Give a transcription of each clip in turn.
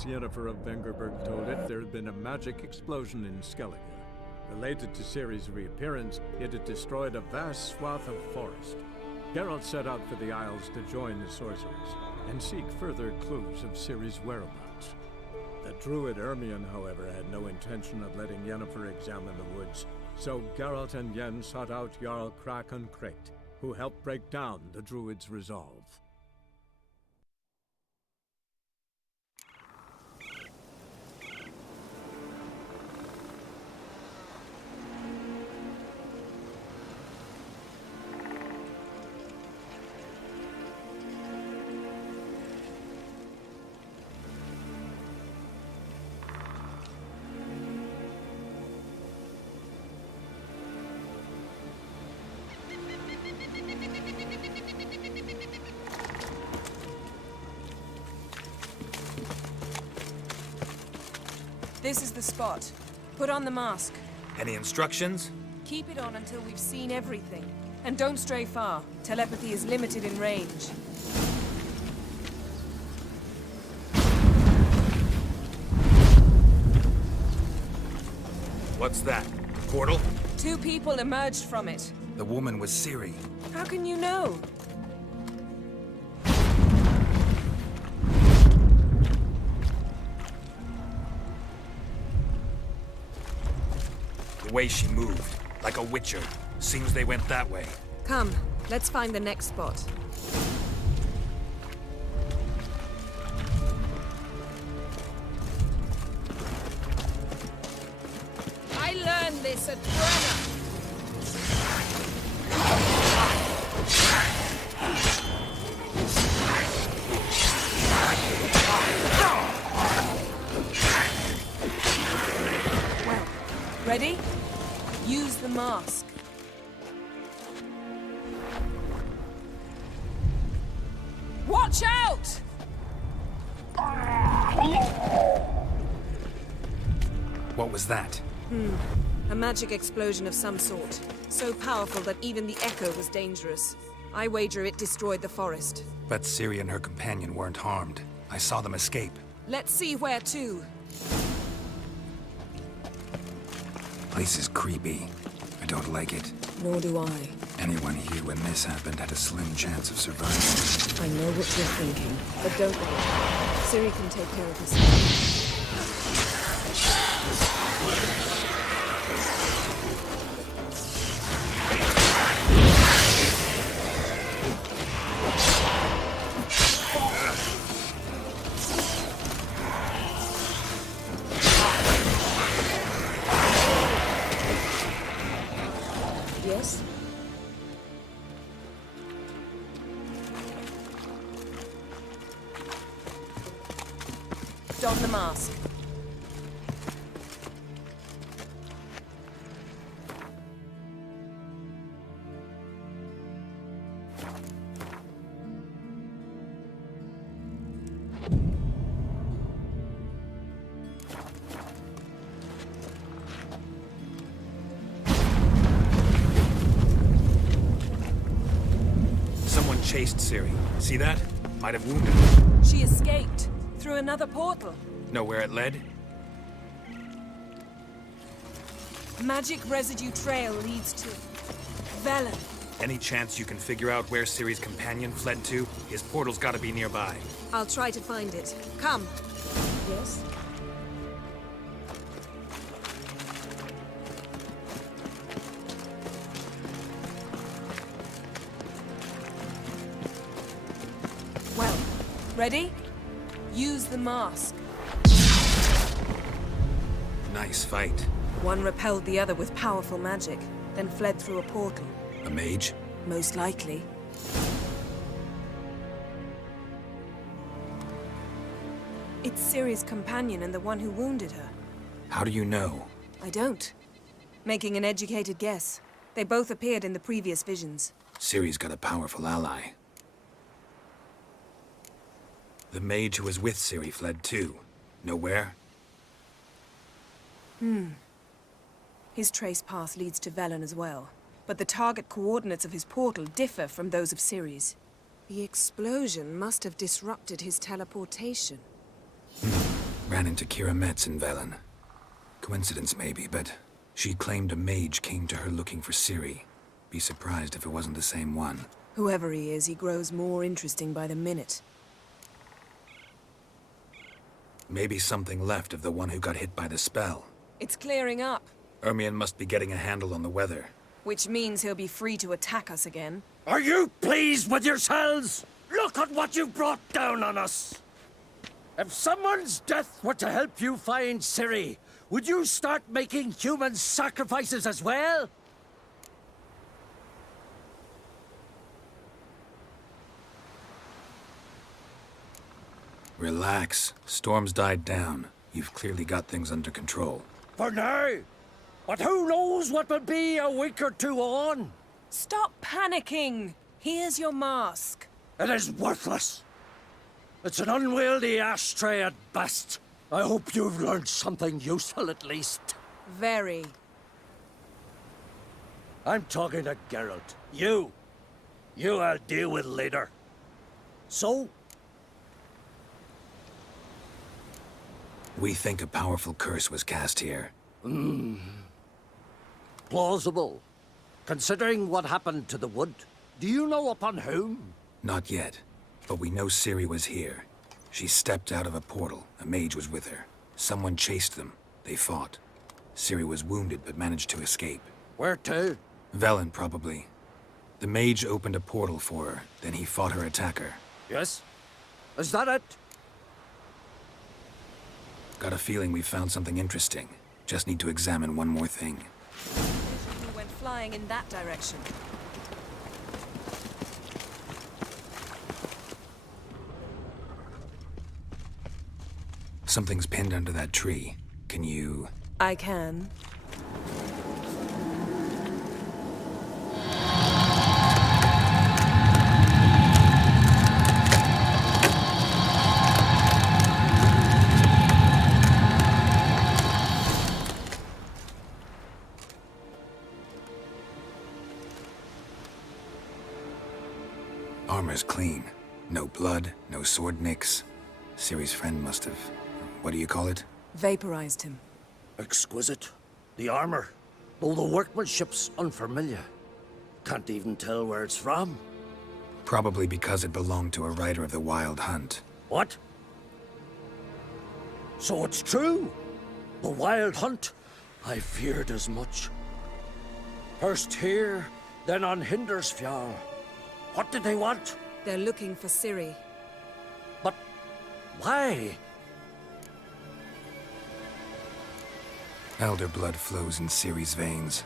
as Yennefer of Vengerberg told it, there had been a magic explosion in Skellige. Related to Ciri's reappearance, it had destroyed a vast swath of forest. Geralt set out for the Isles to join the sorcerers, and seek further clues of Ciri's whereabouts. The druid Ermion, however, had no intention of letting Yennefer examine the woods, so Geralt and Yen sought out Jarl Krakon Krayt, who helped break down the druid's resolve. This is the spot. Put on the mask. Any instructions? Keep it on until we've seen everything. And don't stray far. Telepathy is limited in range. What's that? Portal? 2 people emerged from it. The woman was Ciri. How can you know? The way she moved, like a witcher. Seems they went that way. Come, let's find the next spot. I learned this at Brenner. Well, ready? Use the mask. Watch out! What was that? A magic explosion of some sort. So powerful that even the echo was dangerous. I wager it destroyed the forest. But Ciri and her companion weren't harmed. I saw them escape. Let's see where to. Place is creepy. I don't like it. Nor do I. Anyone here when this happened had a slim chance of surviving. I know what you're thinking, but don't worry. Ciri can take care of herself. Yes? Don the mask. Someone chased Ciri. See that? Might have wounded her. She escaped through another portal. Know where it led? Magic residue trail leads to Velen. Any chance you can figure out where Ciri's companion fled to? His portal's gotta be nearby. I'll try to find it. Come. Yes? Well, ready? Use the mask. Nice fight. One repelled the other with powerful magic, then fled through a portal. A mage? Most likely. It's Ciri's companion and the one who wounded her. How do you know? I don't. Making an educated guess. They both appeared in the previous visions. Ciri's got a powerful ally. The mage who was with Ciri fled too. Know where? His trace path leads to Velen as well. But the target coordinates of his portal differ from those of Ciri's. The explosion must have disrupted his teleportation. Ran into Kira Metz in Velen. Coincidence maybe, but she claimed a mage came to her looking for Ciri. Be surprised if it wasn't the same one. Whoever he is, he grows more interesting by the minute. Maybe something left of the one who got hit by the spell. It's clearing up, Ermion must be getting a handle on the weather. which means he'll be free to attack us again. Are you pleased with yourselves? Look at what you've brought down on us! If someone's death were to help you find Ciri, would you start making human sacrifices as well? Relax. Storm's died down. You've clearly got things under control. For now. But who knows what will be a week or two on? Stop panicking! Here's your mask. It is worthless. It's an unwieldy ashtray at best. I hope you've learned something useful at least. Very. I'm talking to Geralt. You I'll deal with later. So, We think a powerful curse was cast here. plausible. Considering what happened to the wood, do you know upon whom? Not yet, but we know Ciri was here. She stepped out of a portal. A mage was with her. Someone chased them. They fought. Ciri was wounded but managed to escape. Where to? Velen, probably. The mage opened a portal for her, then he fought her attacker. Yes? Is that it? Got a feeling we found something interesting. Just need to examine one more thing. He went flying in that direction. Something's pinned under that tree. Can you... I can. Armor's clean. No blood, no sword nicks. Ciri's friend must have... What do you call it? Vaporized him. Exquisite. The armor, though the workmanship's unfamiliar. Can't even tell where it's from. Probably because it belonged to a rider of the Wild Hunt. What? So it's true? The Wild Hunt? I feared as much. First here, then on Hindersfjall. What did they want? They're looking for Ciri. But why? Elder blood flows in Ciri's veins.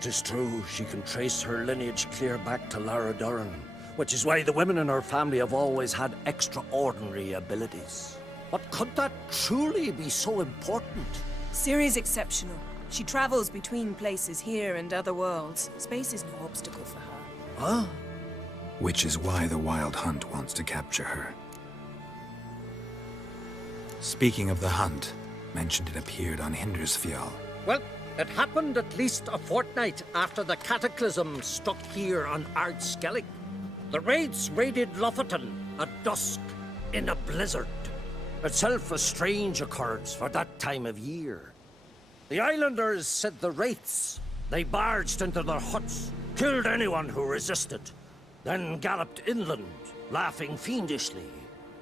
'Tis true, she can trace her lineage clear back to Lara Duran, which is why the women in her family have always had extraordinary abilities. But could that truly be so important? Ciri's exceptional. She travels between places here and other worlds. Space is no obstacle for her. Huh? Which is why the Wild Hunt wants to capture her. Speaking of the hunt, mentioned it appeared on Hindersfjall. Well, it happened at least a fortnight after the cataclysm struck here on Ardskellig. The raids raided Lofoten at dusk in a blizzard. Itself a strange occurrence for that time of year. The islanders said the wraiths. They barged into their huts, killed anyone who resisted, then galloped inland, laughing fiendishly.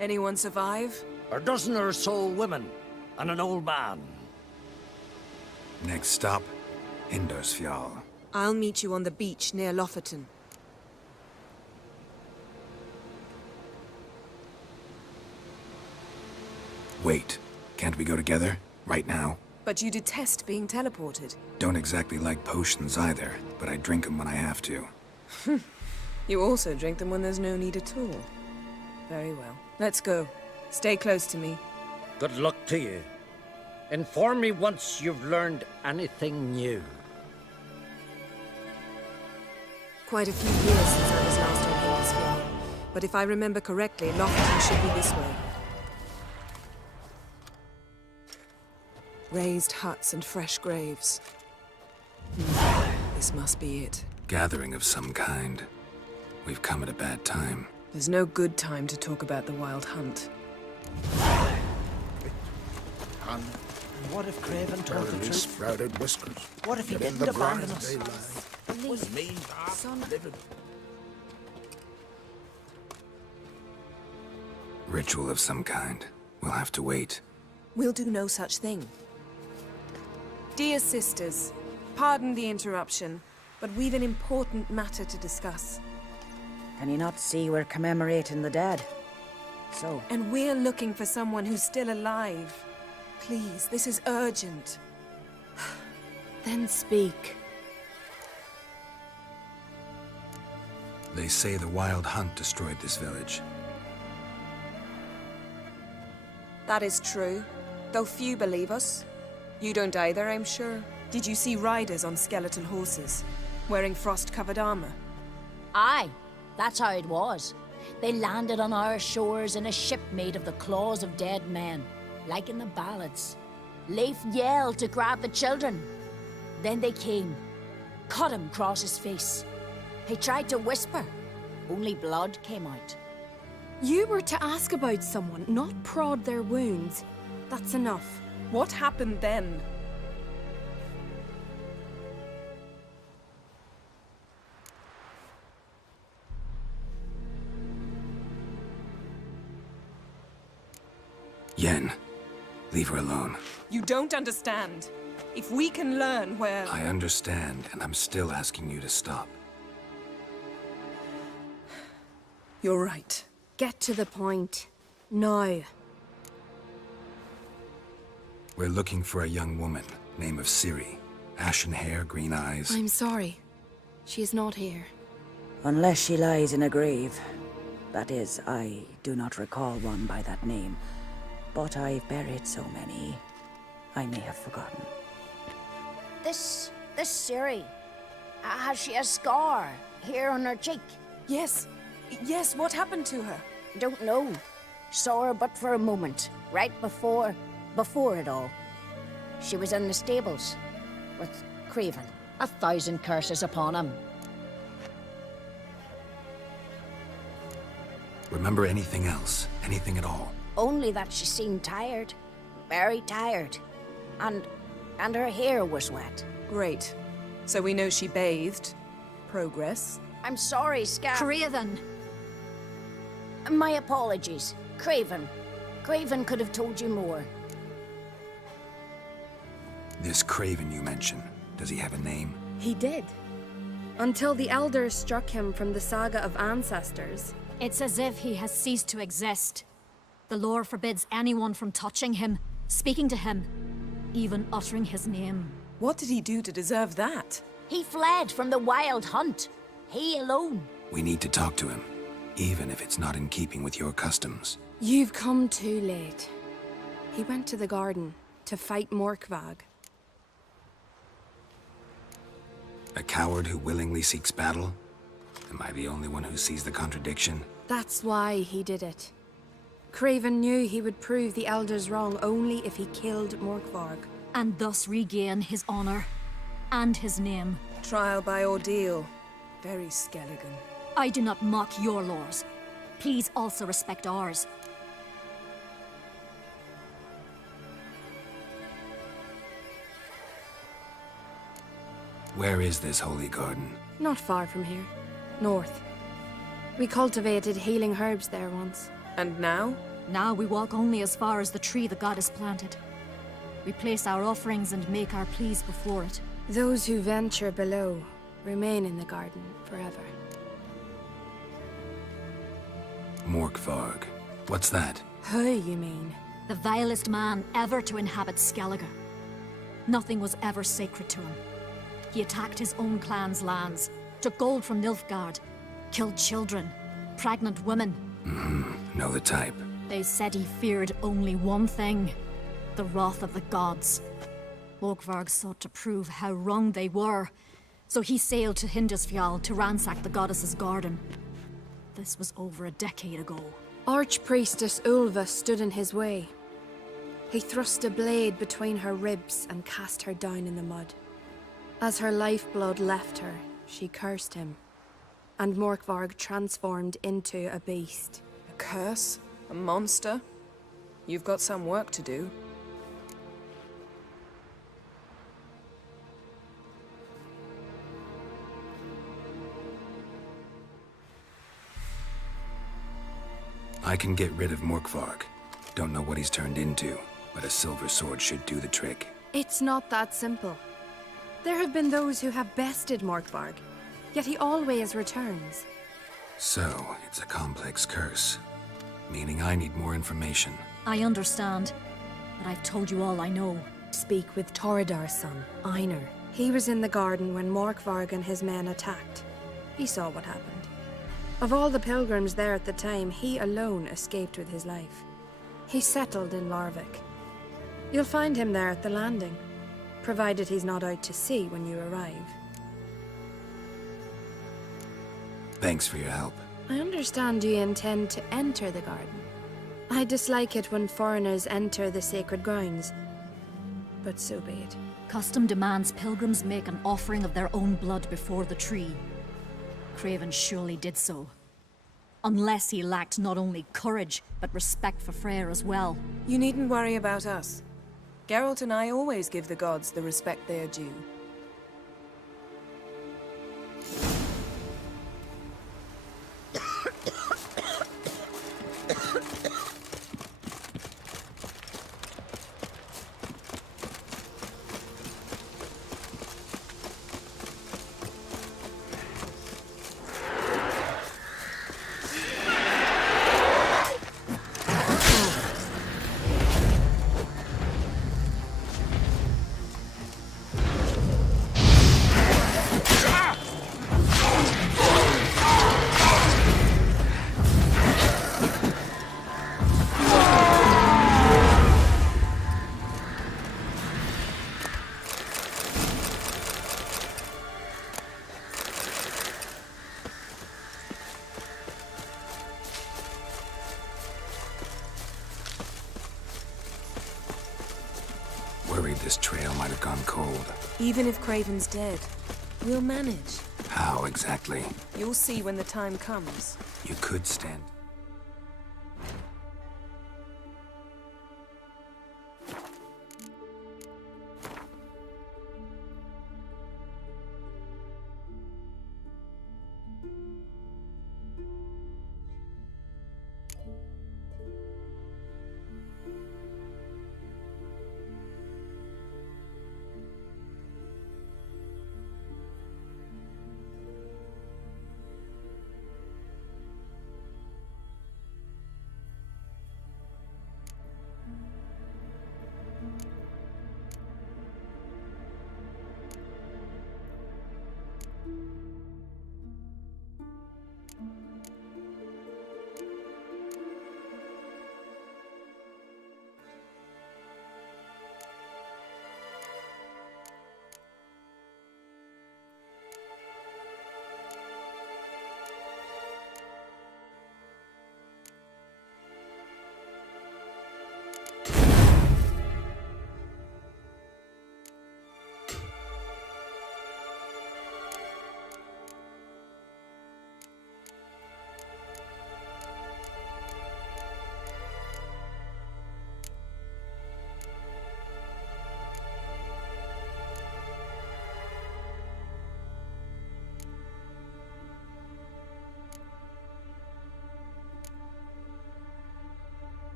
Anyone survive? A dozen or so women, and an old man. Next stop, Hindersfjall. I'll meet you on the beach near Lofoten. Wait, can't we go together? Right now? But you detest being teleported. Don't exactly like potions either, but I drink them when I have to. You also drink them when there's no need at all. Very well. Let's go. Stay close to me. Good luck to you. Inform me once you've learned anything new. Quite a few years since I was last on Hindersfjall. But if I remember correctly, Lofoten should be this way. Raised huts and fresh graves. This must be it. Gathering of some kind. We've come at a bad time. There's no good time to talk about the Wild Hunt. sun, What if Craven told the curly truth? sprouted whiskers. What if he Yet in didn't the abandon bright us? daylight was me, Son. living. Ritual of some kind. We'll have to wait. We'll do no such thing. Dear sisters, pardon the interruption, but we've an important matter to discuss. Can you not see we're commemorating the dead? So, And we're looking for someone who's still alive. Please, this is urgent. then speak. They say the Wild Hunt destroyed this village. That is true, though few believe us. You don't either, I'm sure. Did you see riders on skeletal horses, wearing frost-covered armor? Aye, that's how it was. They landed on our shores in a ship made of the claws of dead men, like in the ballads. Leif yelled to grab the children. Then they came, cut him across his face. He tried to whisper, only blood came out. You were to ask about someone, not prod their wounds. That's enough. What happened then? Yen, leave her alone. You don't understand. If we can learn where... I understand, and I'm still asking you to stop. You're right. Get to the point. Now. We're looking for a young woman, name of Ciri. Ashen hair, green eyes. I'm sorry. She is not here. Unless she lies in a grave. That is, I do not recall one by that name. But I've buried so many, I may have forgotten. This Ciri, has she a scar here on her cheek? Yes. Yes, what happened to her? Don't know. Saw her but for a moment, right before it all. She was in the stables with Craven. 1,000 curses upon him. Remember anything else? Anything at all? Only that she seemed tired. Very tired. And her hair was wet. Great. So we know she bathed. Progress. I'm sorry, Scar. Craven! My apologies. Craven. Craven could have told you more. This Craven you mentioned, does he have a name? He did. Until the elders struck him from the saga of ancestors. It's as if he has ceased to exist. The lore forbids anyone from touching him, speaking to him, even uttering his name. What did he do to deserve that? He fled from the Wild Hunt. He alone. We need to talk to him, even if it's not in keeping with your customs. You've come too late. He went to the garden to fight Morkvag. A coward who willingly seeks battle? Am I the only one who sees the contradiction? That's why he did it. Craven knew he would prove the elders wrong only if he killed Morkvarg. And thus regain his honor and his name. Trial by ordeal. Very Skelligan. I do not mock your laws. Please also respect ours. Where is this holy garden? Not far from here. North. We cultivated healing herbs there once. And now? Now we walk only as far as the tree the goddess planted. We place our offerings and make our pleas before it. Those who venture below remain in the garden forever. Morkvarg. What's that? Who, you mean? The vilest man ever to inhabit Skellige. Nothing was ever sacred to him. He attacked his own clan's lands, took gold from Nilfgaard, killed children, pregnant women. Know the type. They said he feared only one thing, the wrath of the gods. Morkvarg sought to prove how wrong they were, so he sailed to Hindisfjall to ransack the goddess's garden. This was over a decade ago. Archpriestess Ulva stood in his way. He thrust a blade between her ribs and cast her down in the mud. As her lifeblood left her, she cursed him, and Morkvarg transformed into a beast. A curse? A monster? You've got some work to do. I can get rid of Morkvarg. Don't know what he's turned into, but a silver sword should do the trick. It's not that simple. There have been those who have bested Morkvarg, yet he always returns. So, it's a complex curse. Meaning I need more information. I understand, but I've told you all I know. Speak with Toradar's son, Einar. He was in the garden when Morkvarg and his men attacked. He saw what happened. Of all the pilgrims there at the time, he alone escaped with his life. He settled in Larvik. You'll find him there at the landing, provided he's not out to sea when you arrive. Thanks for your help. I understand you intend to enter the garden. I dislike it when foreigners enter the sacred grounds, but so be it. Custom demands pilgrims make an offering of their own blood before the tree. Craven surely did so. Unless he lacked not only courage, but respect for Freyr as well. You needn't worry about us. Geralt and I always give the gods the respect they are due. Worried this trail might have gone cold. Even if Craven's dead, we'll manage. How exactly? You'll see when the time comes. You could stand.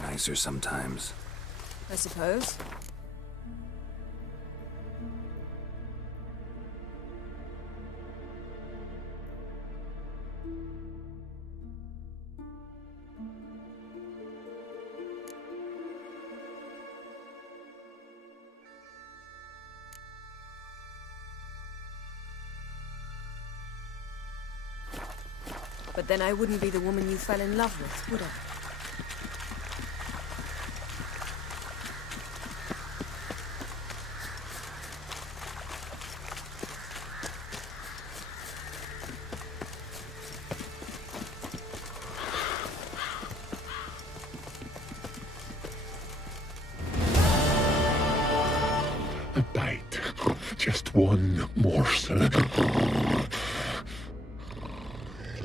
Nicer sometimes. I suppose. But then I wouldn't be the woman you fell in love with, would I? bite. Just one morsel.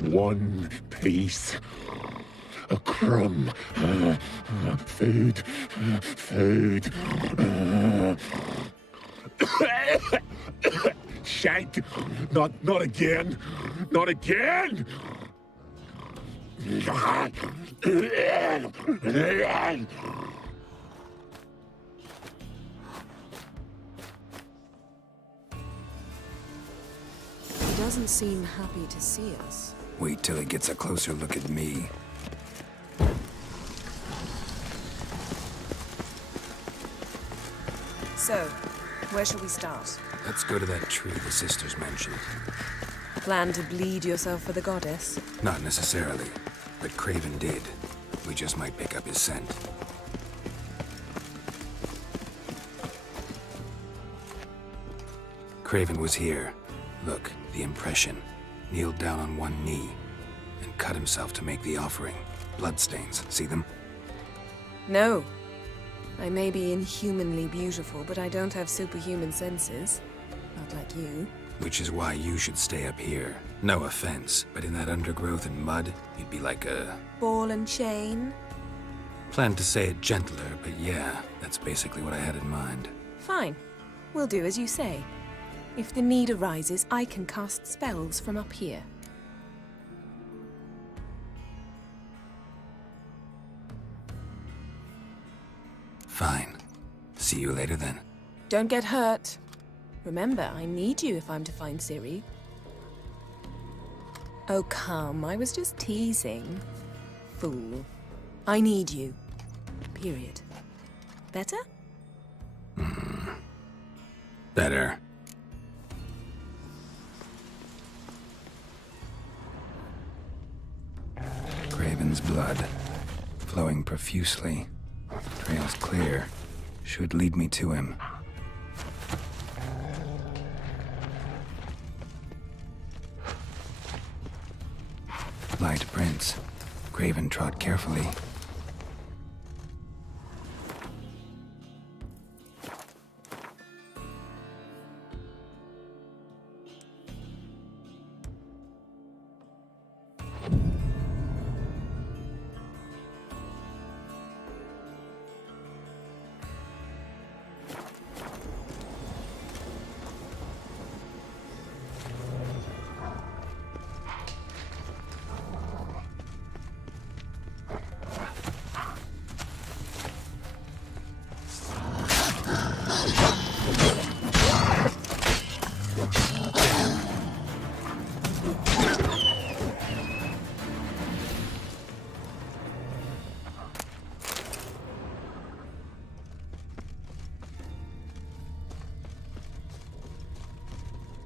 One piece. A crumb. Food. Food. Shank. Not again. Not again. He doesn't seem happy to see us. Wait till he gets a closer look at me. So, where shall we start? Let's go to that tree the sisters mentioned. Plan to bleed yourself for the goddess? Not necessarily, but Craven did. We just might pick up his scent. Craven was here. Look, the impression. Kneeled down on one knee and cut himself to make the offering. Bloodstains, see them? No. I may be inhumanly beautiful, but I don't have superhuman senses. Not like you. Which is why you should stay up here. No offense, but in that undergrowth and mud, you'd be like a... Ball and chain? Planned to say it gentler, but yeah, that's basically what I had in mind. Fine. We'll do as you say. If the need arises, I can cast spells from up here. Fine. See you later then. Don't get hurt. Remember, I need you if I'm to find Ciri. Oh, come. I was just teasing. Fool. I need you. Period. Better? Better. Craven's blood, flowing profusely. Trail's clear. Should lead me to him. Light prints. Craven trod carefully.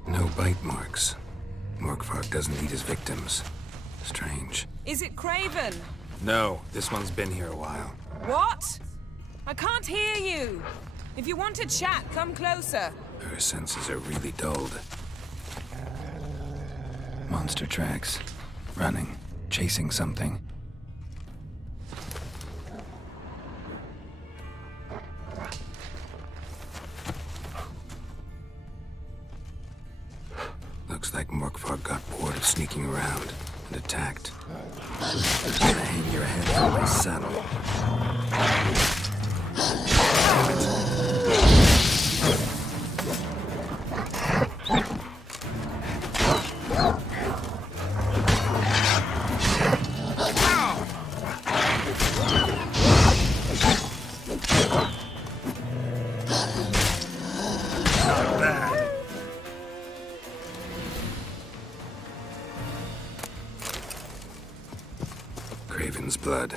No bite marks. Morkvark doesn't eat his victims. Strange. Is it Craven? No, this one's been here a while. What? I can't hear you. If you want to chat, come closer. Her senses are really dulled. Monster tracks. Running. Chasing something. Looks like Morkvark got bored of sneaking around and attacked. Gonna hang your head from my saddle. Damn Not bad. Craven's blood.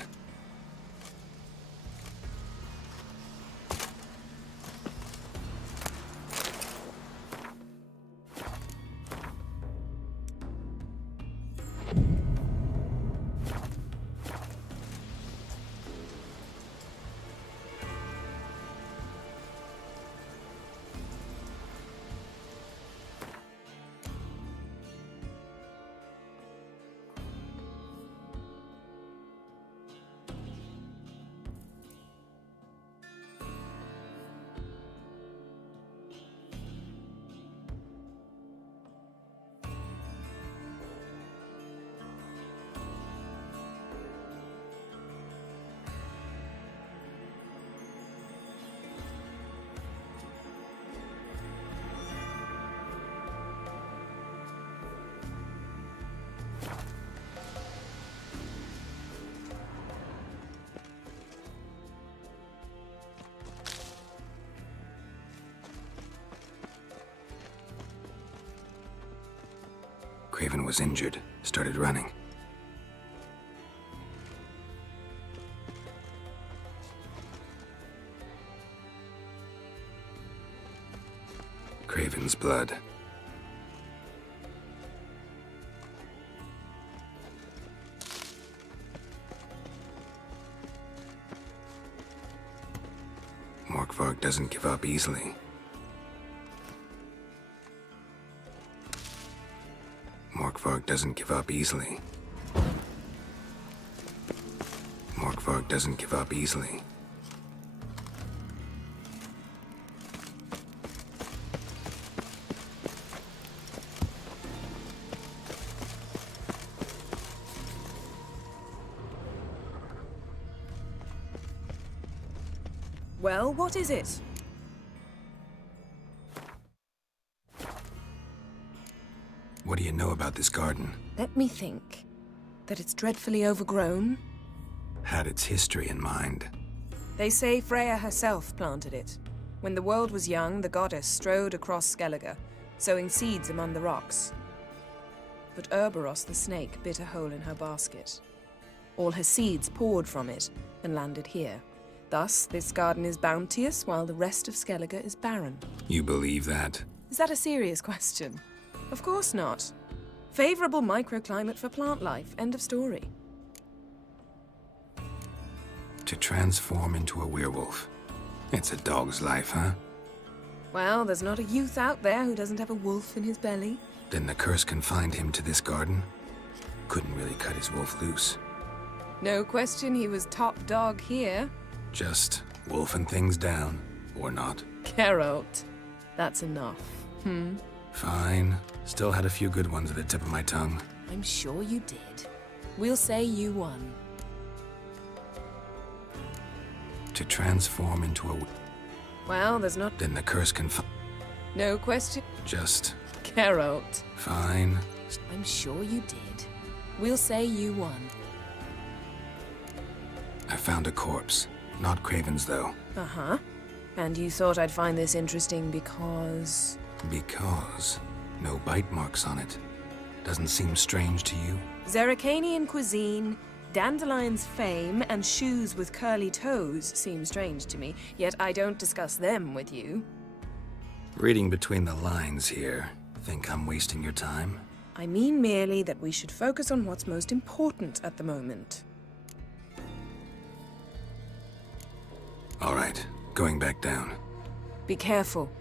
Craven was injured, started running. Craven's blood. Morkvarg doesn't give up easily. Morkvarg doesn't give up easily. Morkvarg doesn't give up easily. Well, what is it? What do you know about this garden? Let me think. That it's dreadfully overgrown. Had its history in mind. They say Freya herself planted it. When the world was young, the goddess strode across Skellige, sowing seeds among the rocks. But Urboros the snake bit a hole in her basket. All her seeds poured from it and landed here. Thus, this garden is bounteous while the rest of Skellige is barren. You believe that? Is that a serious question? Of course not. Favorable microclimate for plant life, end of story. To transform into a werewolf. It's a dog's life, huh? Well, there's not a youth out there who doesn't have a wolf in his belly. Then the curse confined him to this garden? Couldn't really cut his wolf loose. No question he was top dog here. Just wolfing things down, or not. Geralt. That's enough. Fine. Still had a few good ones at the tip of my tongue. I'm sure you did. We'll say you won. To transform into a... Well, there's not... Then the curse No question. Just... Geralt. Fine. I'm sure you did. We'll say you won. I found a corpse. Not Craven's, though. Uh-huh. And you thought I'd find this interesting because... Because... no bite marks on it. Doesn't seem strange to you? Zerrikanian cuisine, Dandelion's fame, and shoes with curly toes seem strange to me, yet I don't discuss them with you. Reading between the lines here. Think I'm wasting your time? I mean merely that we should focus on what's most important at the moment. All right, going back down. Be careful.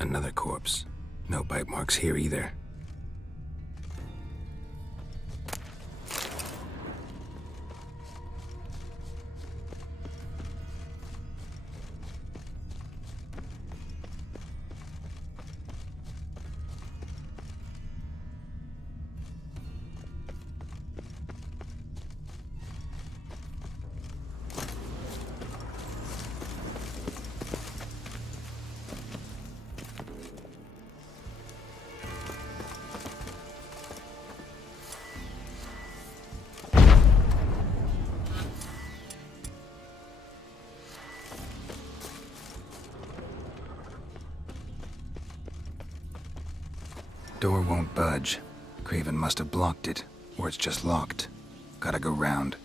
Another corpse. No bite marks here either. Door won't budge. Craven must have blocked it, or it's just locked. Gotta go round.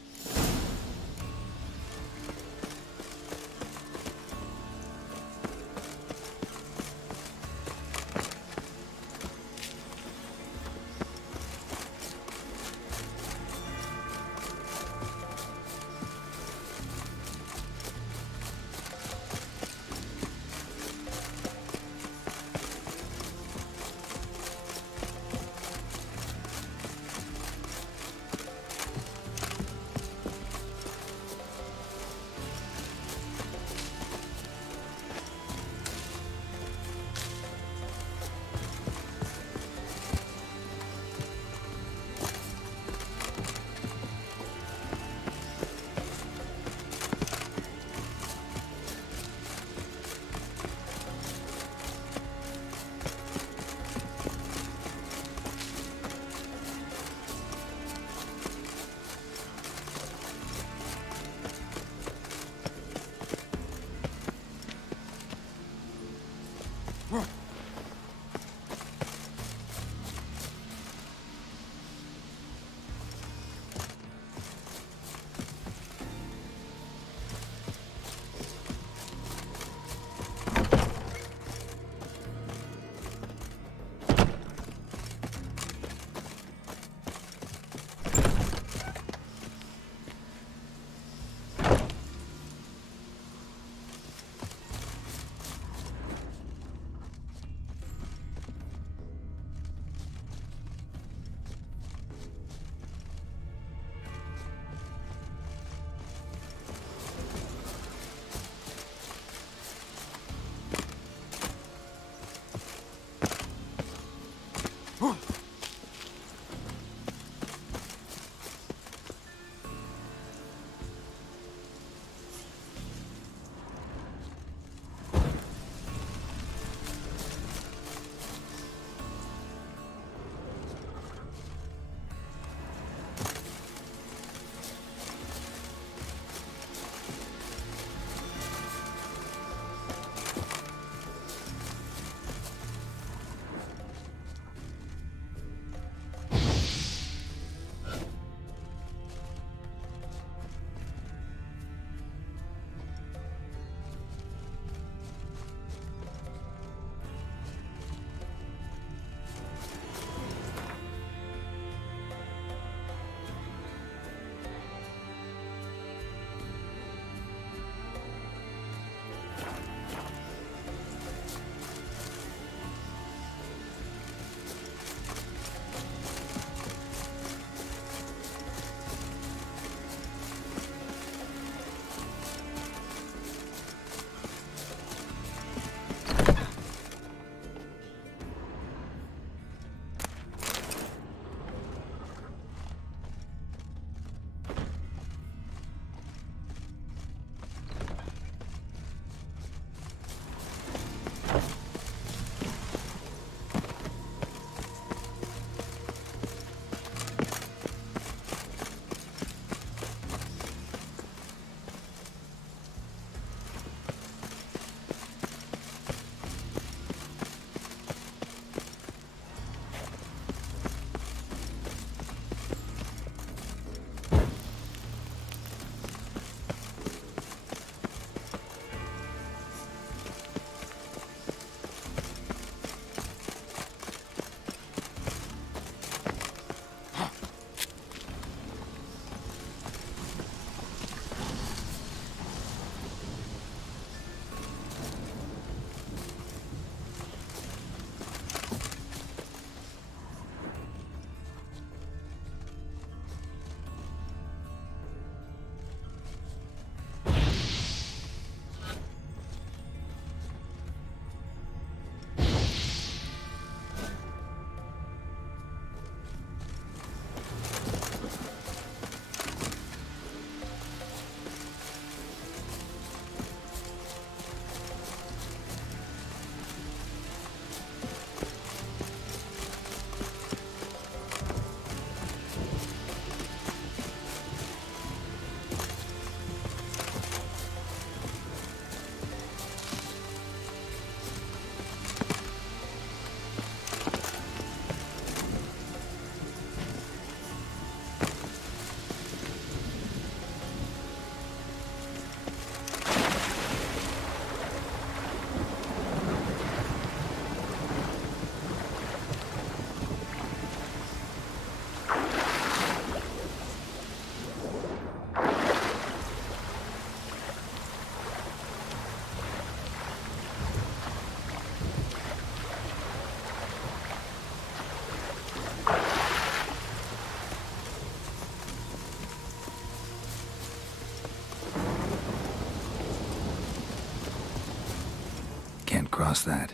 across that.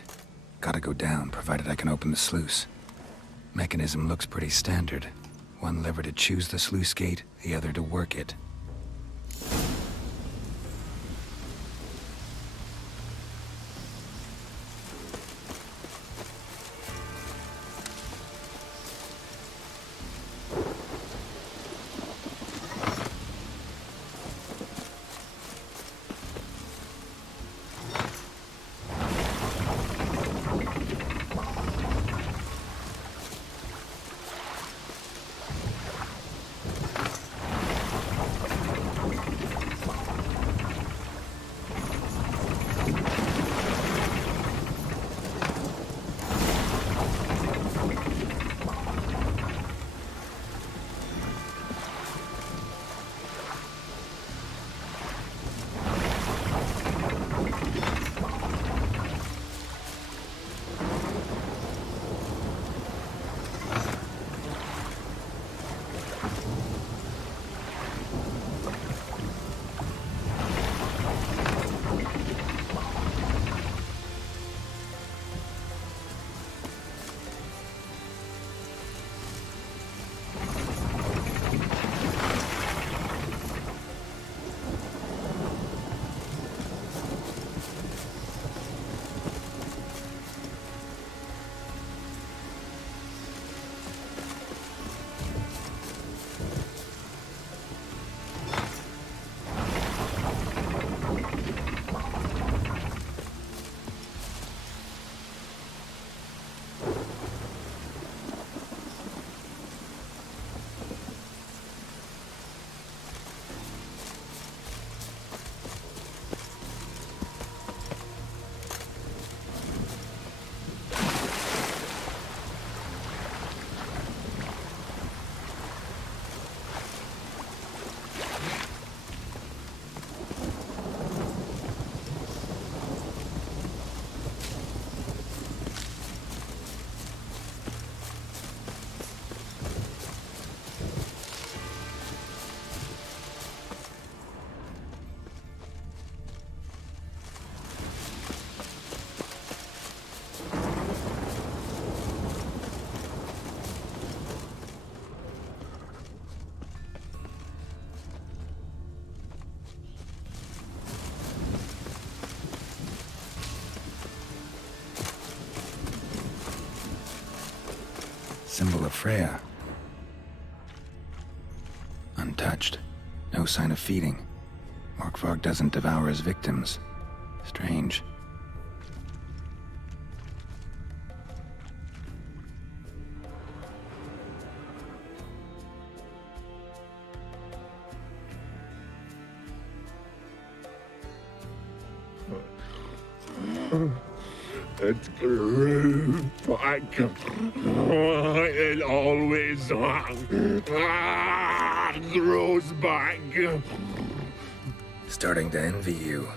Gotta go down, provided I can open the sluice. Mechanism looks pretty standard. One lever to choose the sluice gate, the other to work it. Symbol of Freya. Untouched. No sign of feeding. Morkvarg doesn't devour his victims. Strange. It grew back. It always grows back. Starting to envy you.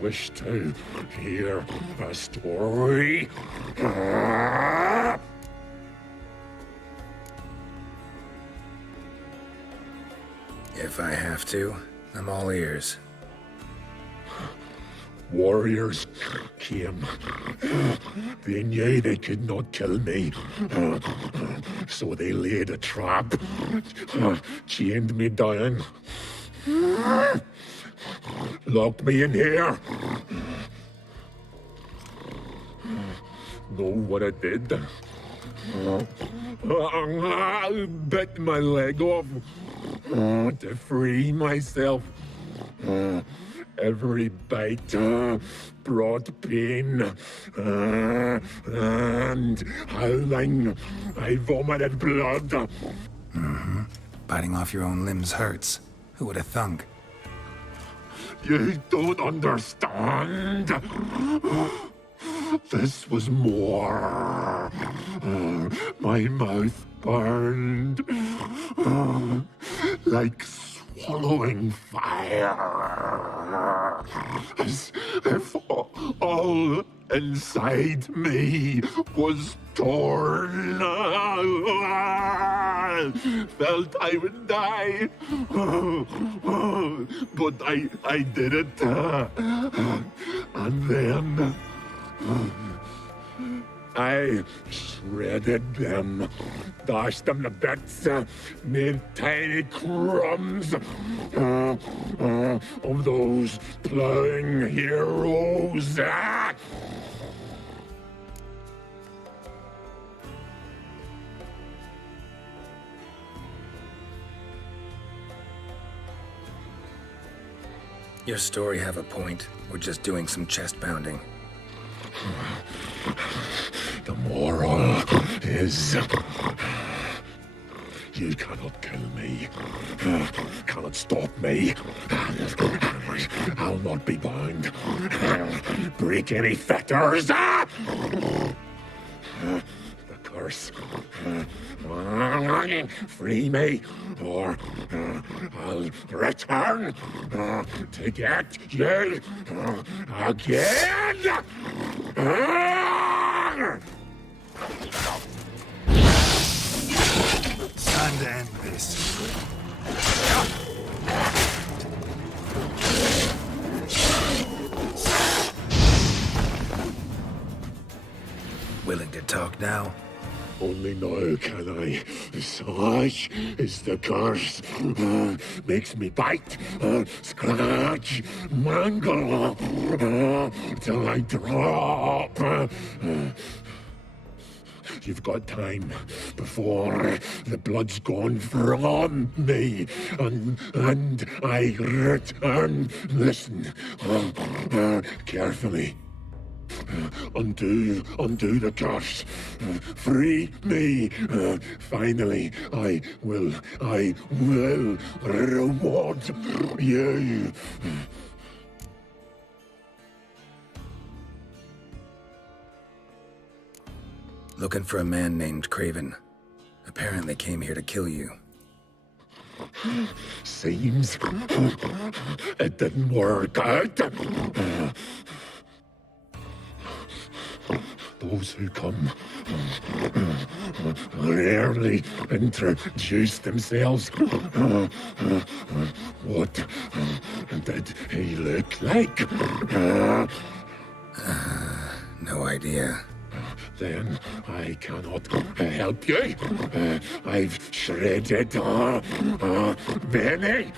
Wish to hear a story? If I have to, I'm all ears. Warriors came. They knew they could not kill me. So they laid a trap. Chained me down. Locked me in here. Know what I did? I bit my leg off to free myself. Every bite brought pain, and howling, I vomited blood. Mm-hmm. Biting off your own limbs hurts. Who would have thunk? You don't understand. This was more. My mouth burned like swallowing fire, as if all inside me was torn felt I would die. But I did it. And then I shredded them, dashed them to bits, made tiny crumbs of those plowing heroes. Your story have a point. We're just doing some chest pounding. The moral is you cannot kill me, cannot stop me. I'll not be bound. Break any fetters. The curse. Free me, or I'll return to get you again. Time to end this. Willing to talk now? Only now can I. Such is the curse. Makes me bite, scratch, mangle, till I drop. You've got time before the blood's gone from me, and I return. Listen, carefully. Undo the curse. Free me. Finally, I will reward you. Looking for a man named Craven. Apparently came here to kill you. Seems it didn't work out. Those who come rarely introduce themselves. What did he look like? No idea. Then I cannot help you. I've shredded many.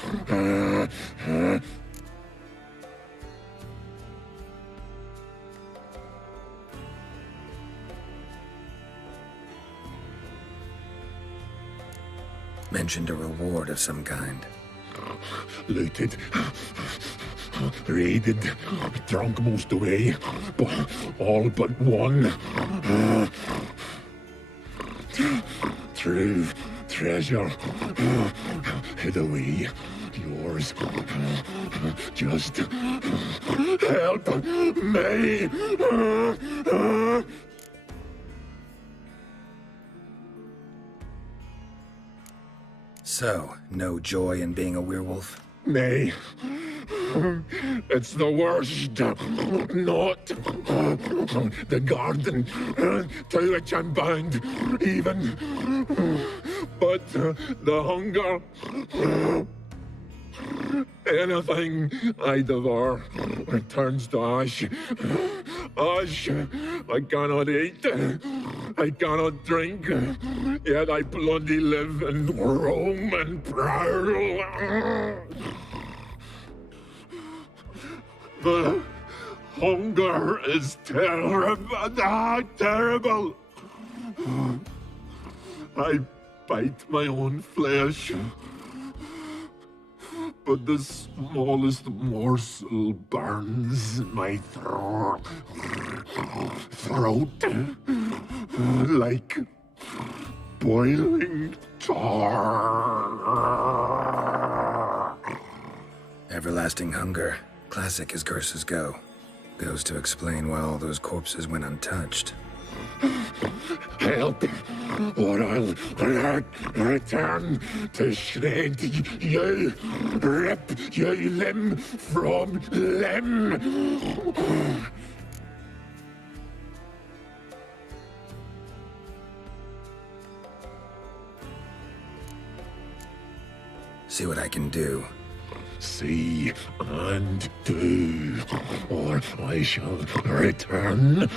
Mentioned a reward of some kind. Looted, raided, drunk most away, all but one. True treasure, hid away. Yours. Just help me. So, no joy in being a werewolf? Nay. It's the worst. Not the garden to which I'm bound, even. But the hunger. Anything I devour turns to ash. Ash I cannot eat. I cannot drink. Yet I bloody live and roam and prowl. The hunger is terrible. Terrible. I bite my own flesh. But the smallest morsel burns my throat like boiling tar. Everlasting hunger. Classic as curses go. Goes to explain why all those corpses went untouched. Help, or I'll return to shred you, rip you limb from limb. See what I can do. See and do, or I shall return.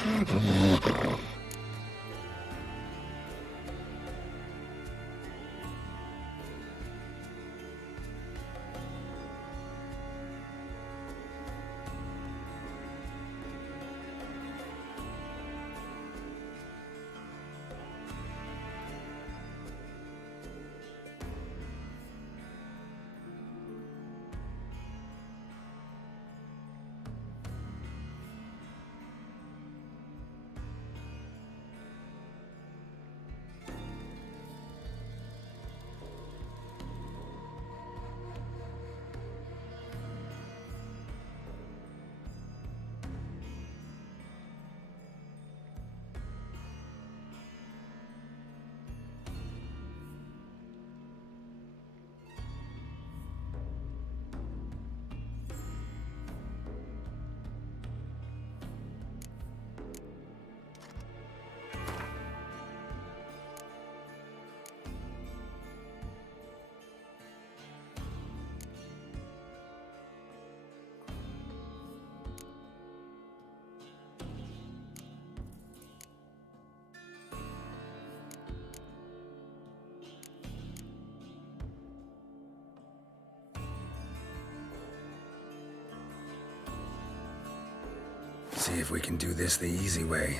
See if we can do this the easy way.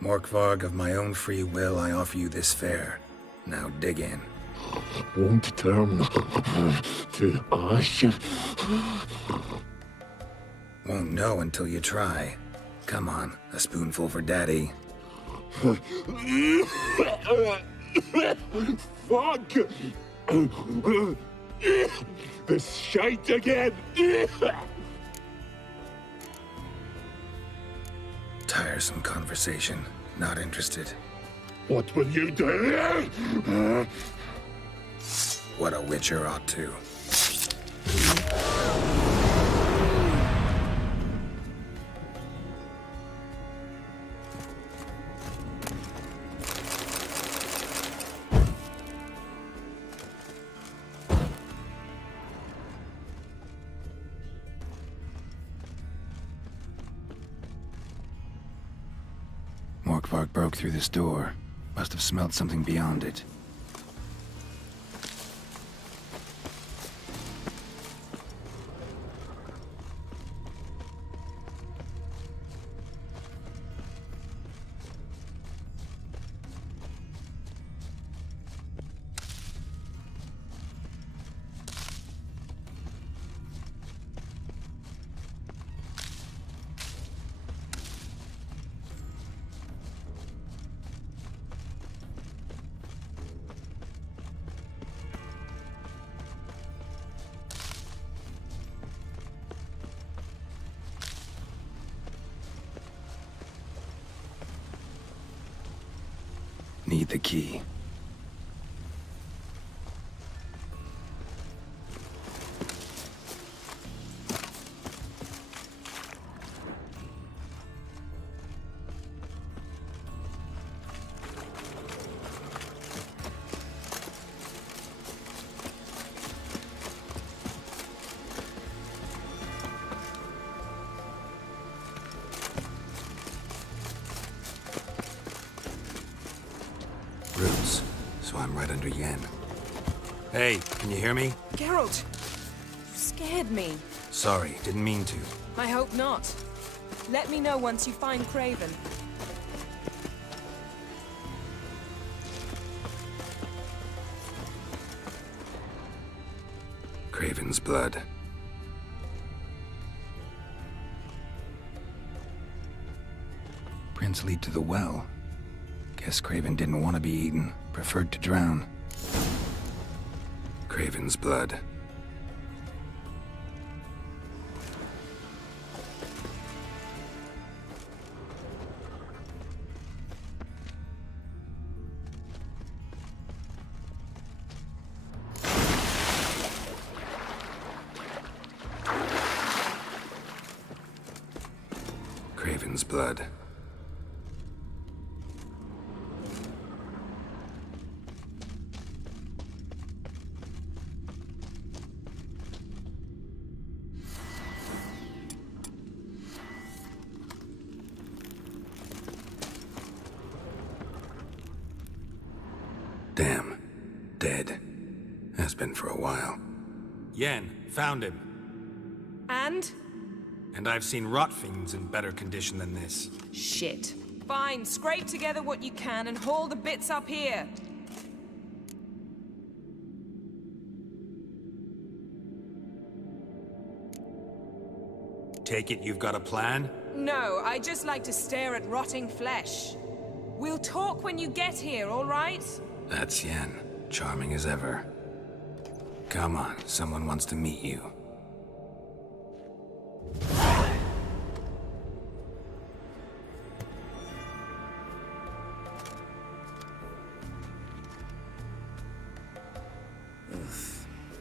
Morkvarg, of my own free will, I offer you this fare. Now dig in. Won't turn to ash. Won't know until you try. Come on, a spoonful for Daddy. Fuck! This shite again! Tiresome conversation. Not interested. What will you do? What a witcher ought to. Morkvarg broke through this door. Must have smelled something beyond it. Need the key. Roots, so I'm right under Yen. Hey, can you hear me? Geralt! You scared me. Sorry, didn't mean to. I hope not. Let me know once you find Craven. Craven's blood. Prints lead to the well. Guess Craven didn't want to be eaten, preferred to drown. Craven's blood. Craven's blood. been for a while. Yen, found him. And? And I've seen rot fiends in better condition than this. Shit. Fine, scrape together what you can and haul the bits up here. Take it you've got a plan? No, I just like to stare at rotting flesh. We'll talk when you get here, all right? That's Yen. Charming as ever. Come on, someone wants to meet you.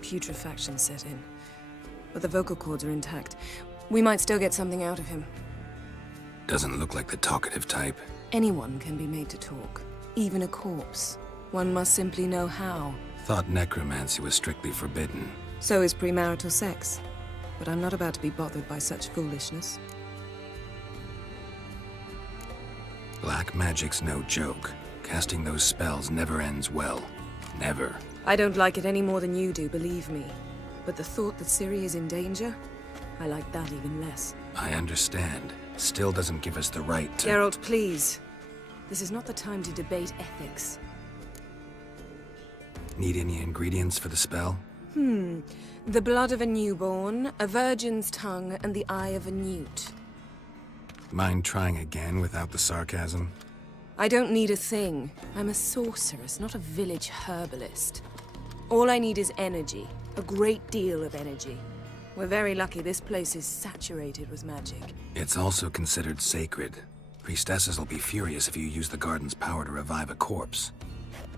Putrefaction set in. But the vocal cords are intact. We might still get something out of him. Doesn't look like the talkative type. Anyone can be made to talk. Even a corpse. One must simply know how. Thought necromancy was strictly forbidden. So is premarital sex. But I'm not about to be bothered by such foolishness. Black magic's no joke. Casting those spells never ends well. Never. I don't like it any more than you do, believe me. But the thought that Ciri is in danger, I like that even less. I understand. Still doesn't give us the right to— Geralt, please. This is not the time to debate ethics. Need any ingredients for the spell? The blood of a newborn, a virgin's tongue, and the eye of a newt. Mind trying again without the sarcasm? I don't need a thing. I'm a sorceress, not a village herbalist. All I need is energy. A great deal of energy. We're very lucky this place is saturated with magic. It's also considered sacred. Priestesses will be furious if you use the garden's power to revive a corpse.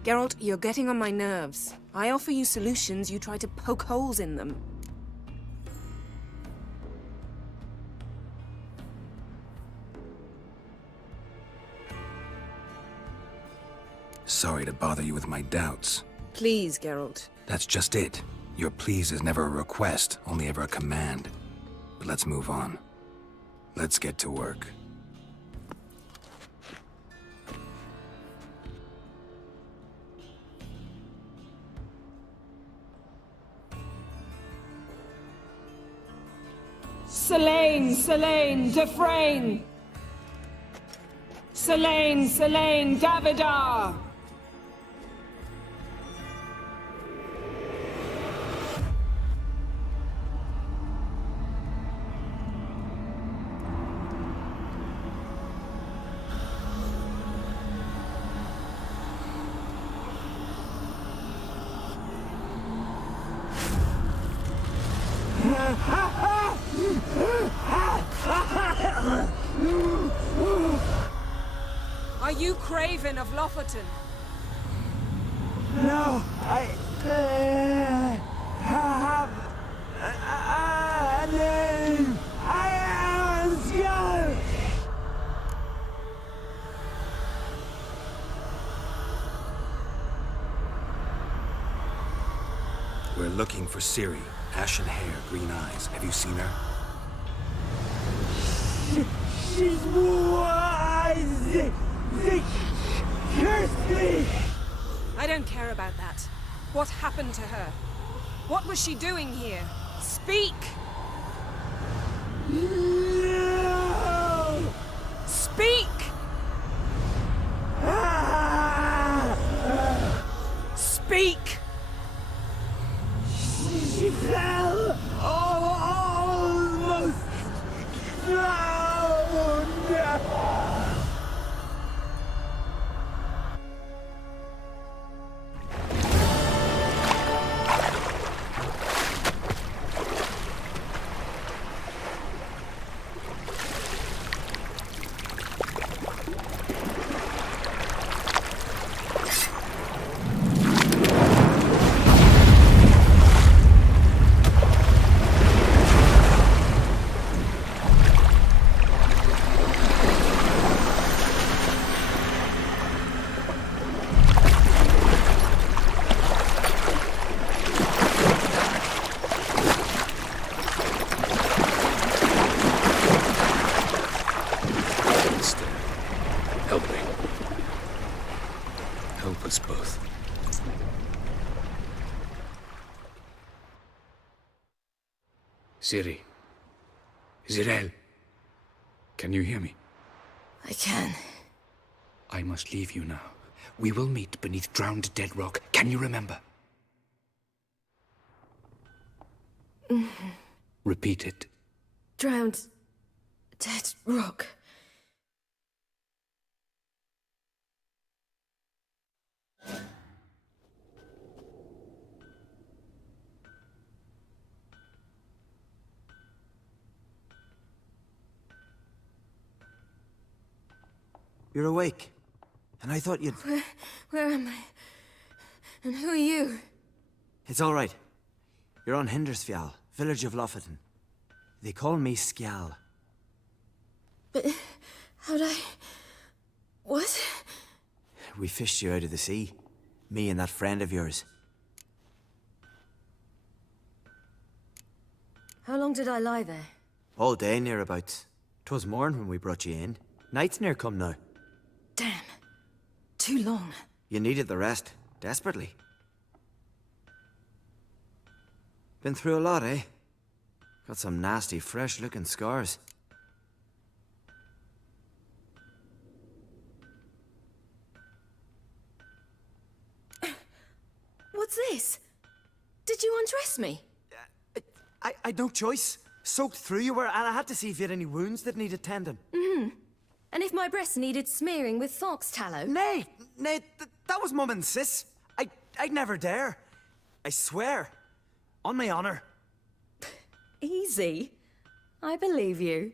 Geralt, you're getting on my nerves. I offer you solutions, you try to poke holes in them. Sorry to bother you with my doubts. Please, Geralt. That's just it. Your please is never a request, only ever a command. But let's move on. Let's get to work. Selene, Selene, Defrain! Selene, Selene, Davidar! Are you Craven of Lofoten? No, I have a name. I am Skull. We're looking for Ciri. Ashen hair, green eyes. Have you seen her? She's wise. They cursed me. I don't care about that. What happened to her? What was she doing here? Speak! No. Speak! Speak! She fell almost drowned. Help me. Help us both. Ciri. Zirel. Can you hear me? I can. I must leave you now. We will meet beneath drowned dead rock. Can you remember? Repeat it. Drowned. Dead rock. You're awake. And I thought you'd... Where am I? And who are you? It's all right. You're on Hindersfjall, village of Lofoten. They call me Skjal. But how'd I... What? We fished you out of the sea. Me and that friend of yours. How long did I lie there? All day nearabouts. 'Twas morn when we brought you in. Night's near come now. Damn. Too long. You needed the rest, desperately. Been through a lot, eh? Got some nasty, fresh-looking scars. What's this? Did you undress me? I'd no choice. Soaked through you were, and I had to see if you had any wounds that needed tending. And if my breasts needed smearing with fox tallow? Nay, that was Mum and Sis. I'd never dare. I swear. On my honor. Easy. I believe you.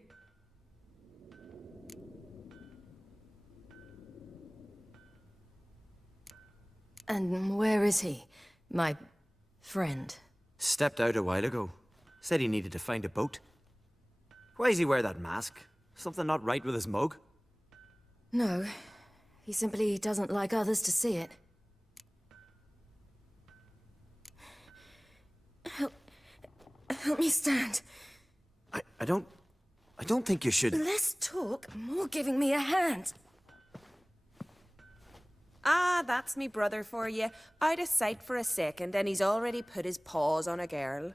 And where is he? My friend? Stepped out a while ago. Said he needed to find a boat. Why does he wear that mask? Something not right with his mug? No. He simply doesn't like others to see it. Help me stand. I don't think you should... Less talk, more giving me a hand. Ah, that's me brother for you. Out of sight for a second, and he's already put his paws on a girl.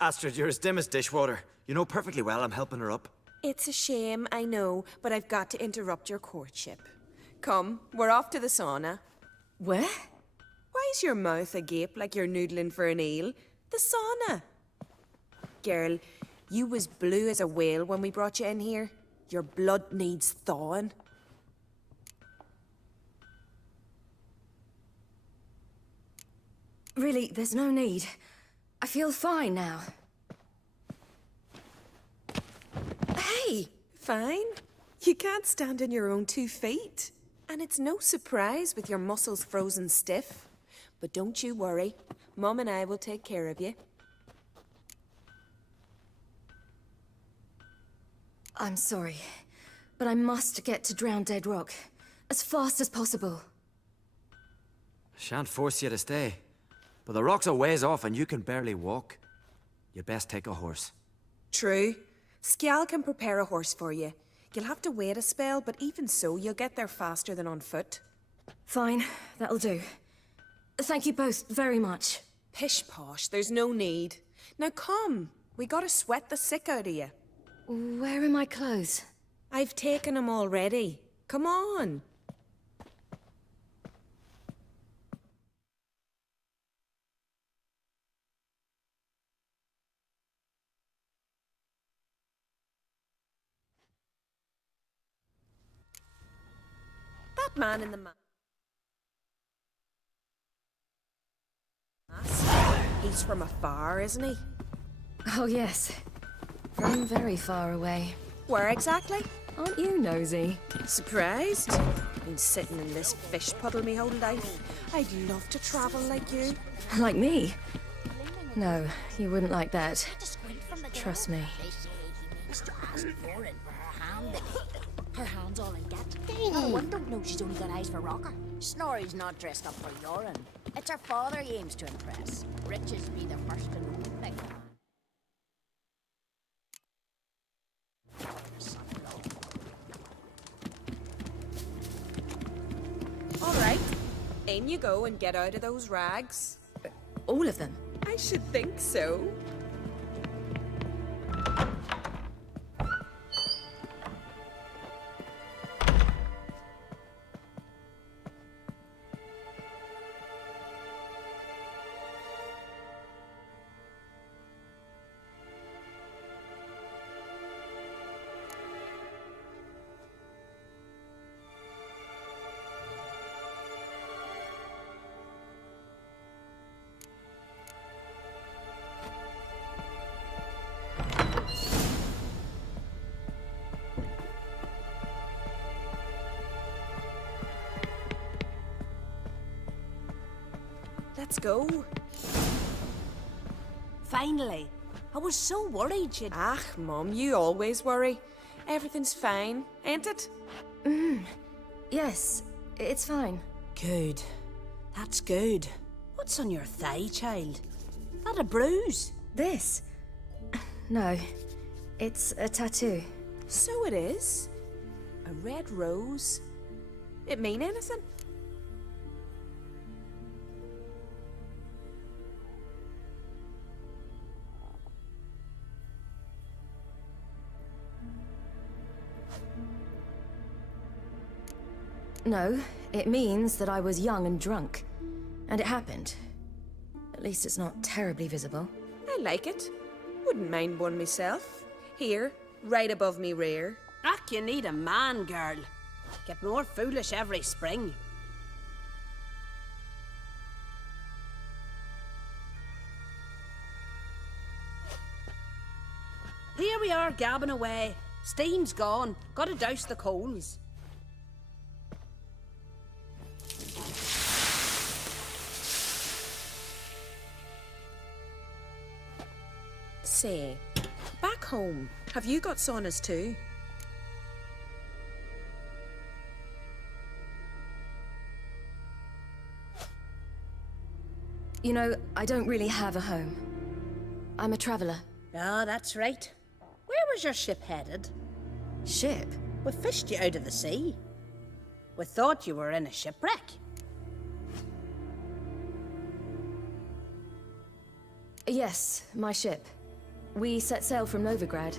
Astrid, you're as dim as dishwater. You know perfectly well I'm helping her up. It's a shame, I know, but I've got to interrupt your courtship. Come, we're off to the sauna. Where? Why's your mouth agape like you're noodling for an eel? The sauna. Girl, you was blue as a whale when we brought you in here. Your blood needs thawing. Really, there's no need. I feel fine now. Hey, fine. You can't stand on your own 2 feet. And it's no surprise with your muscles frozen stiff. But don't you worry. Mum and I will take care of you. I'm sorry, but I must get to Drowned Dead Rock as fast as possible. Shan't force you to stay. But the rock's a ways off and you can barely walk. You'd best take a horse. True. Skjal can prepare a horse for you. You'll have to wait a spell, but even so, you'll get there faster than on foot. Fine, that'll do. Thank you both very much. Pish-posh, there's no need. Now come, we gotta sweat the sick out of you. Where are my clothes? I've taken them already. Come on. That man in the mask. He's from afar, isn't he? Oh yes, from very far away. Where exactly? Aren't you nosy? Surprised? Been sitting in this fish puddle me whole life. I'd love to travel like you. Like me? No, you wouldn't like that. Trust me. Her hand's all in get. Oh, one don't know she's only got eyes for rocker. Snorri's not dressed up for urine. It's her father he aims to impress. Riches be the first to know the thing. All right. In you go and get out of those rags. All of them? I should think so. Let's go. Finally. I was so worried you'd... Ach, Mum, you always worry. Everything's fine, ain't it? Yes, it's fine. Good. That's good. What's on your thigh, child? That a bruise? This? No, it's a tattoo. So it is. A red rose. It mean anything? No, it means that I was young and drunk. And it happened. At least it's not terribly visible. I like it. Wouldn't mind one myself. Here, right above me rear. Ach, you need a man, girl. Get more foolish every spring. Here we are, gabbing away. Steam's gone. Gotta douse the coals. Say, back home, have you got saunas too? You know, I don't really have a home. I'm a traveller. Ah, that's right. Where was your ship headed? Ship? We fished you out of the sea. We thought you were in a shipwreck. Yes, my ship. We set sail from Novigrad.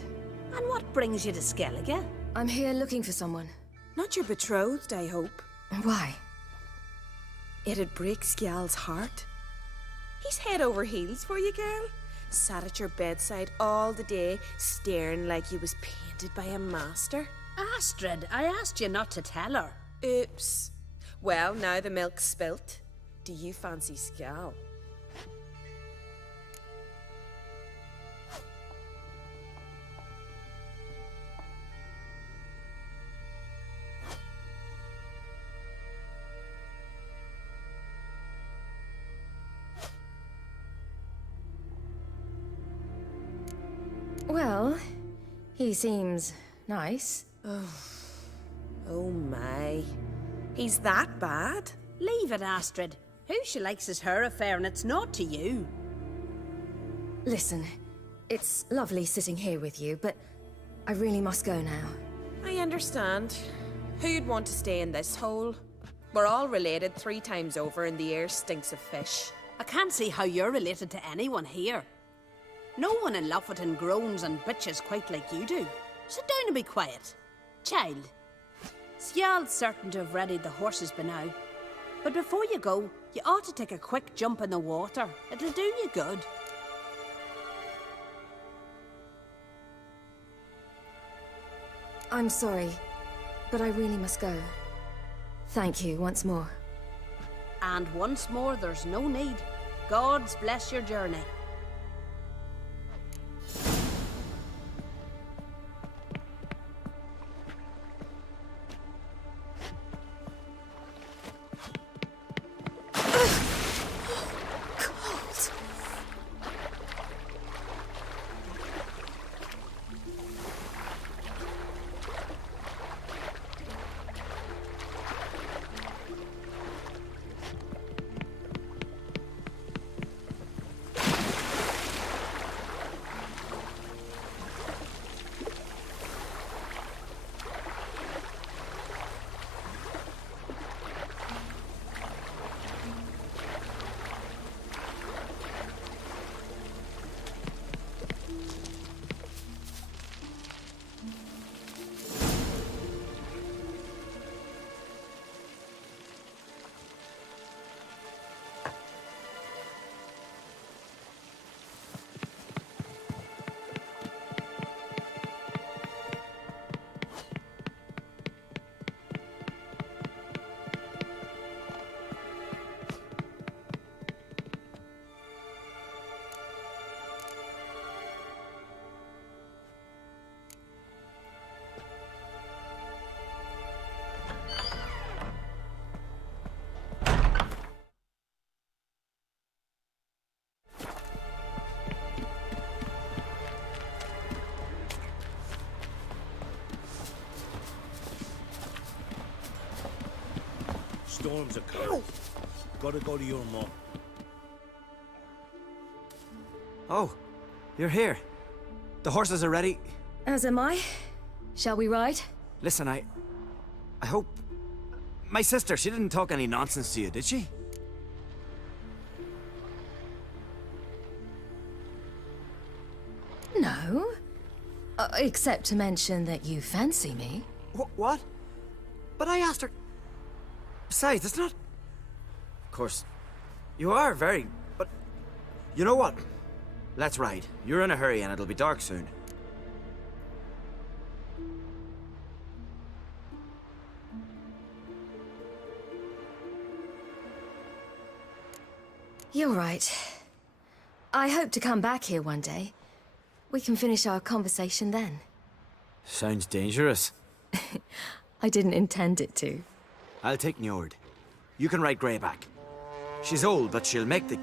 And what brings you to Skellige? I'm here looking for someone. Not your betrothed, I hope. Why? It'd break Skjal's heart. He's head over heels for you, girl. Sat at your bedside all the day, staring like he was painted by a master. Astrid, I asked you not to tell her. Oops. Well, now the milk's spilt. Do you fancy Skjal? Well, he seems nice. Oh my. He's that bad? Leave it, Astrid. Who she likes is her affair, and it's not to you. Listen, it's lovely sitting here with you, but I really must go now. I understand. Who'd want to stay in this hole? We're all related 3 times over and the air stinks of fish. I can't see how you're related to anyone here. No one in Lofoten groans and bitches quite like you do. Sit down and be quiet. Child, Skjal's certain to have readied the horses by now. But before you go, you ought to take a quick jump in the water. It'll do you good. I'm sorry, but I really must go. Thank you once more. And once more, there's no need. God's bless your journey. storms occur. Gotta go to your mom. Oh, you're here. The horses are ready. As am I. Shall we ride? Listen, I hope... My sister, she didn't talk any nonsense to you, did she? No. Except to mention that you fancy me. What? But I asked her... Besides, it's not... Of course, you are very... But... You know what? Let's ride. You're in a hurry and it'll be dark soon. You're right. I hope to come back here one day. We can finish our conversation then. Sounds dangerous. I didn't intend it to. I'll take Njord. You can ride Greyback. She's old, but she'll make the...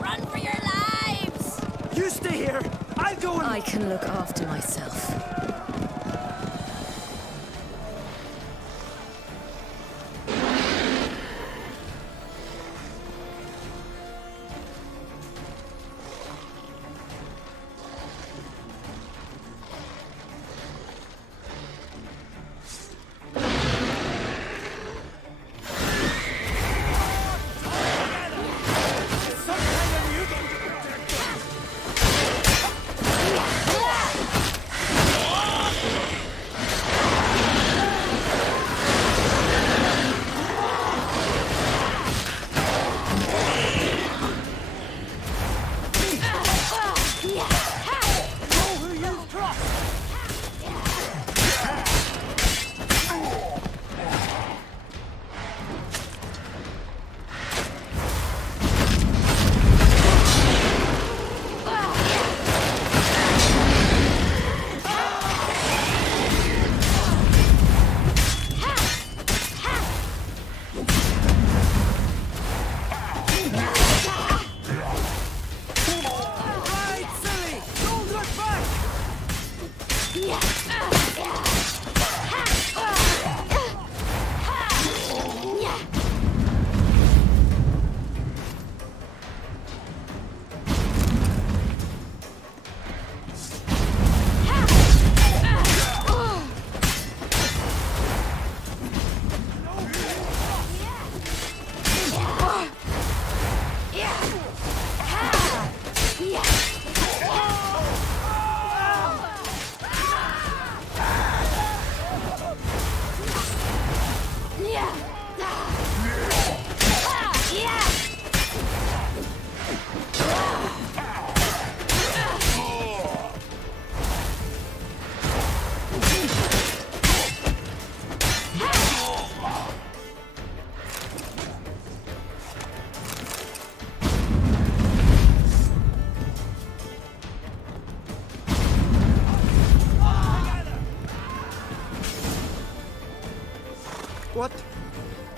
Run for your lives! You stay here! I'll go and... I can look after myself.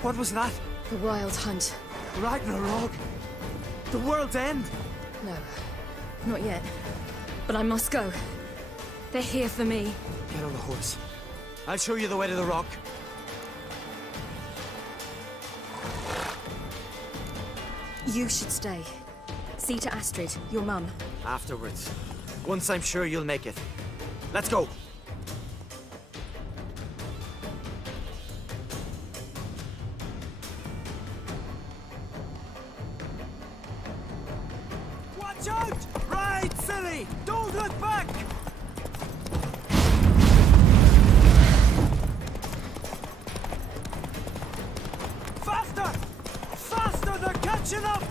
What was that? The Wild Hunt. Ragnarok? The world's end? No, not yet. But I must go. They're here for me. Get on the horse. I'll show you the way to the rock. You should stay. See to Astrid, your mum. Afterwards. Once I'm sure you'll make it. Let's go. Watch out! Ride, silly! Don't look back! Faster! Faster! They're catching up!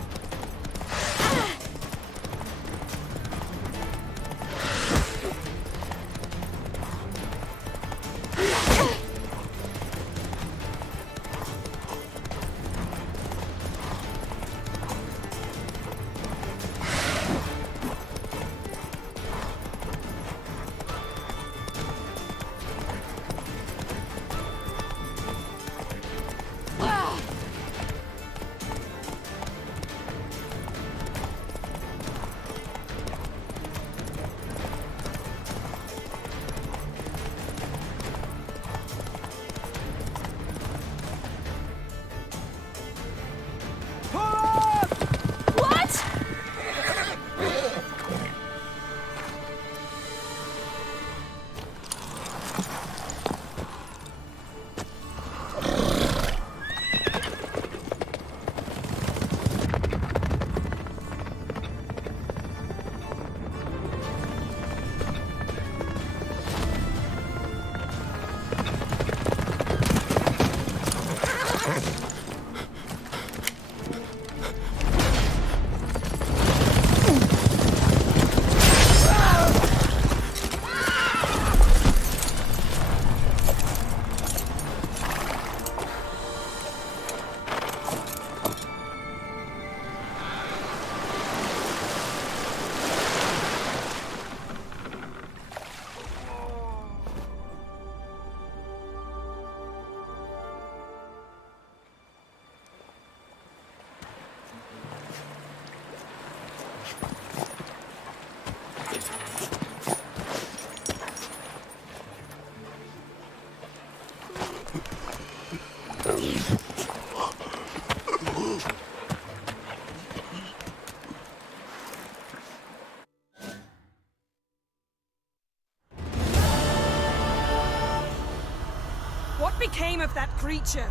became of that creature?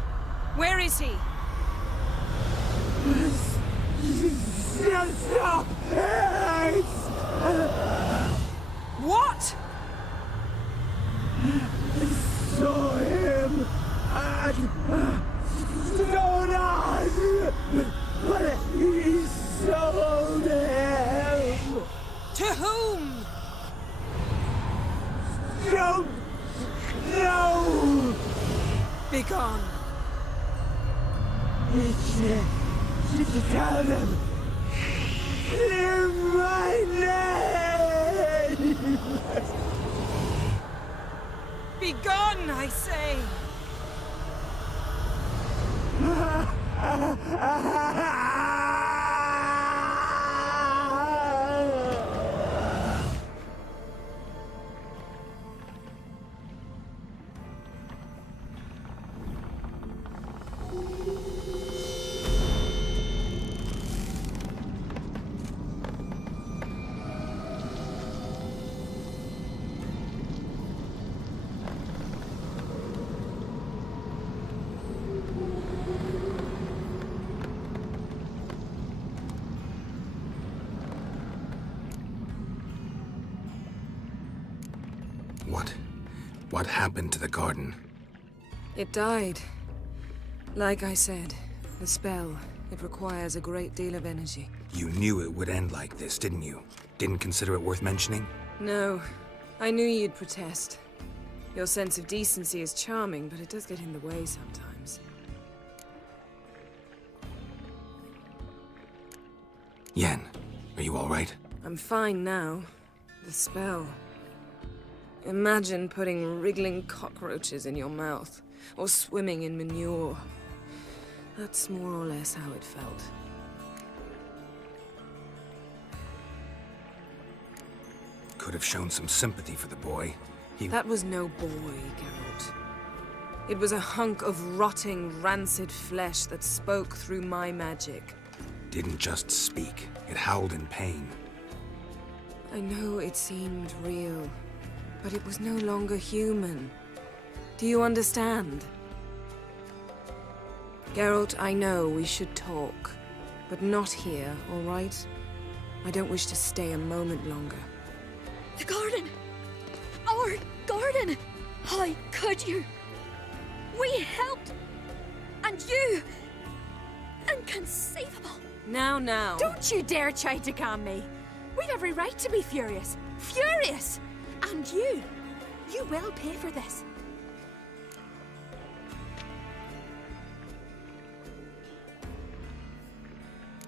Where is he? Stop! What? Saw him at Stonehouse, but he sold him. To whom? Don't know. Begone. To tell them. Clear my name. Begone, I say. What happened to the garden? It died. Like I said, the spell, it requires a great deal of energy. You knew it would end like this, didn't you? Didn't consider it worth mentioning? No, I knew you'd protest. Your sense of decency is charming, but it does get in the way sometimes. Yen, are you all right? I'm fine now. The spell. Imagine putting wriggling cockroaches in your mouth, or swimming in manure. That's more or less how it felt. Could have shown some sympathy for the boy. That was no boy, Geralt. It was a hunk of rotting, rancid flesh that spoke through my magic. Didn't just speak. It howled in pain. I know it seemed real, but it was no longer human. Do you understand? Geralt, I know we should talk, but not here, all right? I don't wish to stay a moment longer. The garden! Our garden! How could you? We helped! And you! Inconceivable! Now. Don't you dare try to calm me! We've every right to be furious! Furious! And you will pay for this.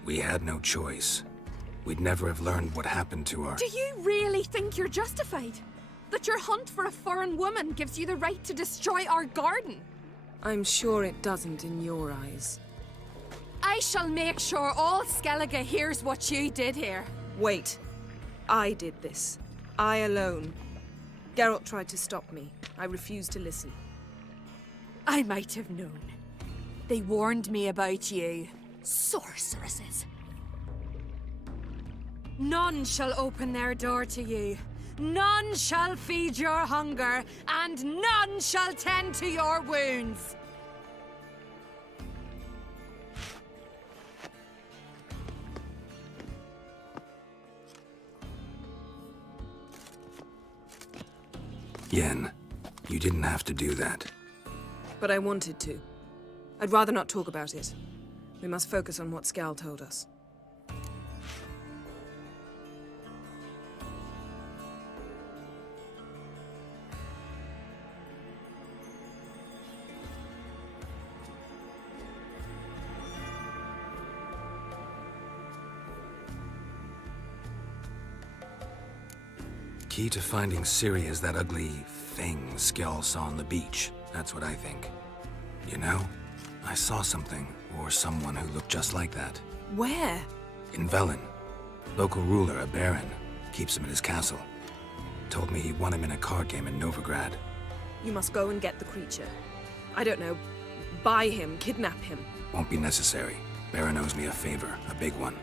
We had no choice. We'd never have learned what happened to our... Do you really think you're justified? That your hunt for a foreign woman gives you the right to destroy our garden? I'm sure it doesn't in your eyes. I shall make sure all Skellige hears what you did here. Wait. I did this. I alone. Geralt tried to stop me. I refused to listen. I might have known. They warned me about you. Sorceresses. None shall open their door to you. None shall feed your hunger, and none shall tend to your wounds. Yen, you didn't have to do that. But I wanted to. I'd rather not talk about it. We must focus on what Skal told us. Key to finding Ciri is that ugly thing Skell saw on the beach. That's what I think. You know, I saw something, or someone who looked just like that. Where? In Velen. Local ruler, a baron, keeps him at his castle. Told me he won him in a card game in Novigrad. You must go and get the creature. I don't know, buy him, kidnap him. Won't be necessary. Baron owes me a favor, a big one.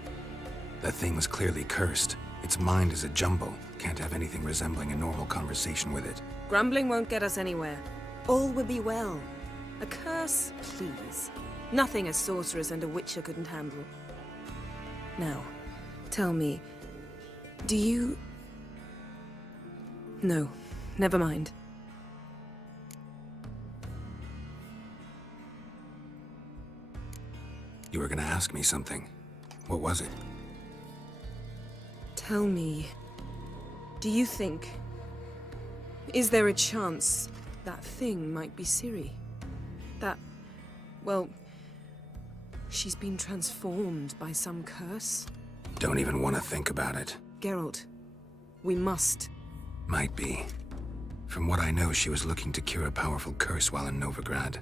That thing's clearly cursed. Its mind is a jumble. Can't have anything resembling a normal conversation with it. Grumbling won't get us anywhere. All will be well. A curse, please. Nothing a sorceress and a witcher couldn't handle. Now, tell me, do you... No, never mind. You were gonna ask me something. What was it? Tell me, do you think... Is there a chance that thing might be Ciri? That... well... she's been transformed by some curse? Don't even want to think about it. Geralt, we must. Might be. From what I know, she was looking to cure a powerful curse while in Novigrad.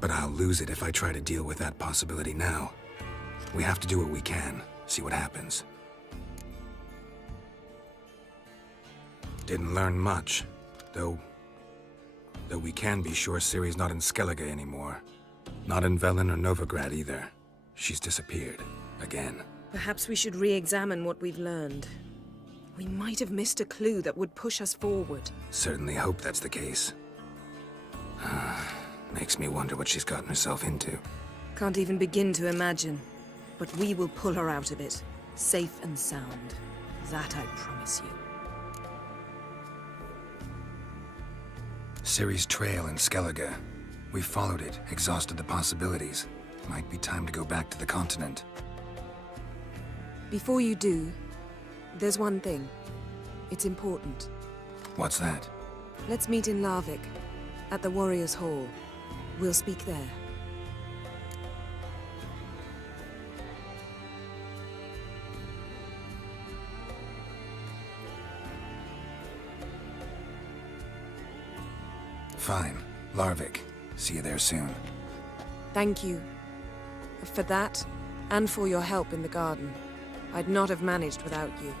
But I'll lose it if I try to deal with that possibility now. We have to do what we can, see what happens. Didn't learn much, though we can be sure Ciri's not in Skellige anymore. Not in Velen or Novigrad either. She's disappeared. Again. Perhaps we should re-examine what we've learned. We might have missed a clue that would push us forward. Certainly hope that's the case. Makes me wonder what she's gotten herself into. Can't even begin to imagine. But we will pull her out of it. Safe and sound. That I promise you. Ciri's trail in Skellige. We followed it, exhausted the possibilities. Might be time to go back to the continent. Before you do, there's one thing. It's important. What's that? Let's meet in Larvik, at the Warriors' Hall. We'll speak there. Fine. Larvik. See you there soon. Thank you. For that, and for your help in the garden. I'd not have managed without you.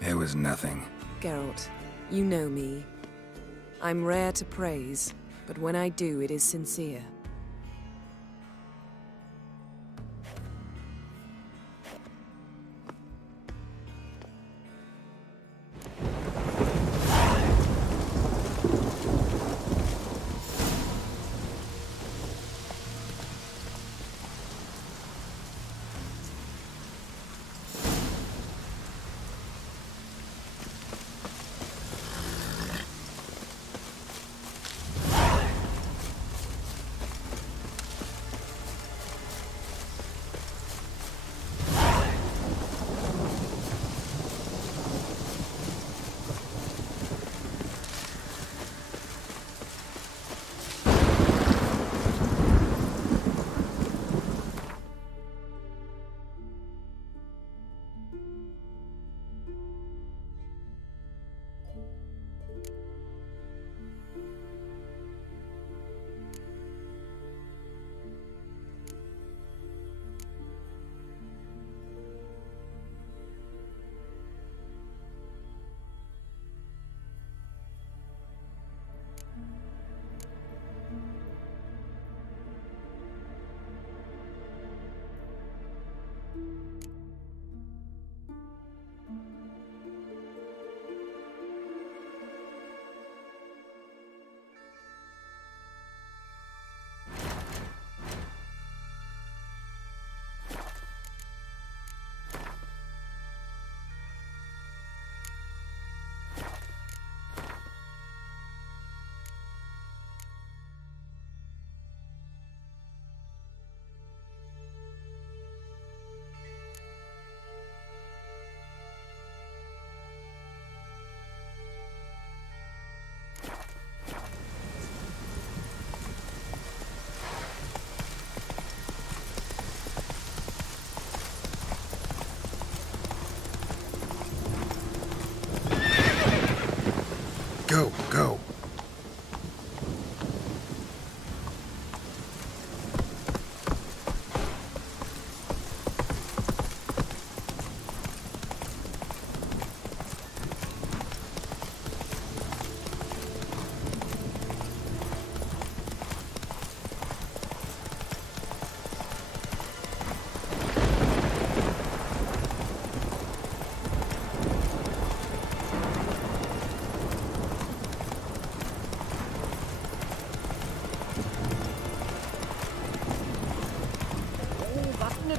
It was nothing. Geralt, you know me. I'm rare to praise, but when I do, it is sincere.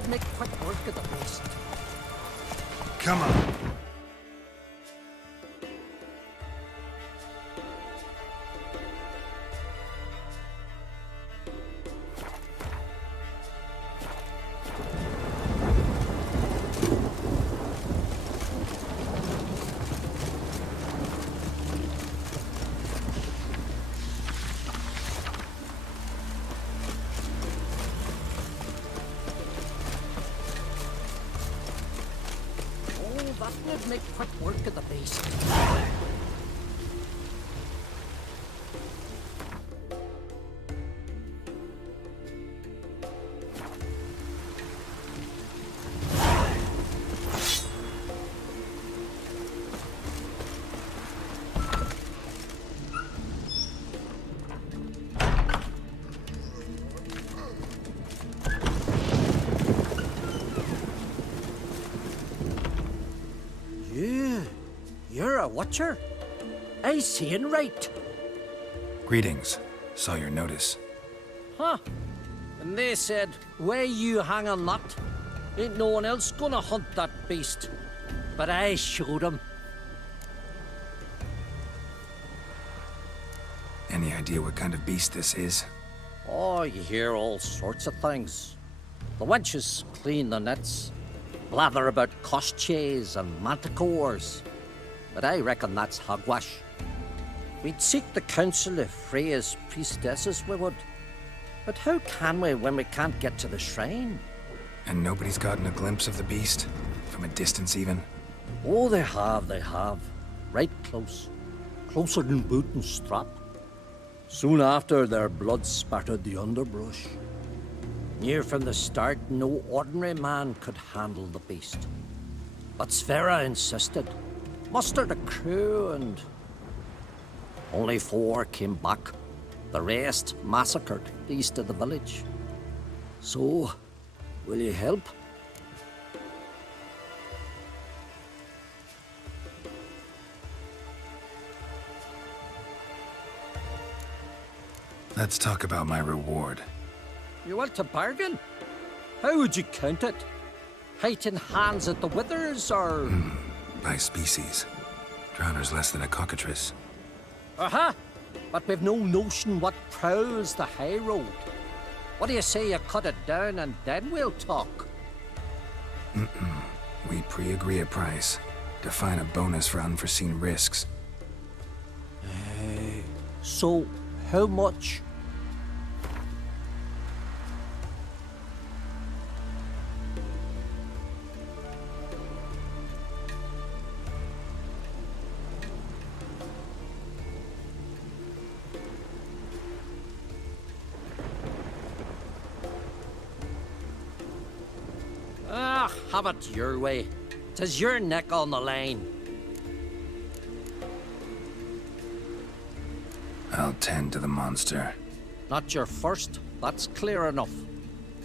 would make quick work of the beast. Come on. That would make quick work of the beast. You're a watcher? I seeing right. Greetings. Saw your notice. Huh. And they said, where you hang on that? Ain't no one else gonna hunt that beast. But I showed 'em. Any idea what kind of beast this is? Oh, you hear all sorts of things. The wenches clean the nets, blather about koshchays and manticores. But I reckon that's hogwash. We'd seek the counsel of Freya's priestesses, we would. But how can we when we can't get to the shrine? And nobody's gotten a glimpse of the beast? From a distance, even? Oh, they have. Right close. Closer than boot and strap. Soon after, their blood spattered the underbrush. Near from the start, no ordinary man could handle the beast. But Sverra insisted. Mustered a crew and... only 4 came back. The rest massacred east of the village. So, will you help? Let's talk about my reward. You want to bargain? How would you count it? Height in hands at the withers, or...? By species. Drowner's less than a cockatrice. Aha! But we've no notion what prowls the high road. What do you say you cut it down and then we'll talk? We pre-agree a price. Define a bonus for unforeseen risks. So, how much? Have it your way. 'Tis your neck on the line. I'll tend to the monster. Not your first, that's clear enough.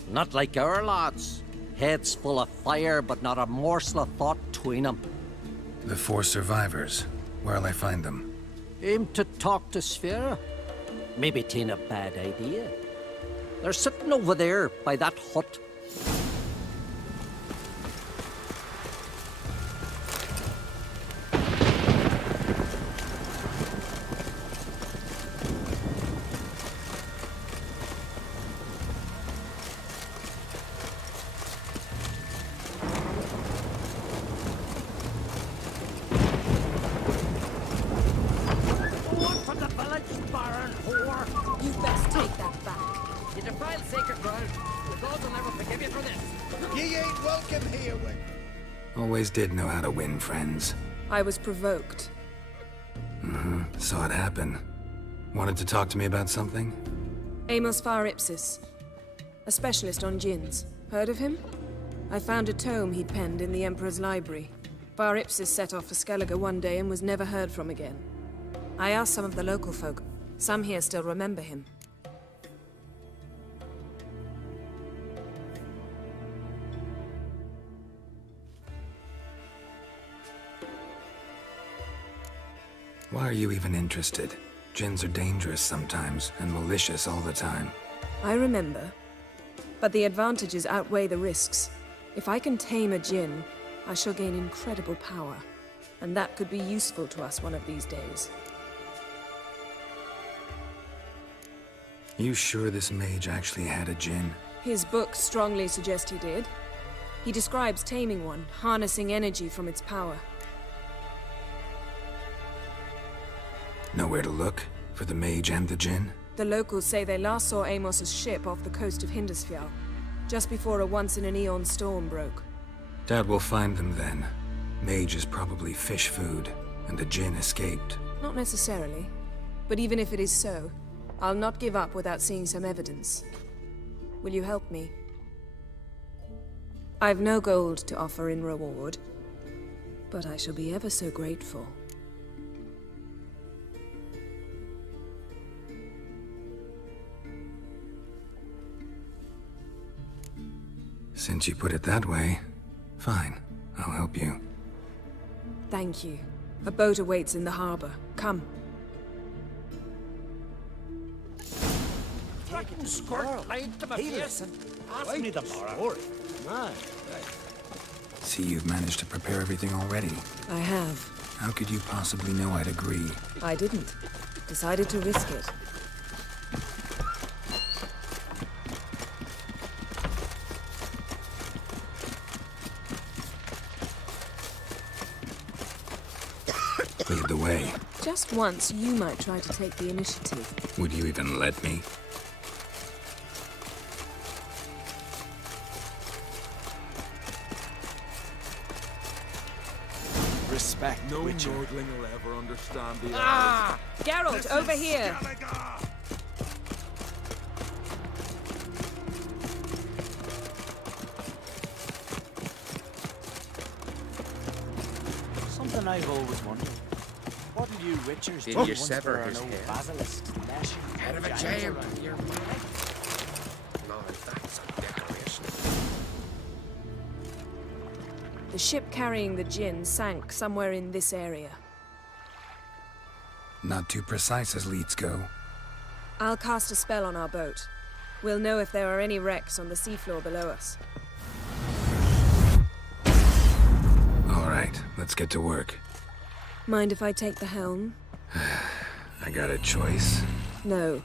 Not like our lads. Heads full of fire, but not a morsel of thought between them. The 4 survivors. Where'll I find them? Aim to talk to Sverra? Maybe 'tain't a bad idea. They're sitting over there by that hut. Always did know how to win friends. I was provoked. Saw it happen. Wanted to talk to me about something? Amos Far Ipsis. A specialist on djinns. Heard of him? I found a tome he'd penned in the Emperor's library. Far Ipsis set off for Skellige one day and was never heard from again. I asked some of the local folk. Some here still remember him. Why are you even interested? Djinns are dangerous sometimes, and malicious all the time. I remember. But the advantages outweigh the risks. If I can tame a djinn, I shall gain incredible power. And that could be useful to us one of these days. You sure this mage actually had a djinn? His books strongly suggest he did. He describes taming one, harnessing energy from its power. Nowhere to look for the mage and the djinn? The locals say they last saw Amos's ship off the coast of Hindersfjall, just before a once-in-an-eon storm broke. Doubt we'll find them then. Mage is probably fish food, and the djinn escaped. Not necessarily. But even if it is so, I'll not give up without seeing some evidence. Will you help me? I've no gold to offer in reward, but I shall be ever so grateful. Since you put it that way, fine. I'll help you. Thank you. A boat awaits in the harbor. Come. Fucking squirt light to my face. Ask me the story. See, you've managed to prepare everything already. I have. How could you possibly know I'd agree? I didn't. Decided to risk it. Lead the way. Just once, you might try to take the initiative. Would you even let me? Respect, No Witcher. Nordling will ever understand the Geralt, over here! Something I've always wondered. What do you Witchers Did do you once sever there are his no head? basilisks lashing Head of a giants giant. around? You're mine. No, that's a decoration. The ship carrying the djinn sank somewhere in this area. Not too precise as leads go. I'll cast a spell on our boat. We'll know if there are any wrecks on the seafloor below us. All right, let's get to work. Mind if I take the helm? I got a choice. No.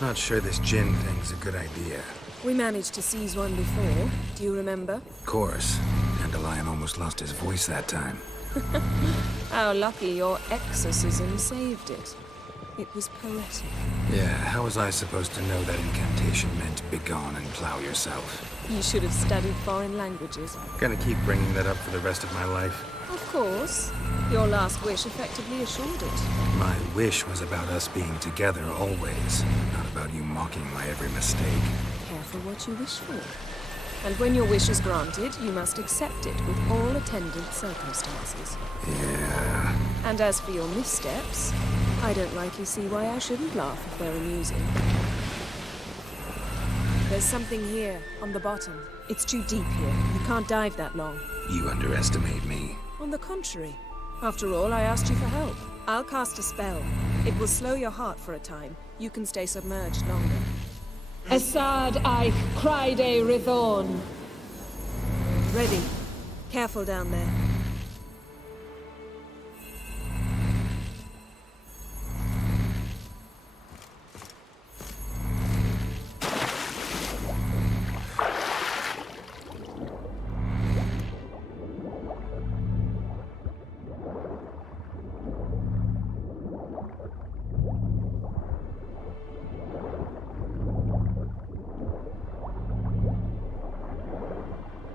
Not sure this djinn thing's a good idea. We managed to seize one before. Do you remember? Of course. Dandelion almost lost his voice that time. How lucky your exorcism saved it. It was poetic. Yeah, how was I supposed to know that incantation meant begone and plow yourself? You should have studied foreign languages. Gonna keep bringing that up for the rest of my life. Of course. Your last wish effectively assured it. My wish was about us being together always, not about you mocking my every mistake. Careful what you wish for. And when your wish is granted, you must accept it with all attendant circumstances. Yeah. And as for your missteps, I don't rightly see why I shouldn't laugh if they're amusing. There's something here, on the bottom. It's too deep here. You can't dive that long. You underestimate me. On the contrary. After all, I asked you for help. I'll cast a spell. It will slow your heart for a time. You can stay submerged longer. Assad Eich Cryde Rithorn. Ready. Careful down there.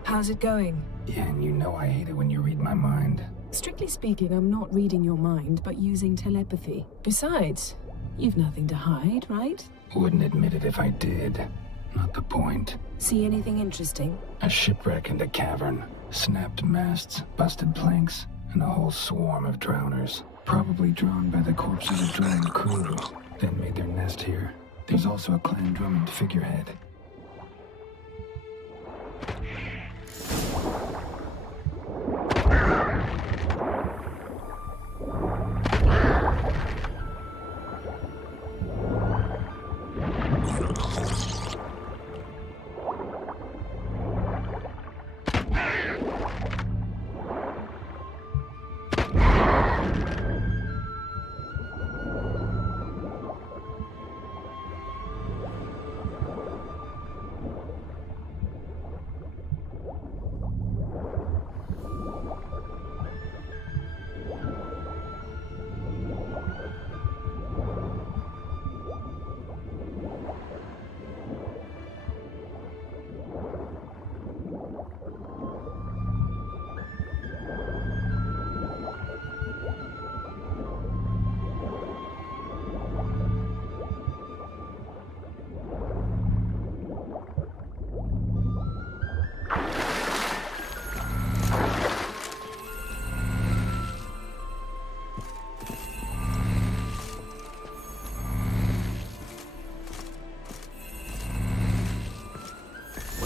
How's it going? Yeah, and you know I hate it when you read my mind. Strictly speaking, I'm not reading your mind, but using telepathy. Besides, you've nothing to hide, right? Wouldn't admit it if I did. Not the point. See anything interesting? A shipwreck and a cavern. Snapped masts, busted planks, and a whole swarm of drowners. Probably drawn by the corpses of drowned crew. Then made their nest here. There's also a Clan Drummond figurehead.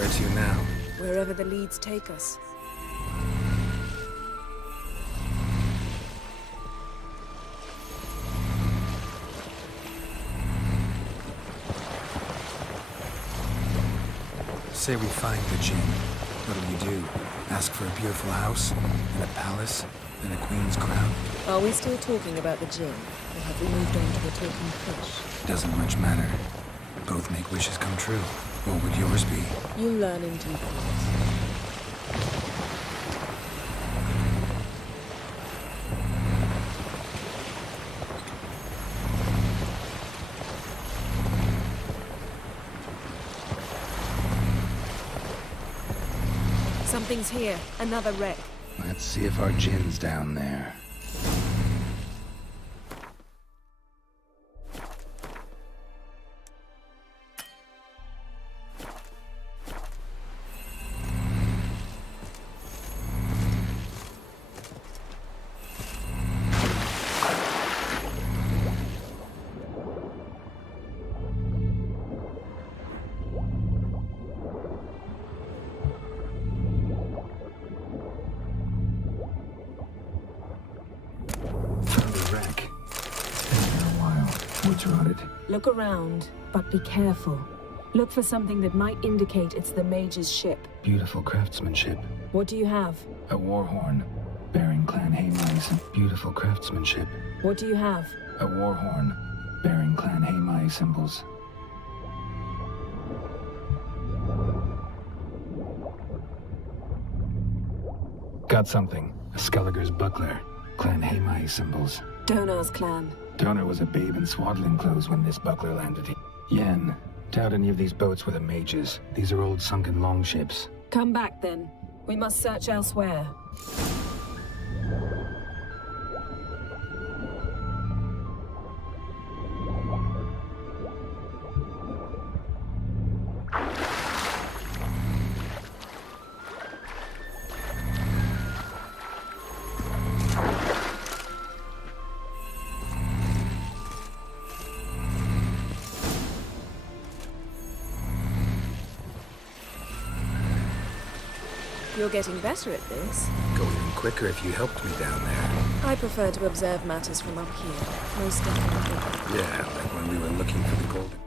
Where to now? Wherever the leads take us. Say we find the Jinn. What'll you do? Ask for a beautiful house? And a palace? And a queen's crown? Are we still talking about the Jinn? Or have we moved on to the talking fish? Doesn't much matter. Both make wishes come true. What would yours be? You learn in due course. Something's here. Another wreck. Let's see if our Jinn's down there. Look around, but be careful. Look for something that might indicate it's the mage's ship. Beautiful craftsmanship. What do you have? A war horn, bearing Clan Haymai's beautiful craftsmanship. What do you have? A war horn, bearing Clan Haymai symbols. Got something. A Skelliger's buckler, Clan Haymai symbols. Donar's clan. Donar was a babe in swaddling clothes when this buckler landed here. Yen, doubt any of these boats were the mages. These are old sunken longships. Come back then. We must search elsewhere. You're getting better at this. Go even quicker if you helped me down there. I prefer to observe matters from up here, most definitely. Yeah, like when we were looking for the golden...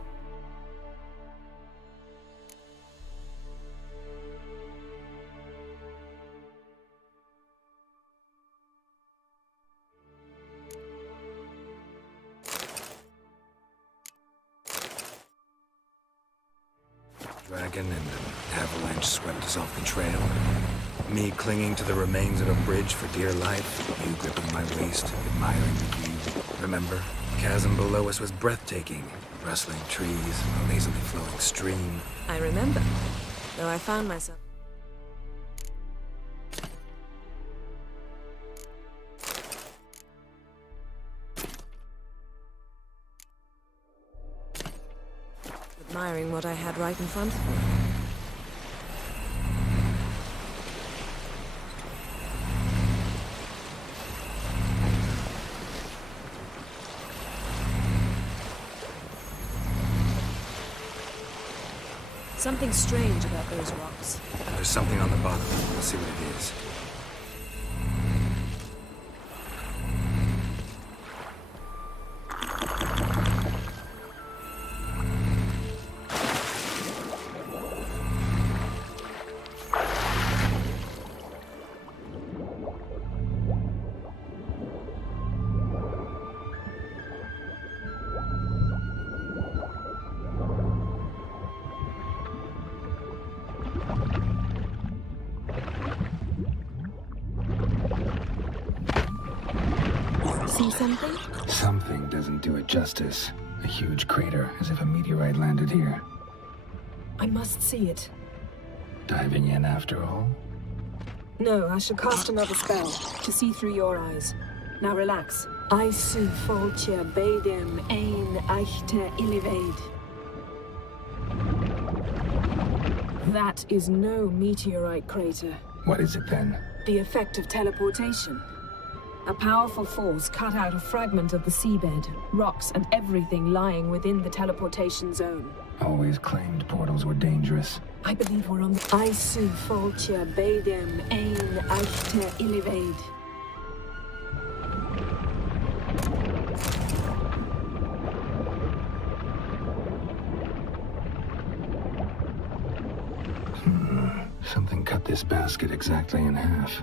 Dragon and an avalanche swept us off the trail. Me clinging to the remains of a bridge for dear life. You gripping my waist, admiring the view. Remember? The chasm below us was breathtaking. Rustling trees, a lazily flowing stream. I remember. Though I found myself... admiring what I had right in front of me. Something strange about those rocks. There's something on the bottom. Let's see what it is. See something? Something doesn't do it justice. A huge crater, as if a meteorite landed here. I must see it. Diving in after all? No, I shall cast another spell to see through your eyes. Now relax. I su foltje bedem ein echte illivaid. That is no meteorite crater. What is it then? The effect of teleportation. A powerful force cut out a fragment of the seabed, rocks and everything lying within the teleportation zone. Always claimed portals were dangerous. I believe we're on the Isu Foltia Beidem Ein Achte Illivaid. Something cut this basket exactly in half.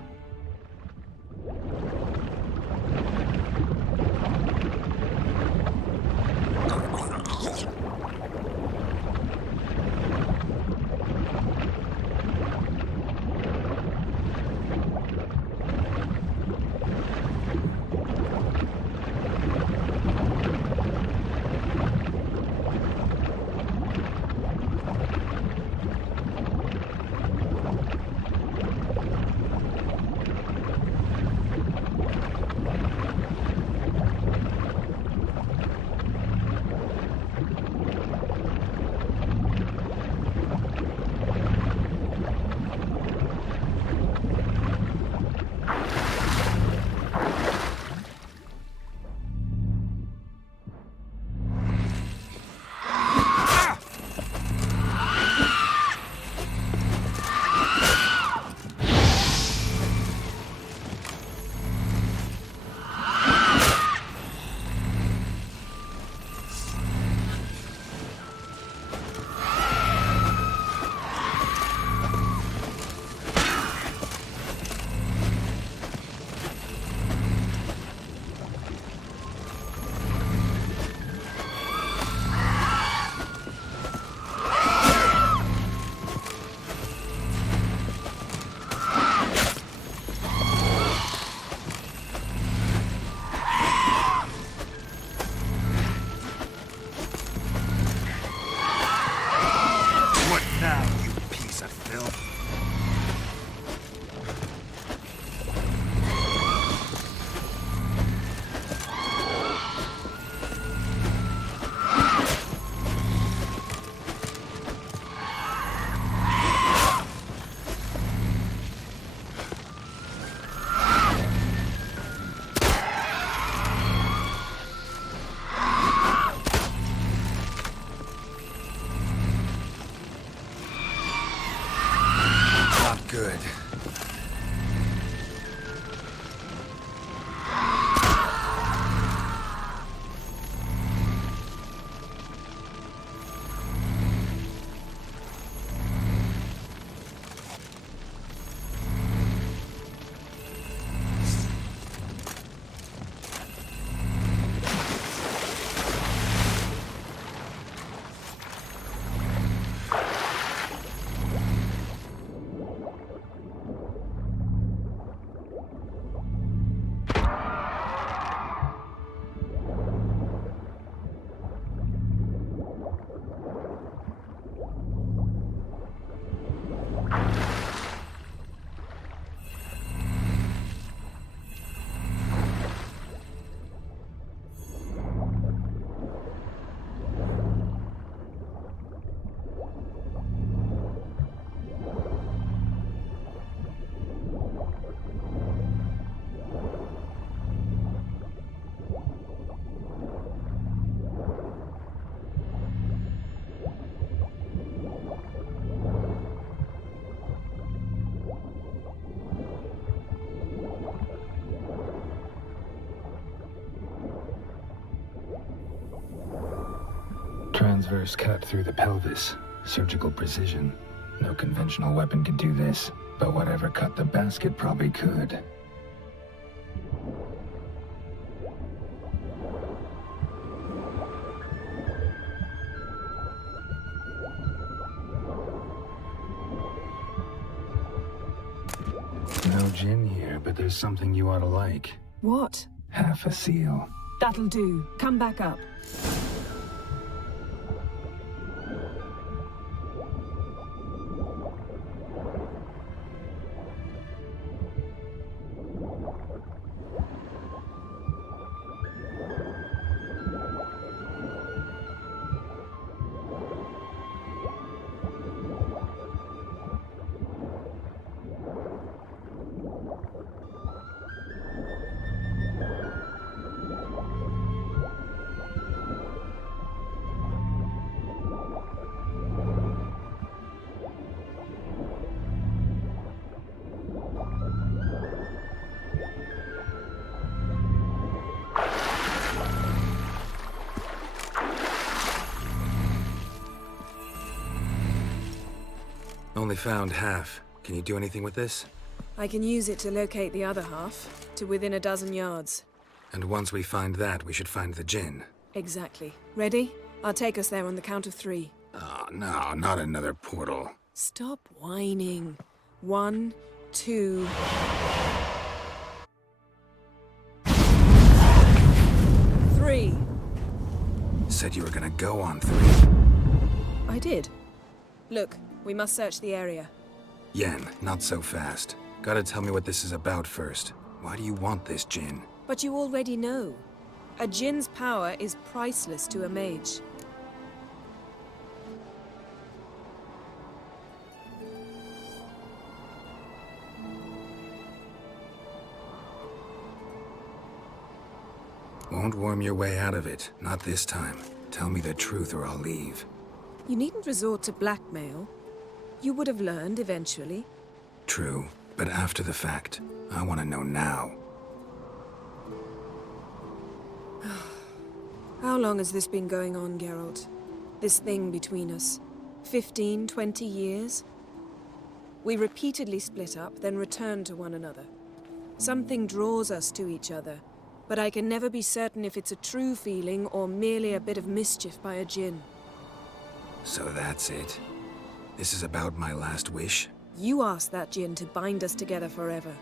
Good. Transverse cut through the pelvis. Surgical precision. No conventional weapon could do this, but whatever cut the basket probably could. No gin here, but there's something you ought to like. What? Half a seal. That'll do. Come back up. Only found half. Can you do anything with this? I can use it to locate the other half, to within a dozen yards. And once we find that, we should find the Jinn. Exactly. Ready? I'll take us there on the count of 3. Oh, no, not another portal. Stop whining. 1, 2... Three. Said you were gonna go on 3. I did. Look, we must search the area. Yen, not so fast. Gotta tell me what this is about first. Why do you want this Jinn? But you already know. A Jinn's power is priceless to a mage. Won't worm your way out of it. Not this time. Tell me the truth or I'll leave. You needn't resort to blackmail. You would have learned eventually. True, but after the fact. I want to know now. How long has this been going on, Geralt? This thing between us? 15, 20 years? We repeatedly split up, then returned to one another. Something draws us to each other, but I can never be certain if it's a true feeling or merely a bit of mischief by a Jinn. So that's it. This is about my last wish? You asked that Jinn to bind us together forever.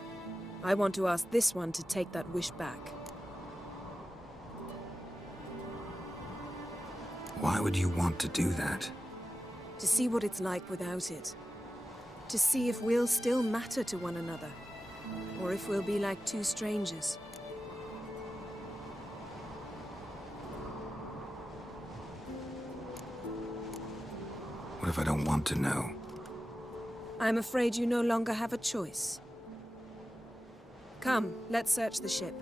I want to ask this one to take that wish back. Why would you want to do that? To see what it's like without it. To see if we'll still matter to one another. Or if we'll be like two strangers. What if I don't want to know? I'm afraid you no longer have a choice. Come, let's search the ship.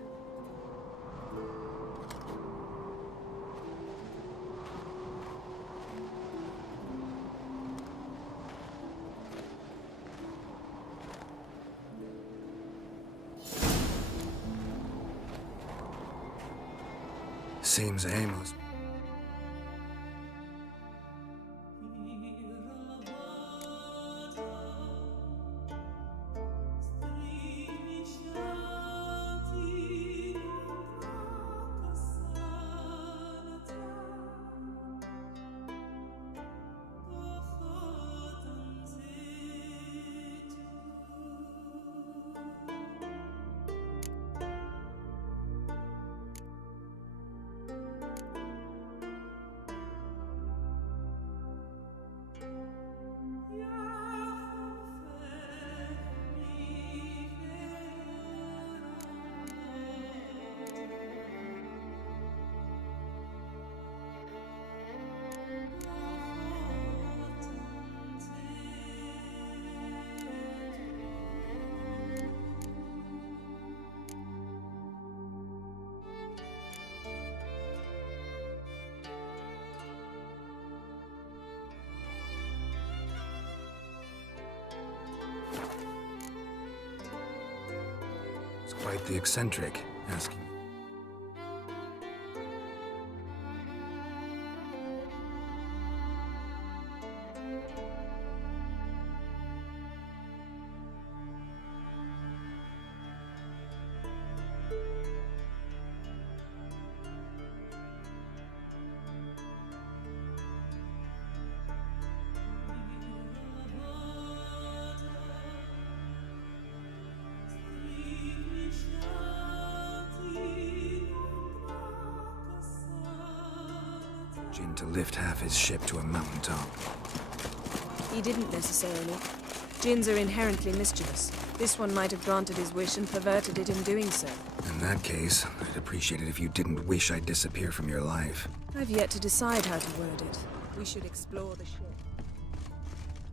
Seems aimless. Quite the eccentric, asking. Jinn to lift half his ship to a mountaintop. He didn't necessarily. Jinns are inherently mischievous. This one might have granted his wish and perverted it in doing so. In that case, I'd appreciate it if you didn't wish I'd disappear from your life. I've yet to decide how to word it. We should explore the ship.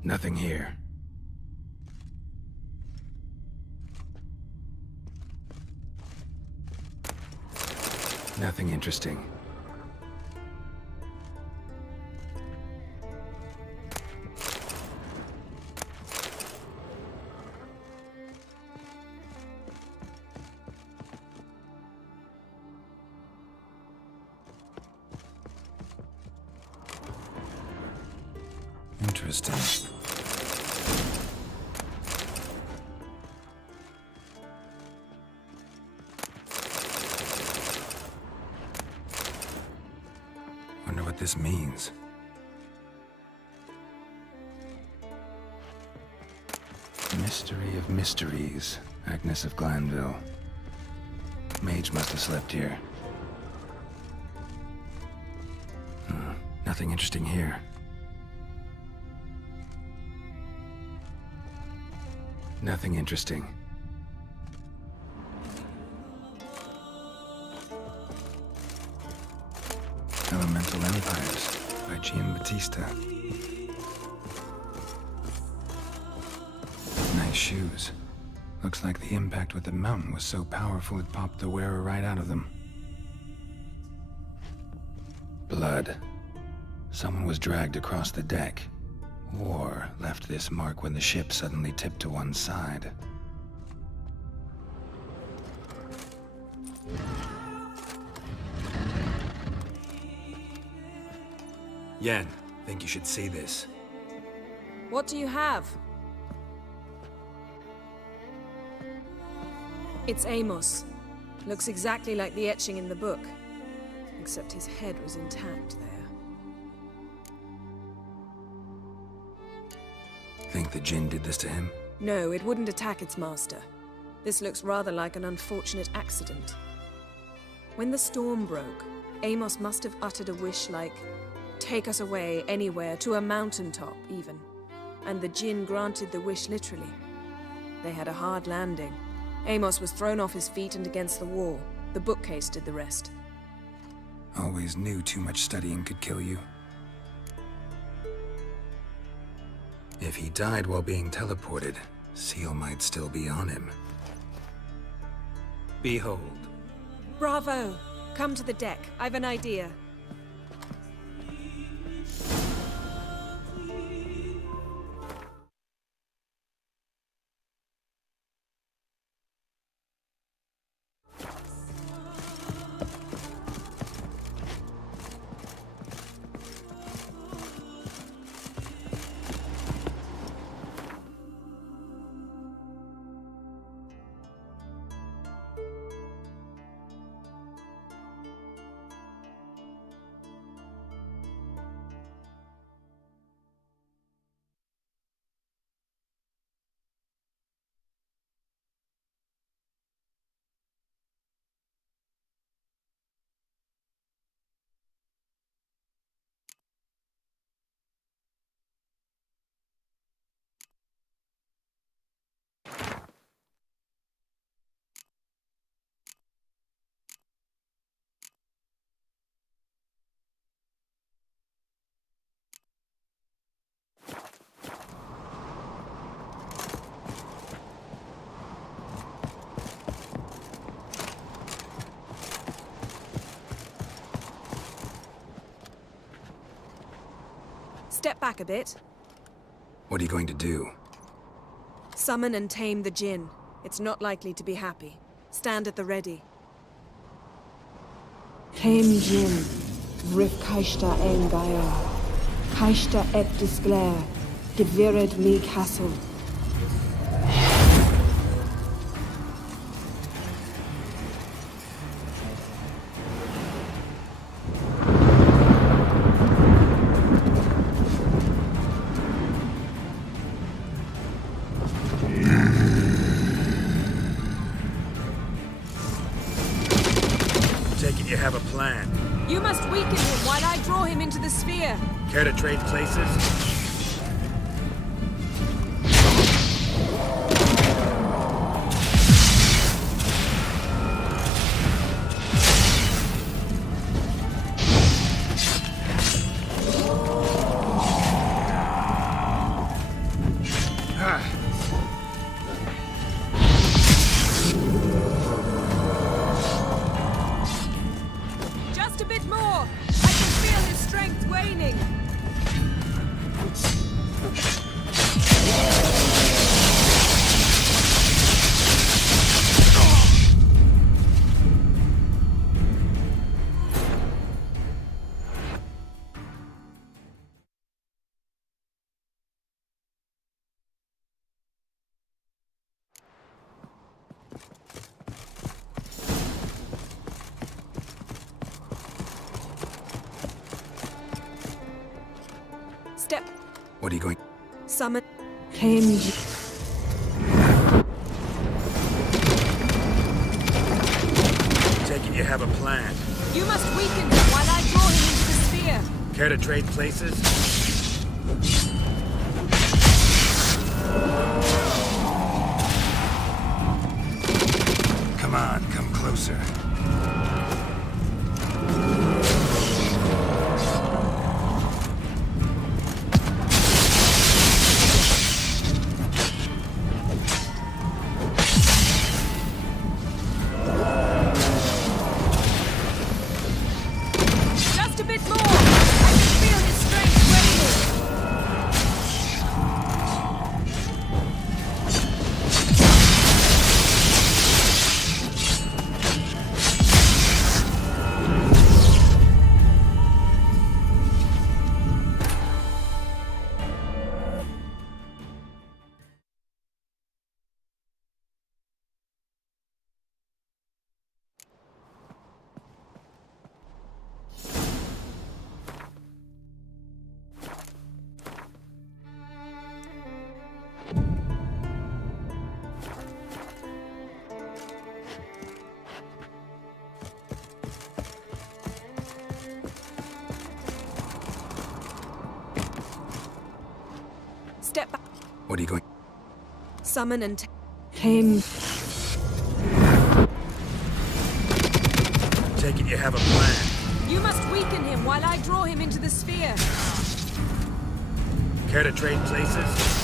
Nothing here. Nothing interesting. Interesting. this means. Mystery of mysteries, Agnes of Glanville. Mage must have slept here. Nothing interesting here. Nothing interesting. Elemental Empires by Giambattista. Nice shoes. Looks like the impact with the mountain was so powerful it popped the wearer right out of them. Blood. Someone was dragged across the deck, or left this mark when the ship suddenly tipped to one side. Yen, think you should see this. What do you have? It's Amos. Looks exactly like the etching in the book. Except his head was intact there. Think the Jinn did this to him? No, it wouldn't attack its master. This looks rather like an unfortunate accident. When the storm broke, Amos must have uttered a wish like, "Take us away, anywhere, to a mountaintop, even." And the Jinn granted the wish literally. They had a hard landing. Amos was thrown off his feet and against the wall. The bookcase did the rest. Always knew too much studying could kill you. If he died while being teleported, Seal might still be on him. Behold. Bravo! Come to the deck. I've an idea. Step back a bit. What are you going to do? Summon and tame the Jinn. It's not likely to be happy. Stand at the ready. Tame Jinn, Rif Kaishta ein Gaia, Kaishta et Disglair, Devired me Castle. Take it you have a plan. You must weaken him while I draw him into the sphere. Care to trade places? Just a bit more. I can feel his strength waning. What are you going... Summon. Came. Take it you have a plan. You must weaken him while I draw him into the sphere. Care to trade places? Come on, come closer. Just a bit more. I can feel his strength waning. Step back. What are you going... Summon and... Came. Take it you have a plan. You must weaken him while I draw him into the sphere. Care to trade places?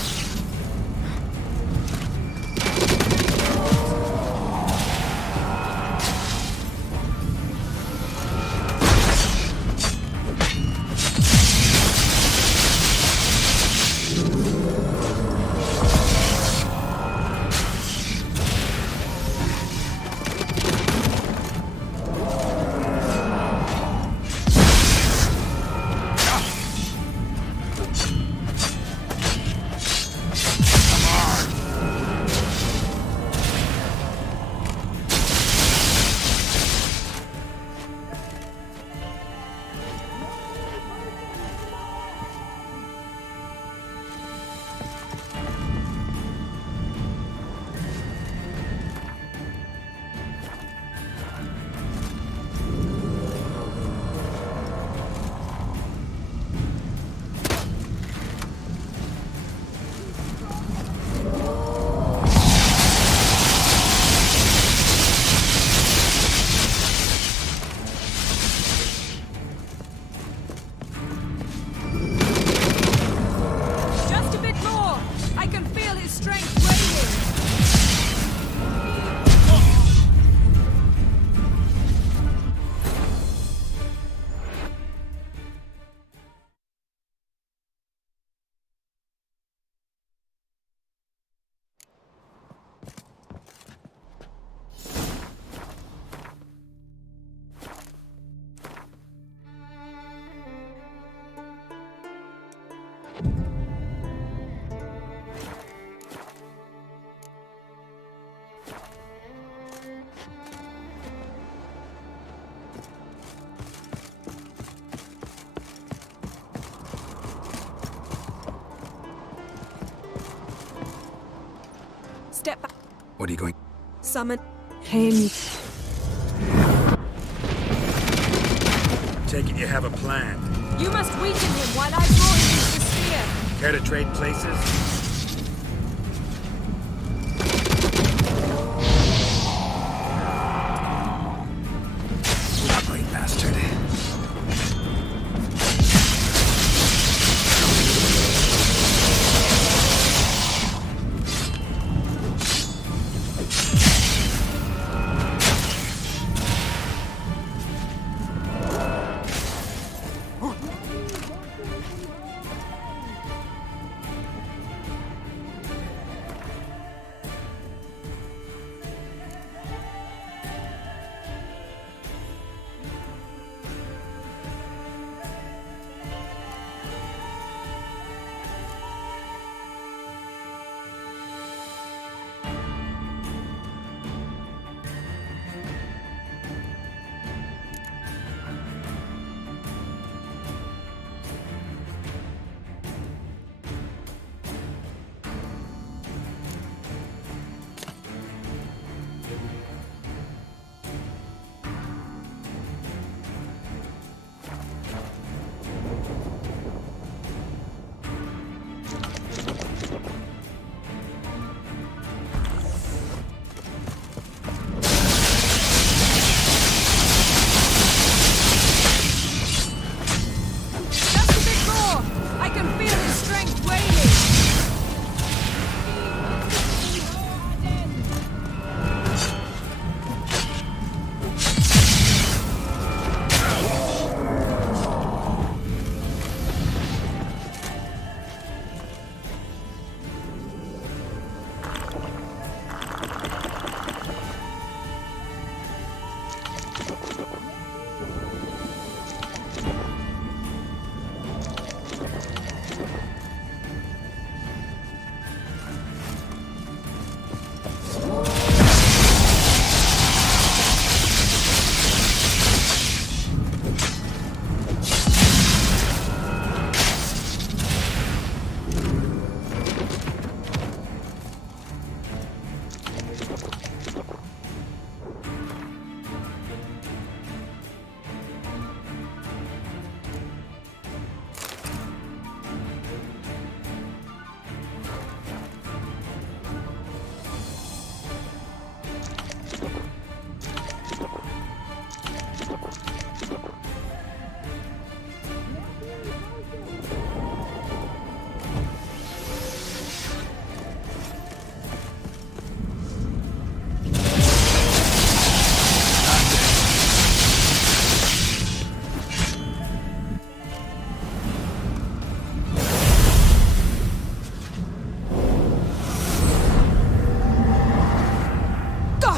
Just a bit more. I can feel his strength waning. Step back. What are you going... Summon. Came. Take it you have a plan. You must weaken him while I draw him into the sphere. Care to trade places? Ugly bastard.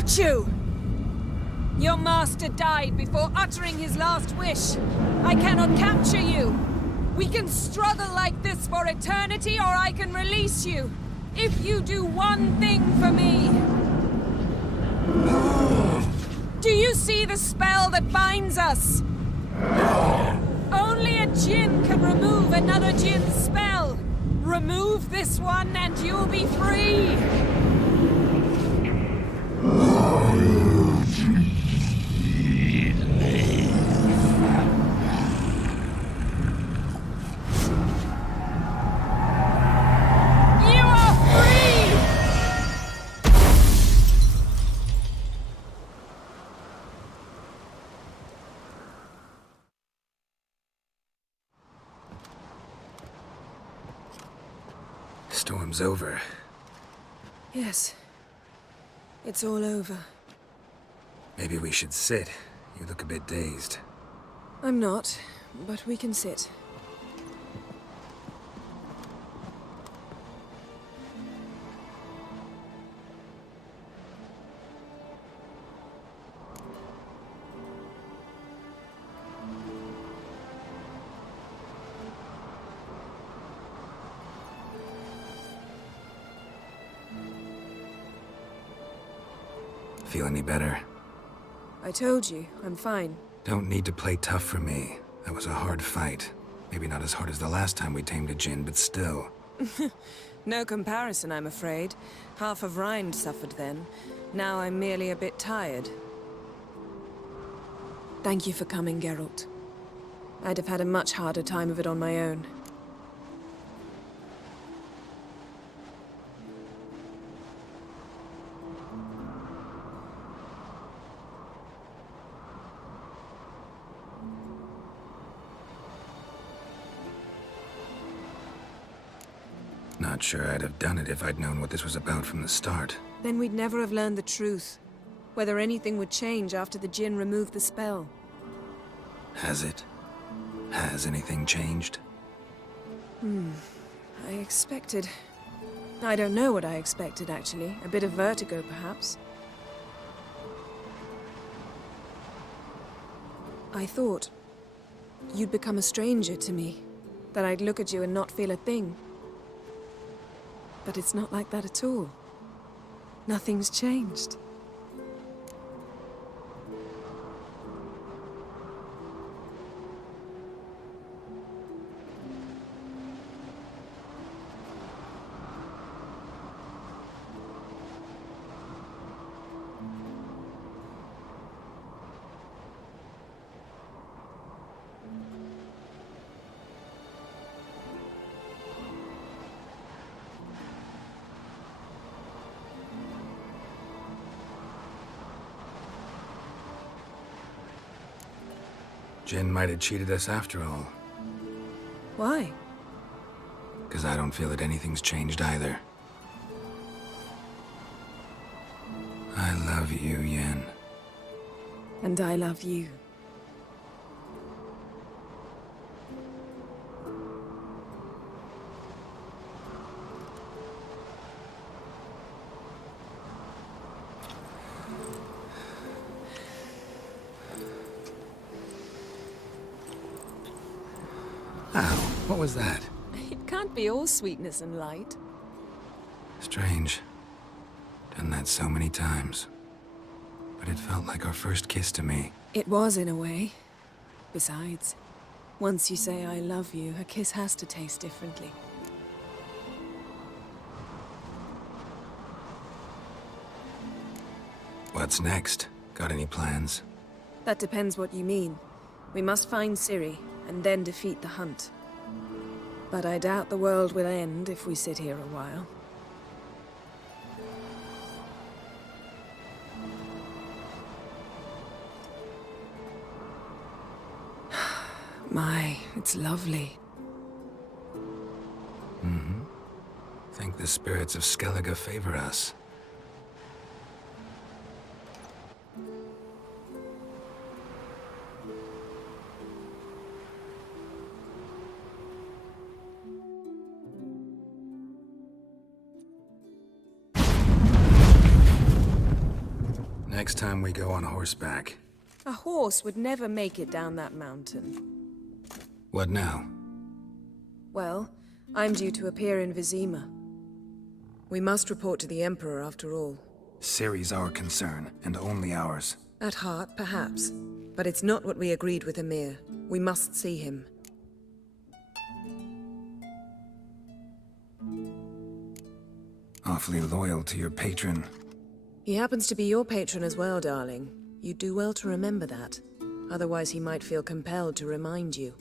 hurt you! Your master died before uttering his last wish. I cannot capture you. We can struggle like this for eternity, or I can release you. If you do one thing for me. Do you see the spell that binds us? Only a djinn can remove another djinn's spell. Remove this one and you'll be free. You are free! Storm's over. Yes. It's all over. Maybe we should sit. You look a bit dazed. I'm not, but we can sit. Feel any better? I told you, I'm fine. Don't need to play tough for me. That was a hard fight. Maybe not as hard as the last time we tamed a djinn, but still. No comparison, I'm afraid. Half of Rind suffered then. Now I'm merely a bit tired. Thank you for coming, Geralt. I'd have had a much harder time of it on my own. Not sure I'd have done it if I'd known what this was about from the start. Then we'd never have learned the truth. Whether anything would change after the djinn removed the spell. Has it? Has anything changed? I expected... I don't know what I expected, actually. A bit of vertigo, perhaps. I thought you'd become a stranger to me. That I'd look at you and not feel a thing. But it's not like that at all. Nothing's changed. Jinn might have cheated us after all. Why? Because I don't feel that anything's changed either. I love you, Yen. And I love you. Ow, what was that? It can't be all sweetness and light. Strange. Done that so many times. But it felt like our first kiss to me. It was, in a way. Besides, once you say I love you, a kiss has to taste differently. What's next? Got any plans? That depends what you mean. We must find Ciri, and then defeat the hunt. But I doubt the world will end if we sit here a while. My, it's lovely. Mm-hmm. Think the spirits of Skellige favor us. Next time we go on horseback. A horse would never make it down that mountain. What now? Well, I'm due to appear in Vizima. We must report to the Emperor after all. Ciri's our concern, and only ours. At heart, perhaps. But it's not what we agreed with Emir. We must see him. Awfully loyal to your patron. He happens to be your patron as well, darling. You'd do well to remember that. Otherwise he might feel compelled to remind you.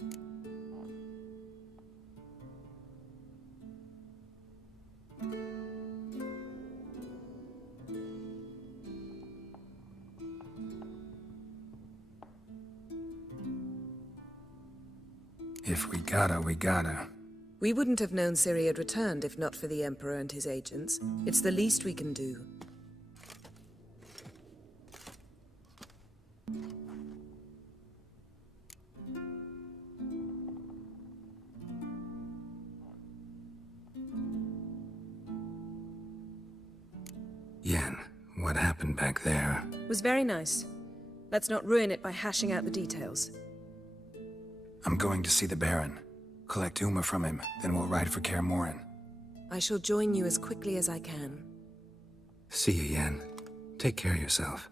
If we gotta, we gotta. We wouldn't have known Ciri had returned if not for the Emperor and his agents. It's the least we can do. Yen, what happened back there? Was very nice. Let's not ruin it by hashing out the details. I'm going to see the Baron. Collect Uma from him, then we'll ride for Kaer Morhen. I shall join you as quickly as I can. See you, Yen. Take care of yourself.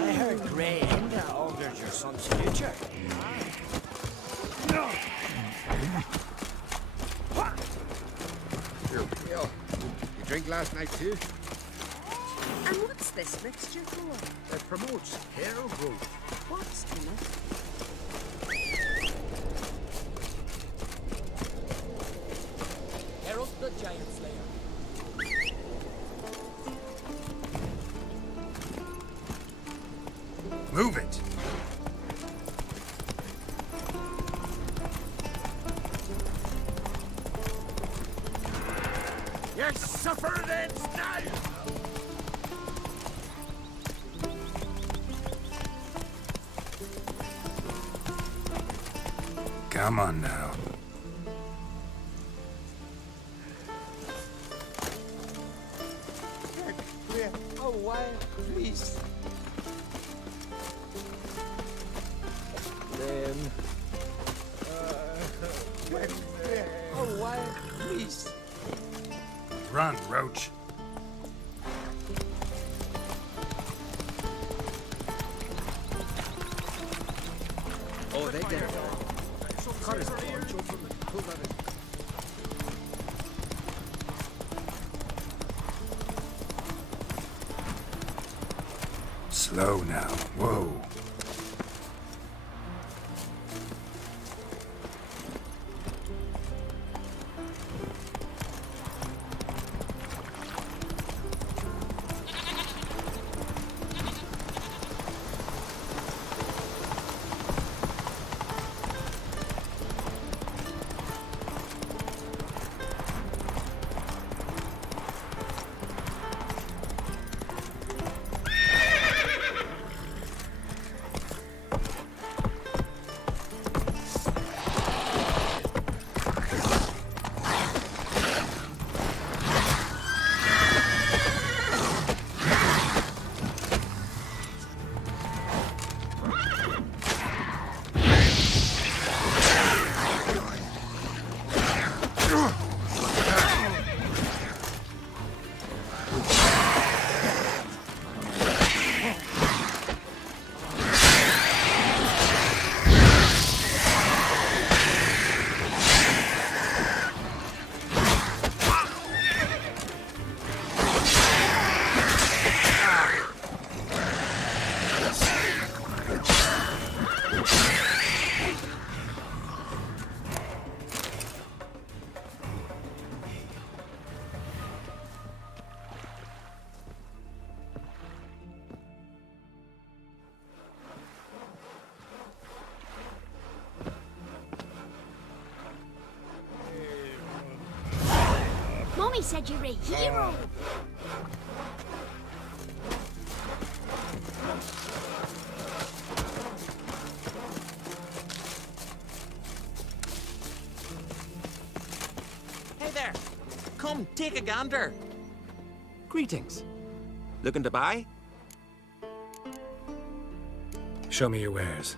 I heard Grey Hinder altered your son's future. Here, Will. You drink last night too? And what's this mixture for? It promotes hair growth. What's in it? Herald the Giant Slayer. Move it! You suffer then, now! Come on now. Get away, please. Then, get away, please. Run, Roach. Oh, they did it. Slow now. Whoa. Mommy said you're a hero. Hey there! Come, take a gander. Greetings. Looking to buy? Show me your wares.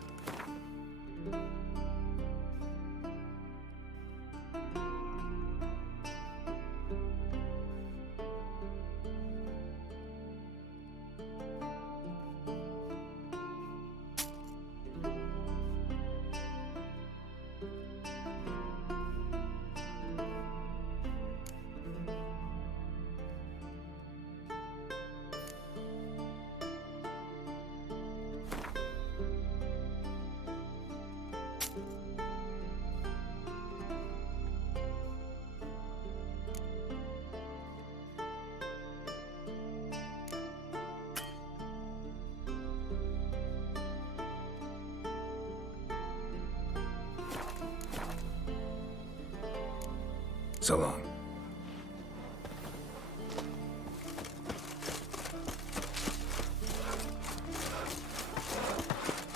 So long.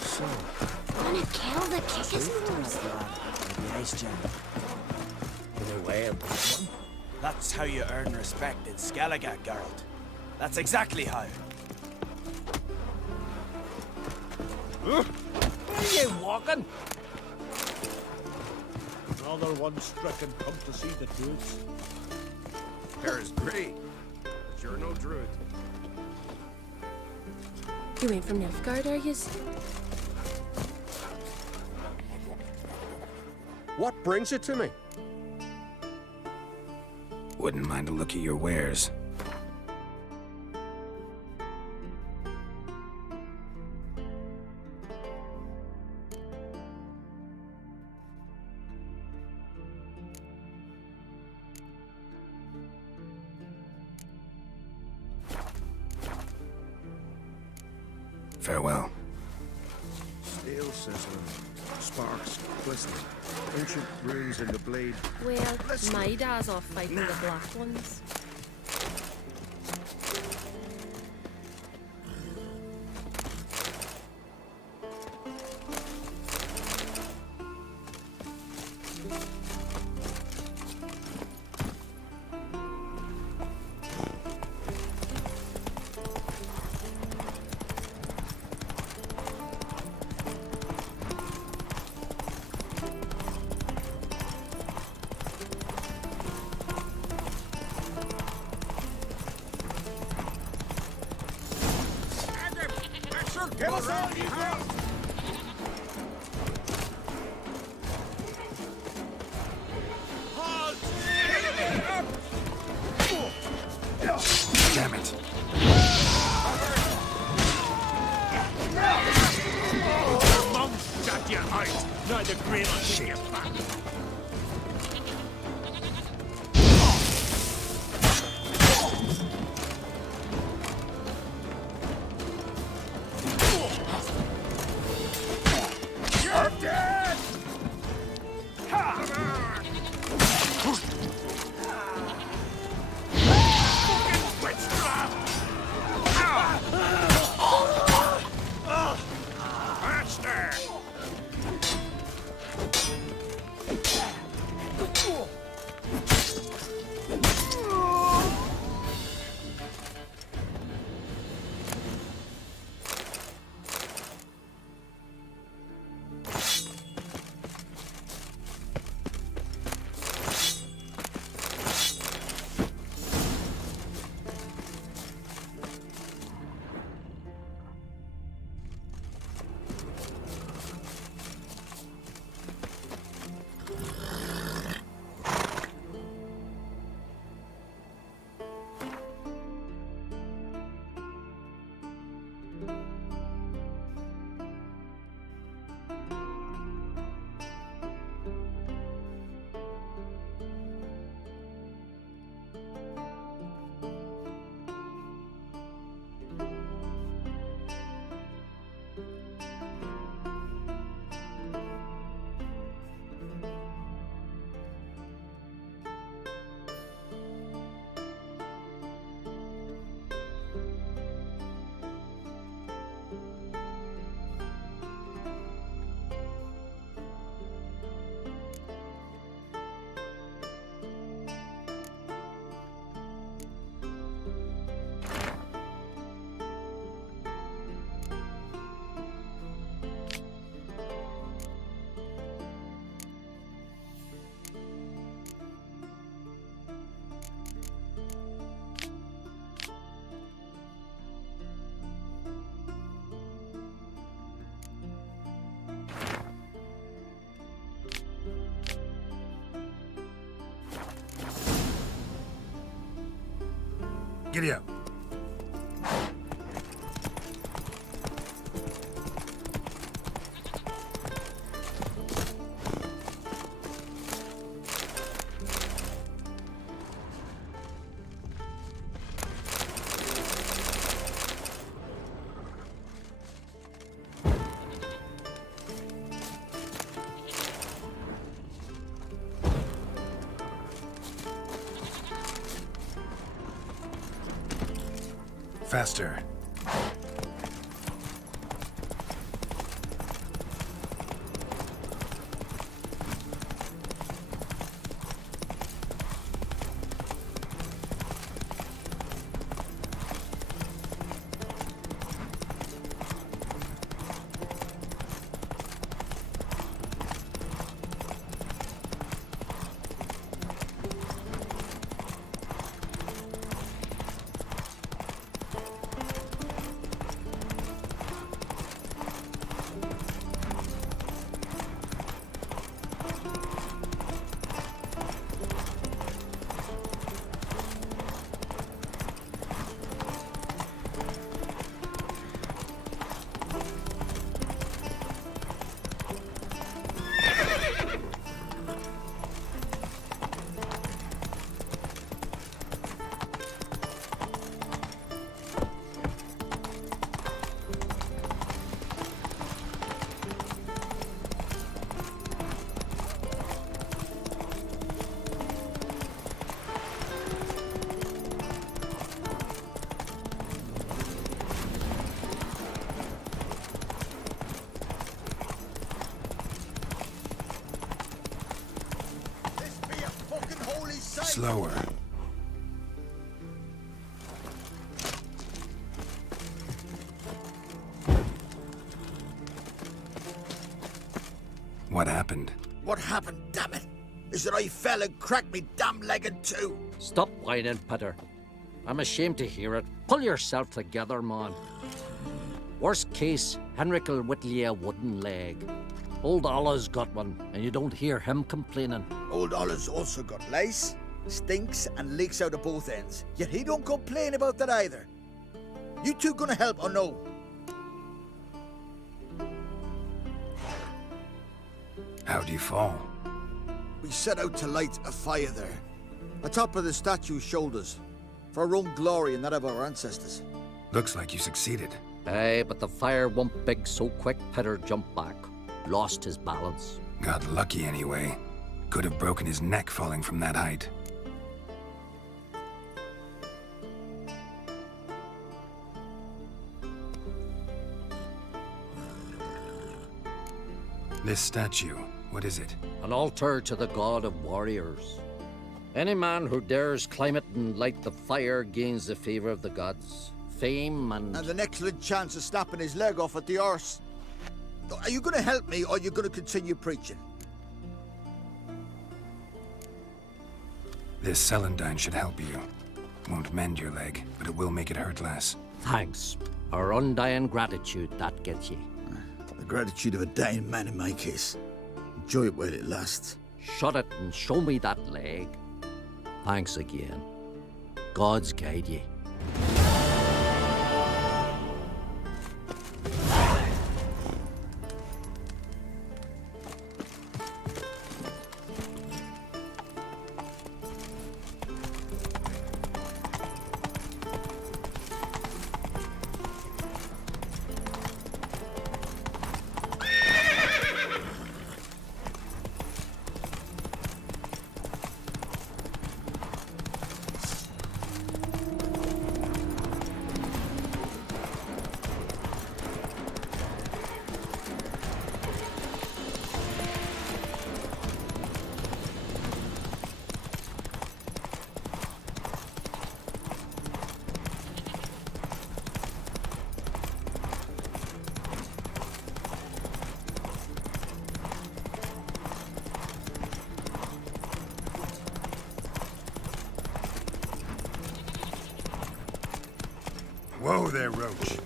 So, Gonna kill the kisses. nice jam. In a way, That's how you earn respect in Skellige, Geralt. That's exactly how. where are you walking? Another one stricken come to see the druids. Hair is great, but you're no druid. You ain't from Nilfgaard, are yous? What brings you to me? Wouldn't mind a look at your wares. Farewell. Steel sizzling, sparks twisting, ancient runes in the blade. Well, my dad's off fighting the black ones. Give us all you got! right. Now the grave will take you back. You're dead! Master! Giddy up. Faster. Slower. What happened? What happened, damn it? Is that I fell and cracked me damn leg in two. Stop whining, Peter. I'm ashamed to hear it. Pull yourself together, man. Worst case, Henrik'll whittle you a wooden leg. Old Ollah's got one, and you don't hear him complaining. Old Ollah's also got lice, stinks, and leaks out of both ends. Yet he don't complain about that either. You two gonna help or no? How'd you fall? We set out to light a fire there, atop of the statue's shoulders, for our own glory and that of our ancestors. Looks like you succeeded. Aye, but the fire went big so quick, Peter jumped back. Lost his balance. Got lucky anyway. Could have broken his neck falling from that height. This statue, what is it? An altar to the god of warriors. Any man who dares climb it and light the fire gains the favor of the gods. Fame and an excellent chance of snapping his leg off at the arse. Are you going to help me, or are you going to continue preaching? This celandine should help you. Won't mend your leg, but it will make it hurt less. thanks. Our undying gratitude, that gets ye. The gratitude of a dying man in my case. Enjoy it while it lasts. Shut it and show me that leg. Thanks again. God's guide ye. Whoa there, Roach.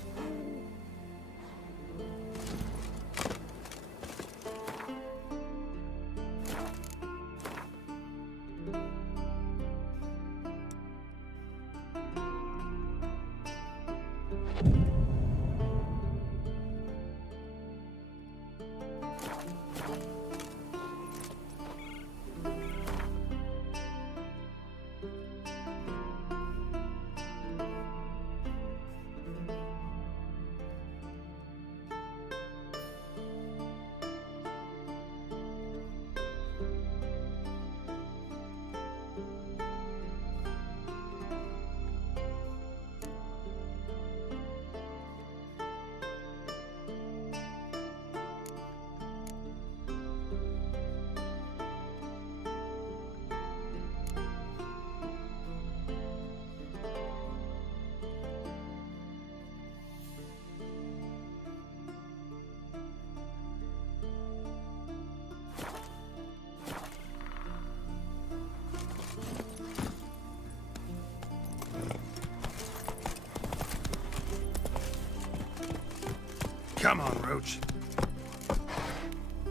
Come on, Roach.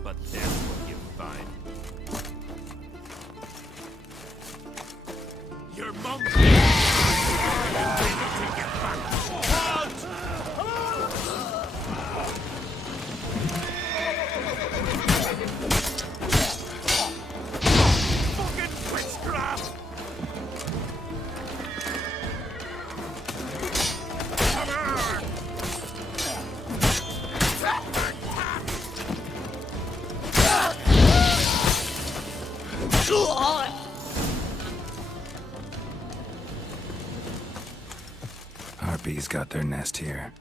But that's what you find. Your mom. Fucking witchcraft! Come on! Harpies got their nest here.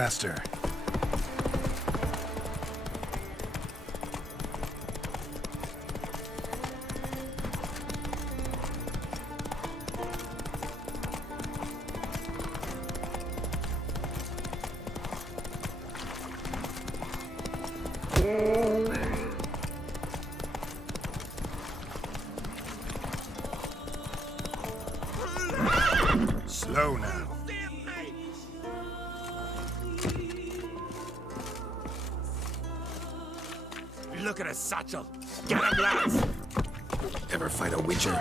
Faster. Slow now. Look at his satchel. Get him, lads. Ever fight a witcher?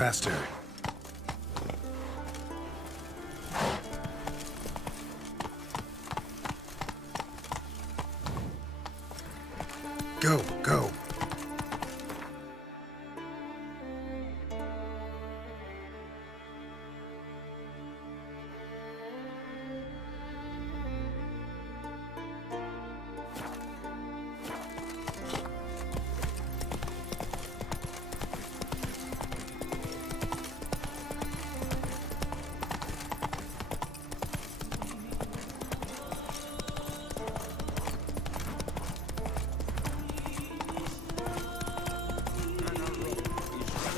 Faster. Go, go.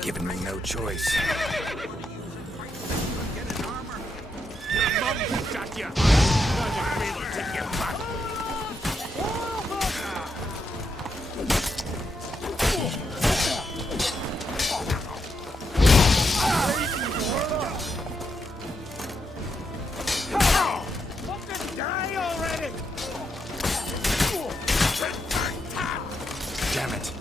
Giving me no choice. Damn it.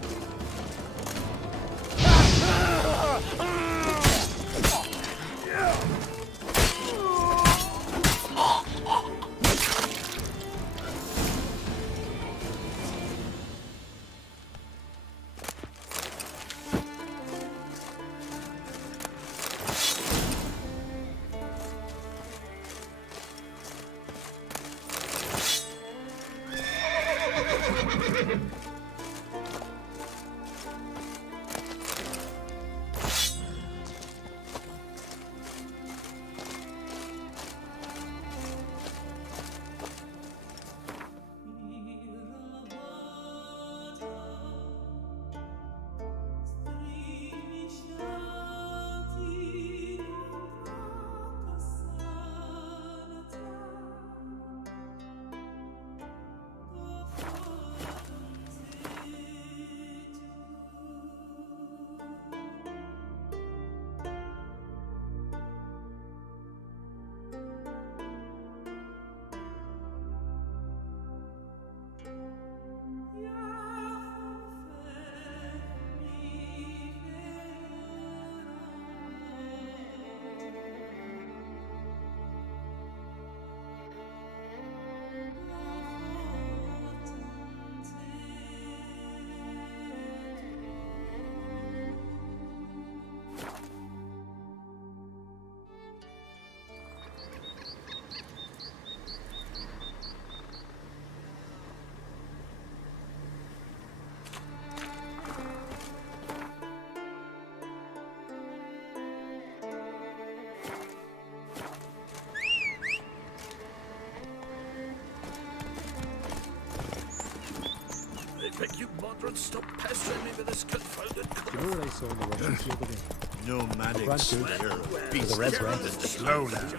Mordred, stop pestering me with this confounded Do you know what I saw in the Russians the other day? Nomadic Grand slayer. Duke. Be The Red careful. Red. Slow now.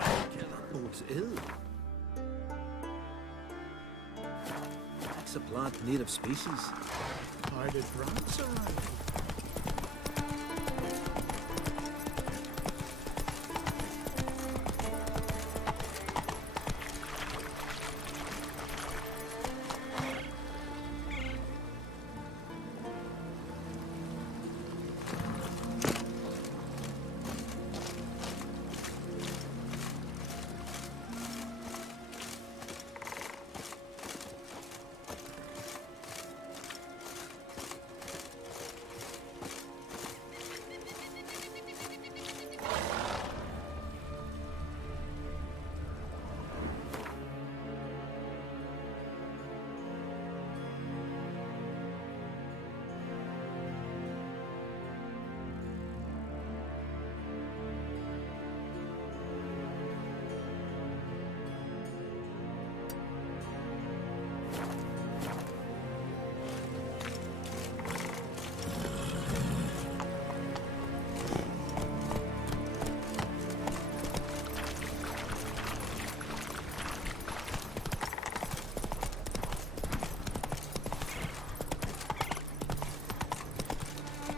Bodes ill. Exoplant native species. How did France arrive?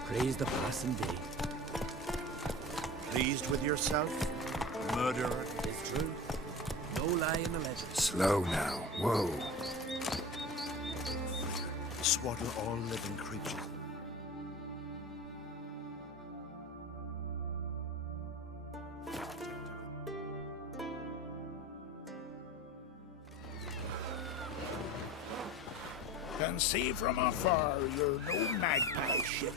Praise the passing day. Pleased with yourself, murderer? It's true. No lie in the legend. Slow now. Whoa. Swaddle all living creatures. Can see from afar you're no magpie shit.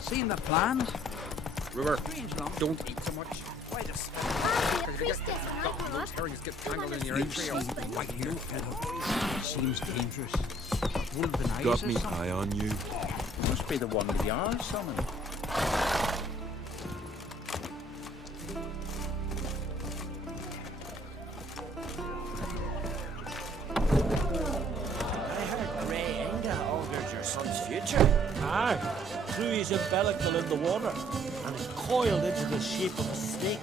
Seen the plans? River, Strange long. don't eat so much. Why the smell? Those herrings get tangled in your You entry. see or the white here. Seems dangerous. Wolven eyes Got or me something? eye on you. Must be the one with the eyes, summoning. I heard Grey Inga augured your son's future. Aye, threw his umbilical in the water, and it coiled into the shape of a snake.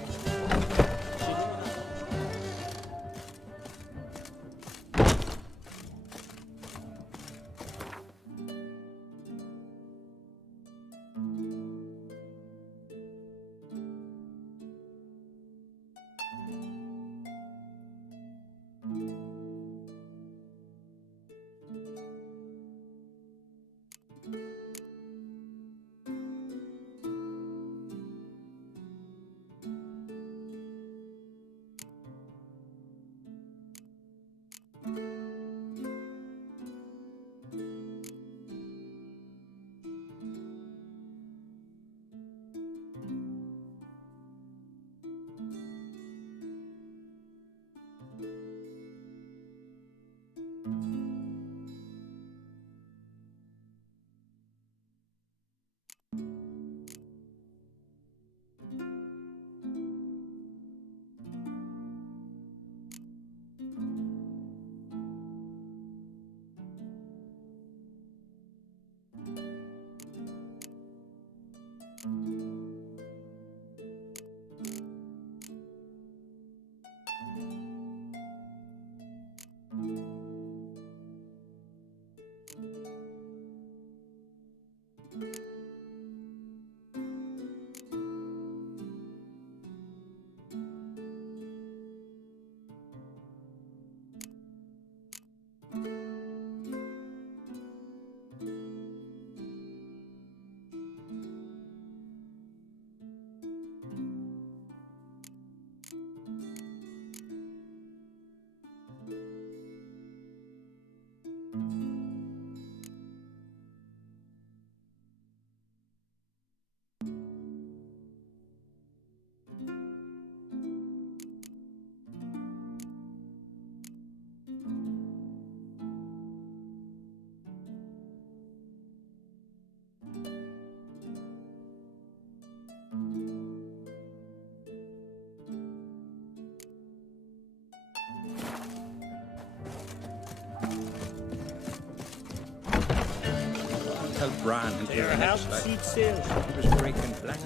tell Bran and There Aaron have next seat sails. he was breaking black.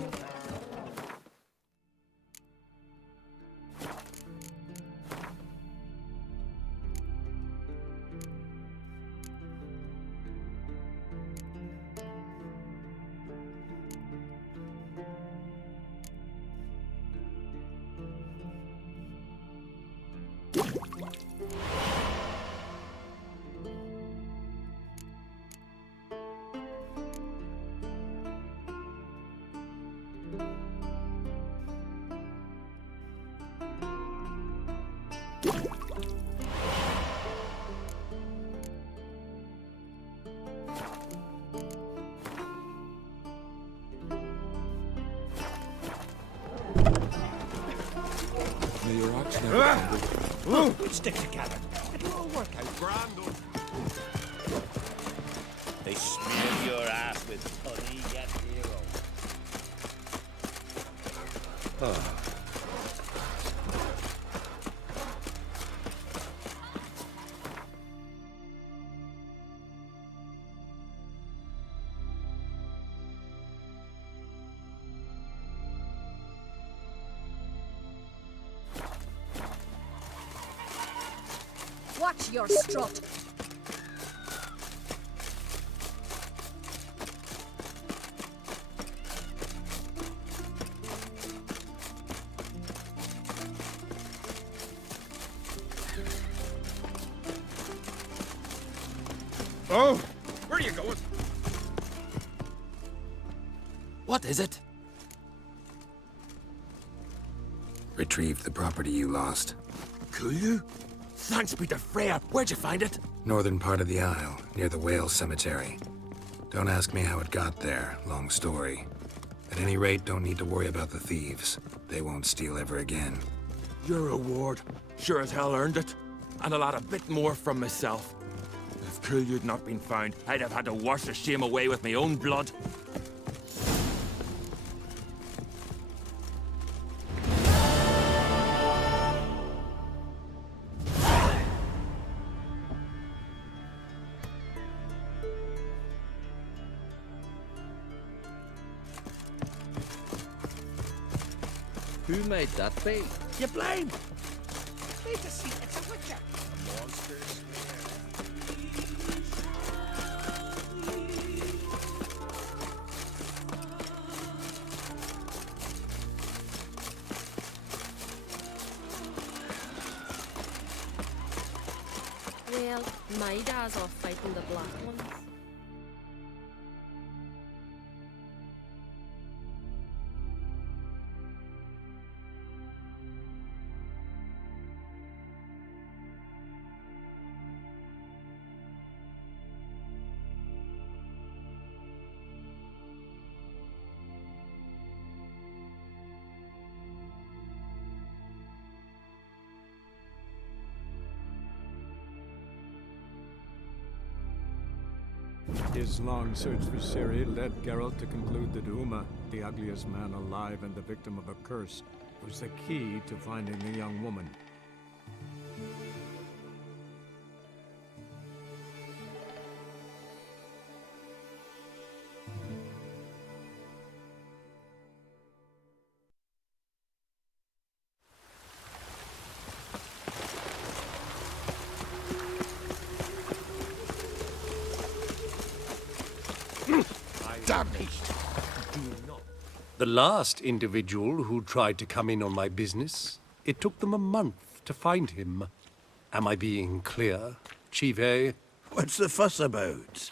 May your ox never crumble. We'll stick together. It'll all work out grand. They smeared your ass with honey, yet hero. Watch your strut. Oh, where are you going? What is it? Retrieved the property you lost. Could you? Thanks be to Freya. Where'd you find it? Northern part of the Isle, near the whale cemetery. Don't ask me how it got there, long story. At any rate, don't need to worry about the thieves. They won't steal ever again. Your reward. Sure as hell earned it. And a lot of bit more from myself. If Killiud not been found, I'd have had to wash the shame away with my own blood. Who made that be? You blame! Need to see it's a witcher. A monster Well, my dad's off fighting the black ones. His long search for Ciri led Geralt to conclude that Uma, the ugliest man alive and the victim of a curse, was the key to finding the young woman. The last individual who tried to come in on my business, it took them a month to find him. Am I being clear, Chive? What's the fuss about?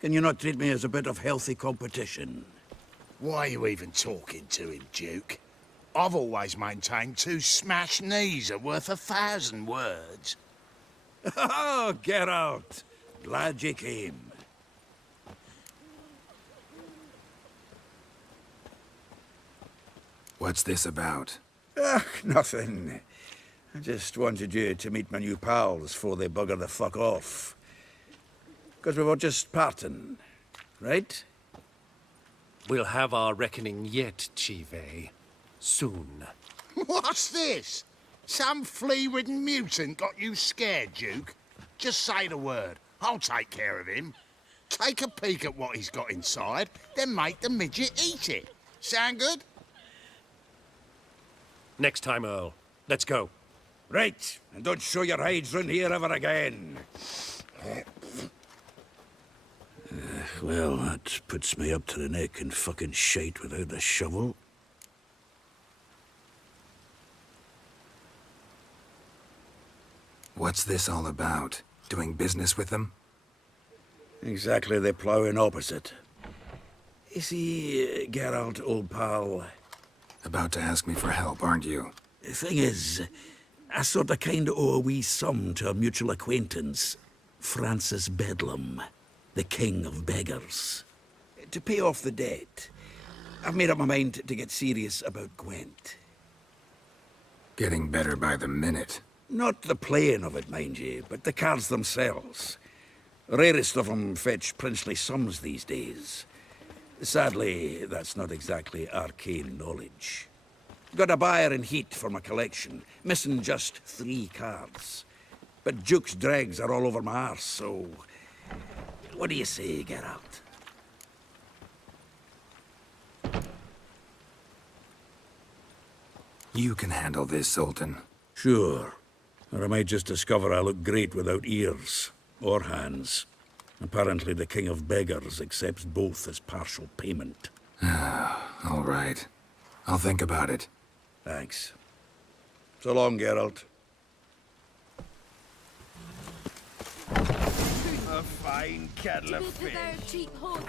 Can you not treat me as a bit of healthy competition? Why are you even talking to him, Duke? I've always maintained 2 smashed knees are worth 1,000 words. Oh, get out! Glad you came. What's this about? Nothing. I just wanted you to meet my new pals before they bugger the fuck off. Because we were just parting, right? We'll have our reckoning yet, Chive. Soon. What's this? Some flea-ridden mutant got you scared, Duke? Just say the word. I'll take care of him. Take a peek at what he's got inside, then make the midget eat it. Sound good? Next time, Earl. Let's go. Right, and don't show your hides round here ever again. Well, that puts me up to the neck in fucking shite without a shovel. What's this all about? Doing business with them? Exactly the ploughing opposite. You see, Geralt, old pal... About to ask me for help, aren't you? The thing is, I sort of kinda owe a wee sum to a mutual acquaintance, Francis Bedlam, the king of beggars. To pay off the debt, I've made up my mind to get serious about Gwent. Getting better by the minute. Not the playing of it, mind you, but the cards themselves. Rarest of them fetch princely sums these days. Sadly, that's not exactly arcane knowledge. Got a buyer in heat for my collection, missing just 3 cards. But Duke's dregs are all over my arse, so... What do you say, Geralt? You can handle this, Sultan. Sure. Or I might just discover I look great without ears. Or hands. Apparently the King of Beggars accepts both as partial payment. All right. I'll think about it. Thanks. So long, Geralt. A fine kettle of fish. Cheap hog.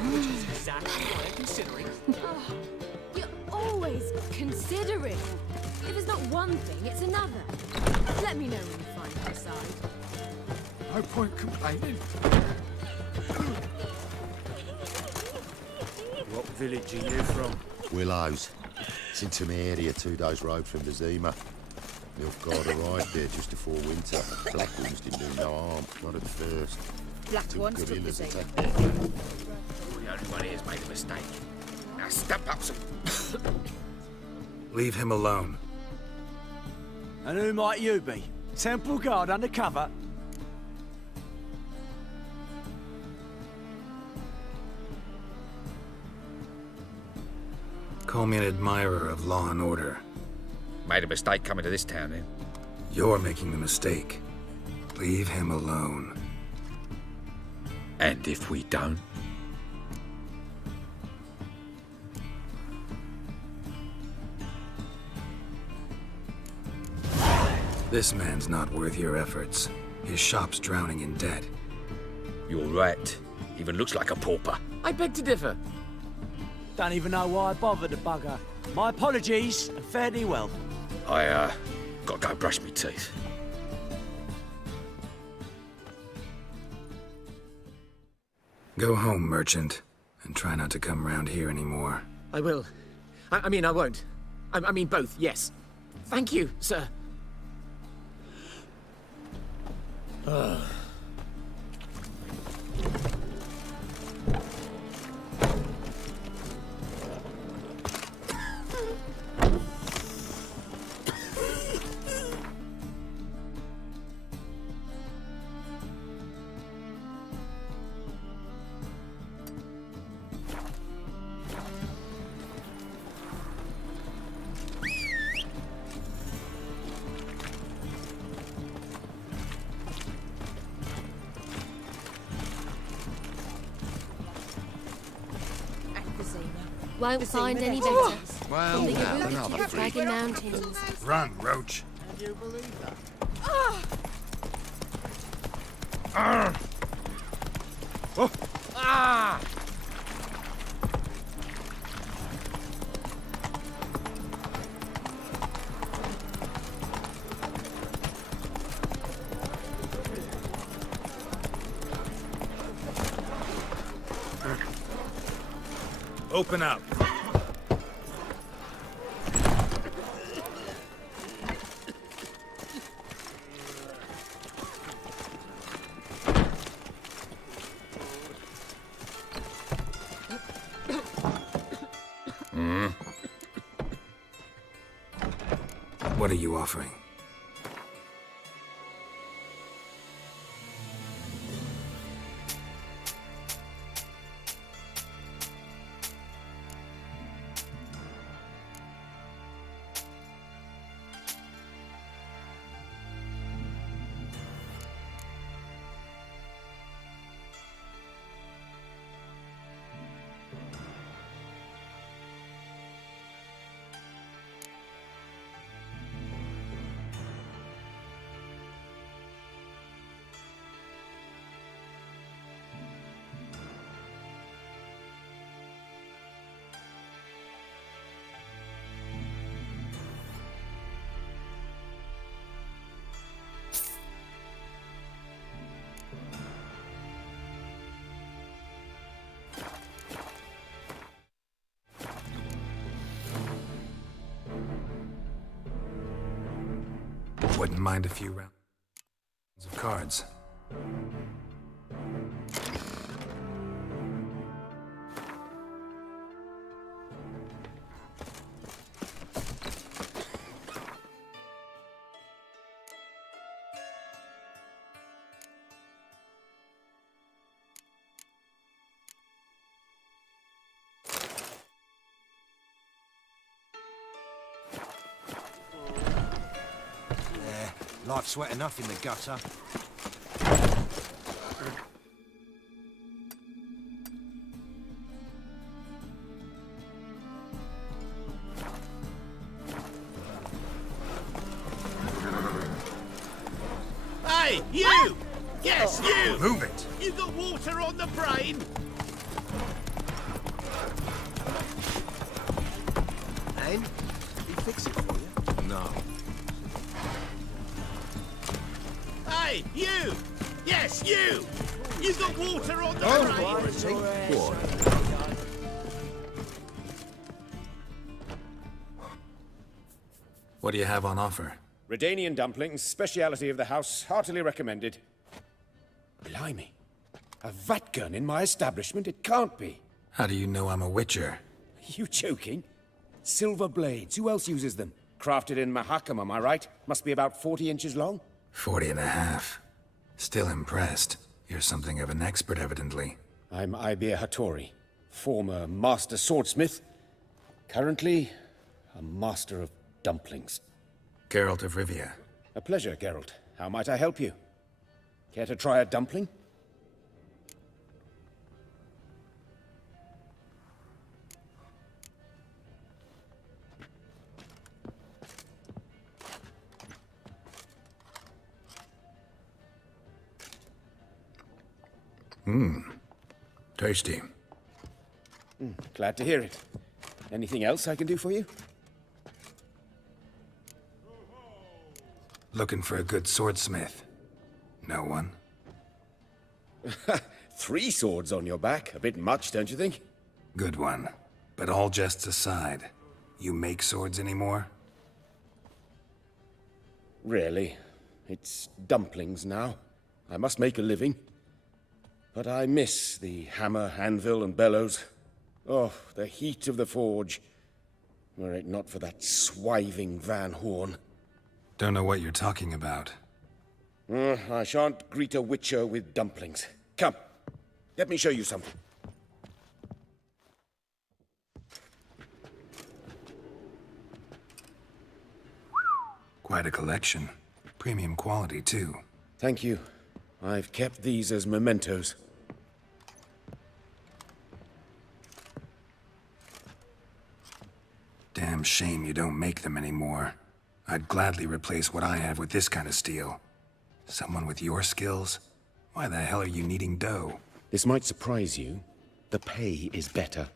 Which is exactly what I'm considering. Oh, you're always considering. If it's not one thing, it's another. Let me know when you find your side. No point complaining. What village are you from? Willows. It's in Temeria, 2 days' road from Vizima. Nilfgaard arrived there just before winter. Black ones didn't do no harm, not at first. Black Two ones took guerrillas Vizima. attacked them. The only one here's made a mistake. Now step up some... Leave him alone. And who might you be? Temple guard undercover? Call me an admirer of law and order. Made a mistake coming to this town, then. You're making the mistake. Leave him alone. And if we don't? This man's not worth your efforts. His shop's drowning in debt. You're right. Even looks like a pauper. I beg to differ. Don't even know why I bothered the bugger. My apologies, and fare thee well. I, gotta go brush me teeth. Go home, merchant, and try not to come round here anymore. I will. I mean, I won't. I mean both, yes. Thank you, sir. Won't find any better. Well, From the well, Garuda another to the freak. Dragon Mountains. Run, Roach. Can you believe that? Ah! Open up. What are you offering? Wouldn't mind a few rounds of cards. Life's wet enough in the gutter. Hey, you! Yes, you! Move it! You got water on the brain? And? He fix it for you? No. Hey, you! Yes, you! You got water on the brain? What do you have on offer? Redanian dumplings, speciality of the house, heartily recommended. Blimey. A vat gun in my establishment? It can't be. How do you know I'm a witcher? You joking? Silver blades, who else uses them? Crafted in Mahakam, am I right? Must be about 40 inches long? 40 and a half. Still impressed. You're something of an expert, evidently. I'm Ibir Hattori, former master swordsmith. Currently, a master of dumplings. Geralt of Rivia. A pleasure, Geralt. How might I help you? Care to try a dumpling? Tasty. Glad to hear it. Anything else I can do for you? Looking for a good swordsmith. No one? 3 swords on your back. A bit much, don't you think? Good one. But all jests aside, you make swords anymore? Really. It's dumplings now. I must make a living. But I miss the hammer, anvil, and bellows. Oh, the heat of the forge. Were it not for that swiving Van Horn. Don't know what you're talking about. I shan't greet a witcher with dumplings. Come, let me show you something. Quite a collection. Premium quality, too. Thank you. I've kept these as mementos. Damn shame you don't make them anymore. I'd gladly replace what I have with this kind of steel. Someone with your skills? Why the hell are you needing dough? This might surprise you. The pay is better.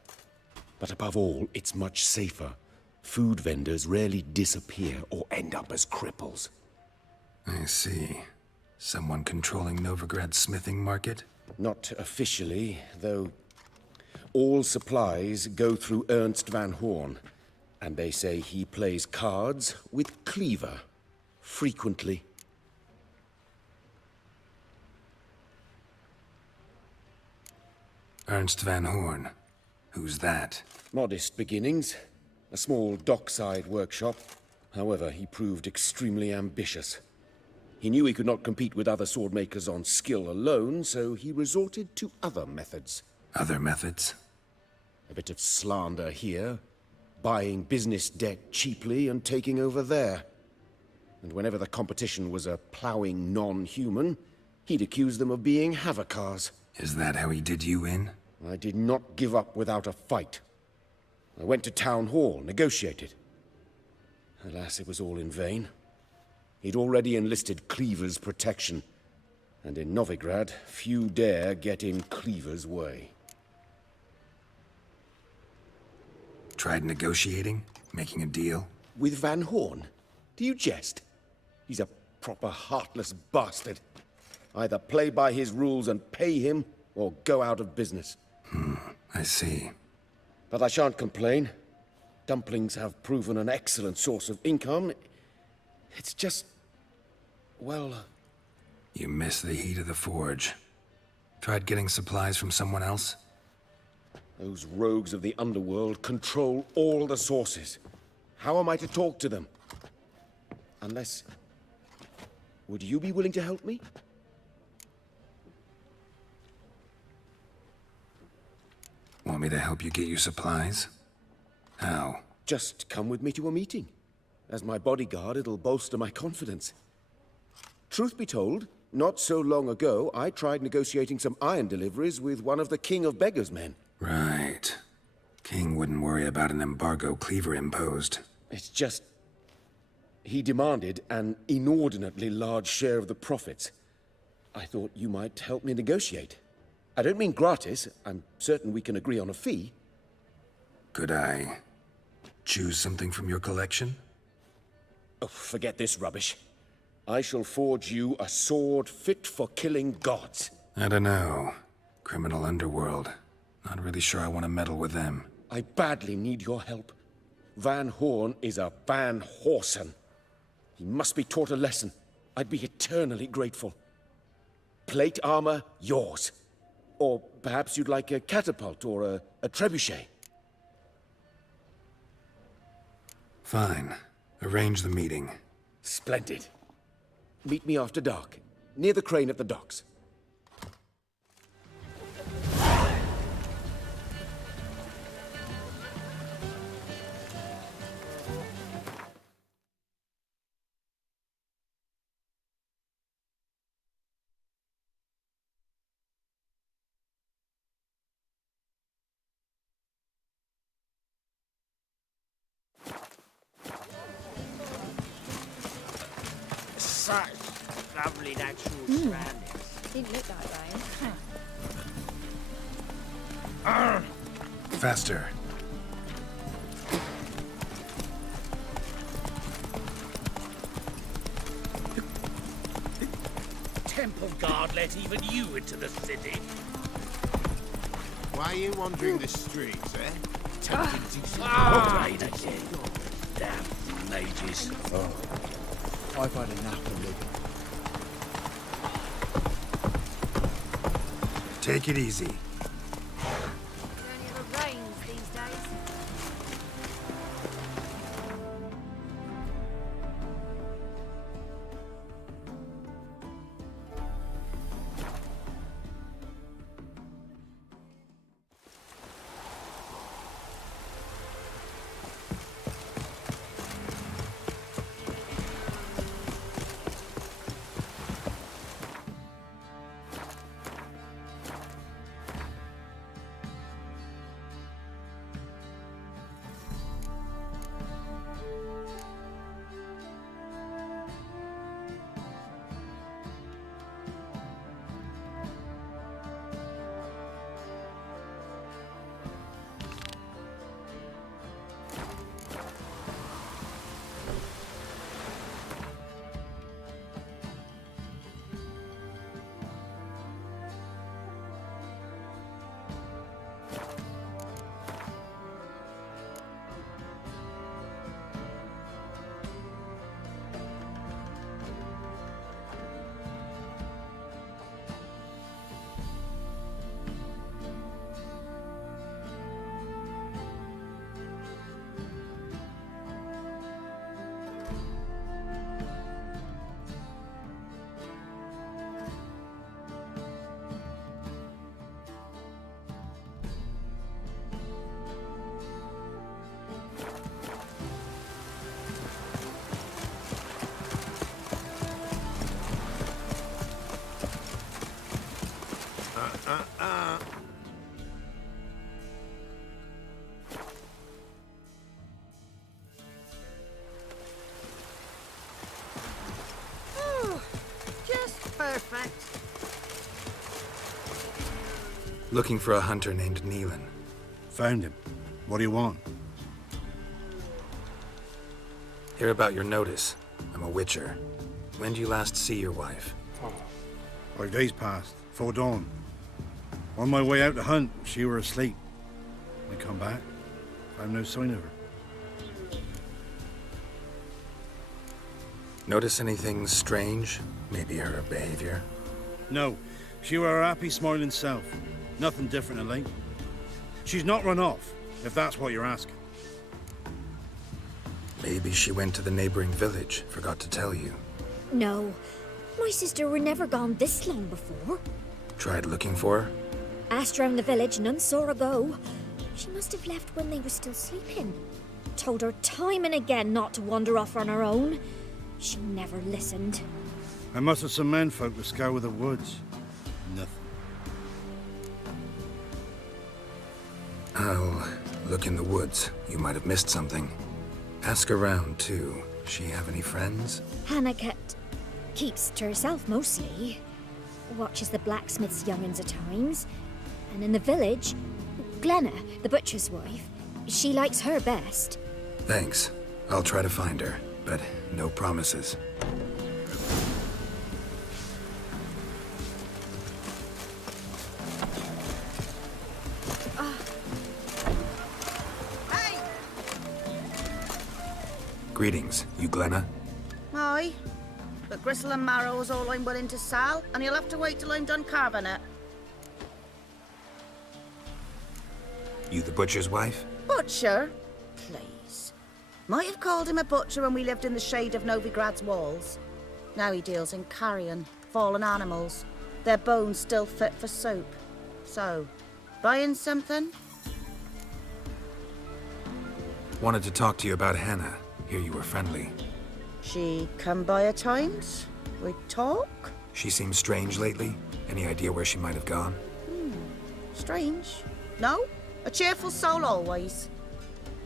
But above all, it's much safer. Food vendors rarely disappear or end up as cripples. I see. Someone controlling Novigrad's smithing market? Not officially, though all supplies go through Ernst Van Horn. And they say he plays cards with Cleaver. Frequently. Ernst Van Horn. Who's that? Modest beginnings. A small dockside workshop. However, he proved extremely ambitious. He knew he could not compete with other swordmakers on skill alone, so he resorted to other methods. Other methods? A bit of slander here, buying business debt cheaply and taking over there. And whenever the competition was a ploughing non-human, he'd accuse them of being Havocars. Is that how he did you in? I did not give up without a fight. I went to Town Hall, negotiated. Alas, it was all in vain. He'd already enlisted Cleaver's protection, and in Novigrad, few dare get in Cleaver's way. Tried negotiating? Making a deal? With Van Horn? Do you jest? He's a proper heartless bastard. Either play by his rules and pay him, or go out of business. I see. But I shan't complain. Dumplings have proven an excellent source of income. It's just... well... You miss the heat of the forge. Tried getting supplies from someone else? Those rogues of the underworld control all the sources. How am I to talk to them? Unless... would you be willing to help me? Want me to help you get your supplies? How? Just come with me to a meeting. As my bodyguard, it'll bolster my confidence. Truth be told, not so long ago, I tried negotiating some iron deliveries with one of the King of Beggars' men. Right. King wouldn't worry about an embargo Cleaver imposed. It's just... he demanded an inordinately large share of the profits. I thought you might help me negotiate. I don't mean gratis. I'm certain we can agree on a fee. Could I choose something from your collection? Oh, forget this rubbish. I shall forge you a sword fit for killing gods. I don't know. Criminal underworld. Not really sure I want to meddle with them. I badly need your help. Van Horn is a Van Horsen. He must be taught a lesson. I'd be eternally grateful. Plate armor, yours. Or perhaps you'd like a catapult or a trebuchet. Fine. Arrange the meeting. Splendid. Meet me after dark, near the crane at the docks. Such lovely natural surroundings. Didn't look that way. Faster. Temple guard let even you into the city. Why are you wandering the streets, eh? Tempting to raid again. Damn mages. I've had enough of living. Take it easy. Only ever rains these days. Perfect. Looking for a hunter named Neelan. Found him. What do you want? Hear about your notice. I'm a witcher. When did you last see your wife? 5 days passed, 'fore dawn. On my way out to hunt, she were asleep. I come back, found no sign of her. Notice anything strange? Maybe her behavior? No, she were her happy, smiling self. Nothing different of late. She's not run off, if that's what you're asking. Maybe she went to the neighboring village, forgot to tell you. No, my sister were never gone this long before. Tried looking for her? Asked round the village, none saw her go. She must have left when they were still sleeping. Told her time and again not to wander off on her own. She never listened. I must have some menfolk to scour the woods. Nothing. I'll look in the woods. You might have missed something. Ask around, too. She have any friends? Hannah keeps to herself mostly. Watches the blacksmith's young'uns at times. And in the village, Glenna, the butcher's wife, she likes her best. Thanks. I'll try to find her, but no promises. Greetings. You Glenna? Aye. But gristle and marrow is all I'm willing to sell, and you'll have to wait till I'm done carving it. You the butcher's wife? Butcher? Please. Might have called him a butcher when we lived in the shade of Novigrad's walls. Now he deals in carrion, fallen animals. Their bones still fit for soup. So, buying something? Wanted to talk to you about Hannah. Hear you were friendly. She come by at times? We talk? She seems strange lately. Any idea where she might have gone? Strange. No? A cheerful soul always.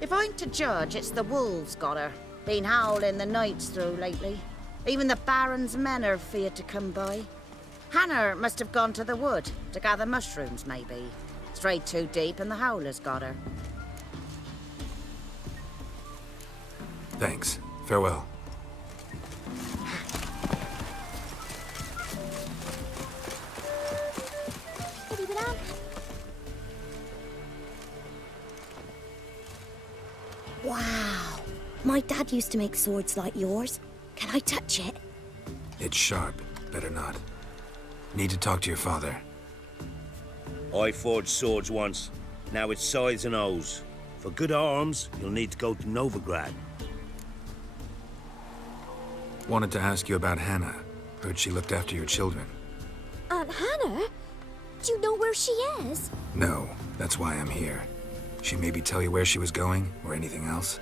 If I'm to judge, it's the wolves got her. Been howling the nights through lately. Even the Baron's men are feared to come by. Hannah must have gone to the wood to gather mushrooms, maybe. Strayed too deep and the howler's got her. Thanks. Farewell. Wow. My dad used to make swords like yours. Can I touch it? It's sharp. Better not. Need to talk to your father. I forged swords once. Now it's scythes and hoes. For good arms, you'll need to go to Novigrad. Wanted to ask you about Hannah. Heard she looked after your children. Aunt Hannah? Do you know where she is? No, that's why I'm here. She maybe tell you where she was going, or anything else?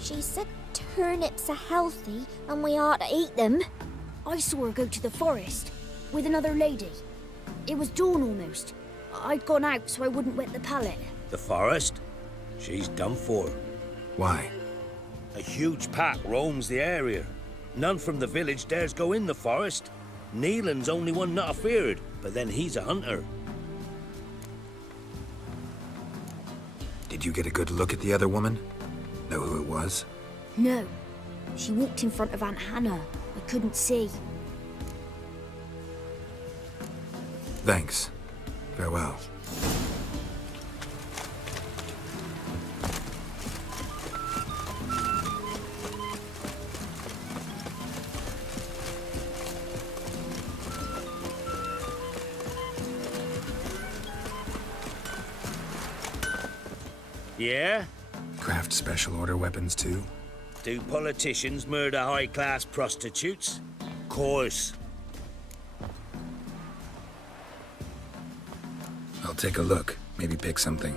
She said turnips are healthy and we ought to eat them. I saw her go to the forest with another lady. It was dawn almost. I'd gone out so I wouldn't wet the pallet. The forest? She's done for. Why? A huge pack roams the area. None from the village dares go in the forest. Neelan's only one not afeared, but then he's a hunter. Did you get a good look at the other woman? Know who it was? No. She walked in front of Aunt Hannah. I couldn't see. Thanks. Farewell. Yeah? Craft special order weapons too? Do politicians murder high-class prostitutes? Course. I'll take a look. Maybe pick something.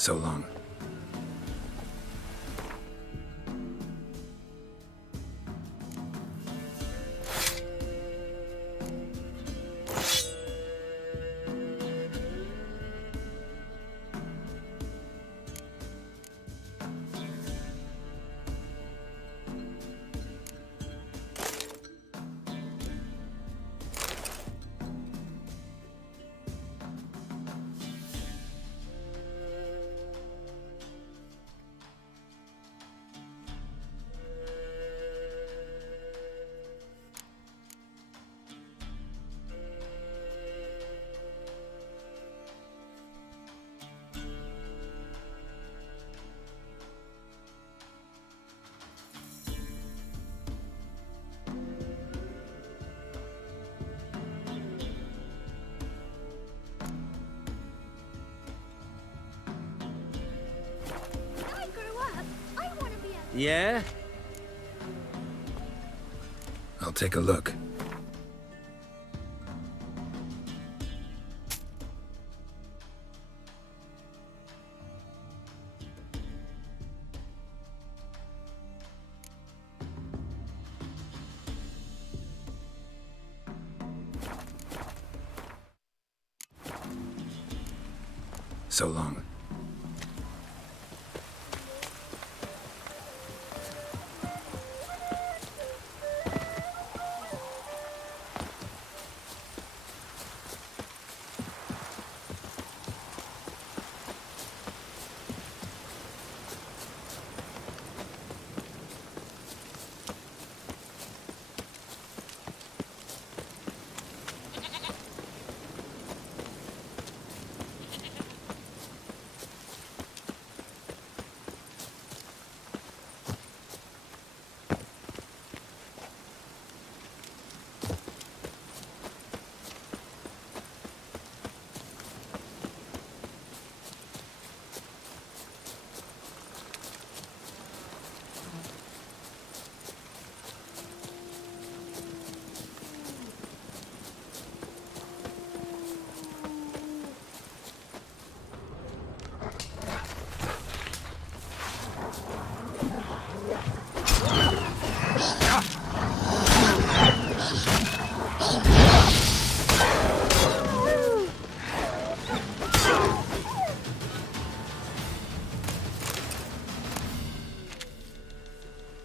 So long. Yeah? I'll take a look. So long.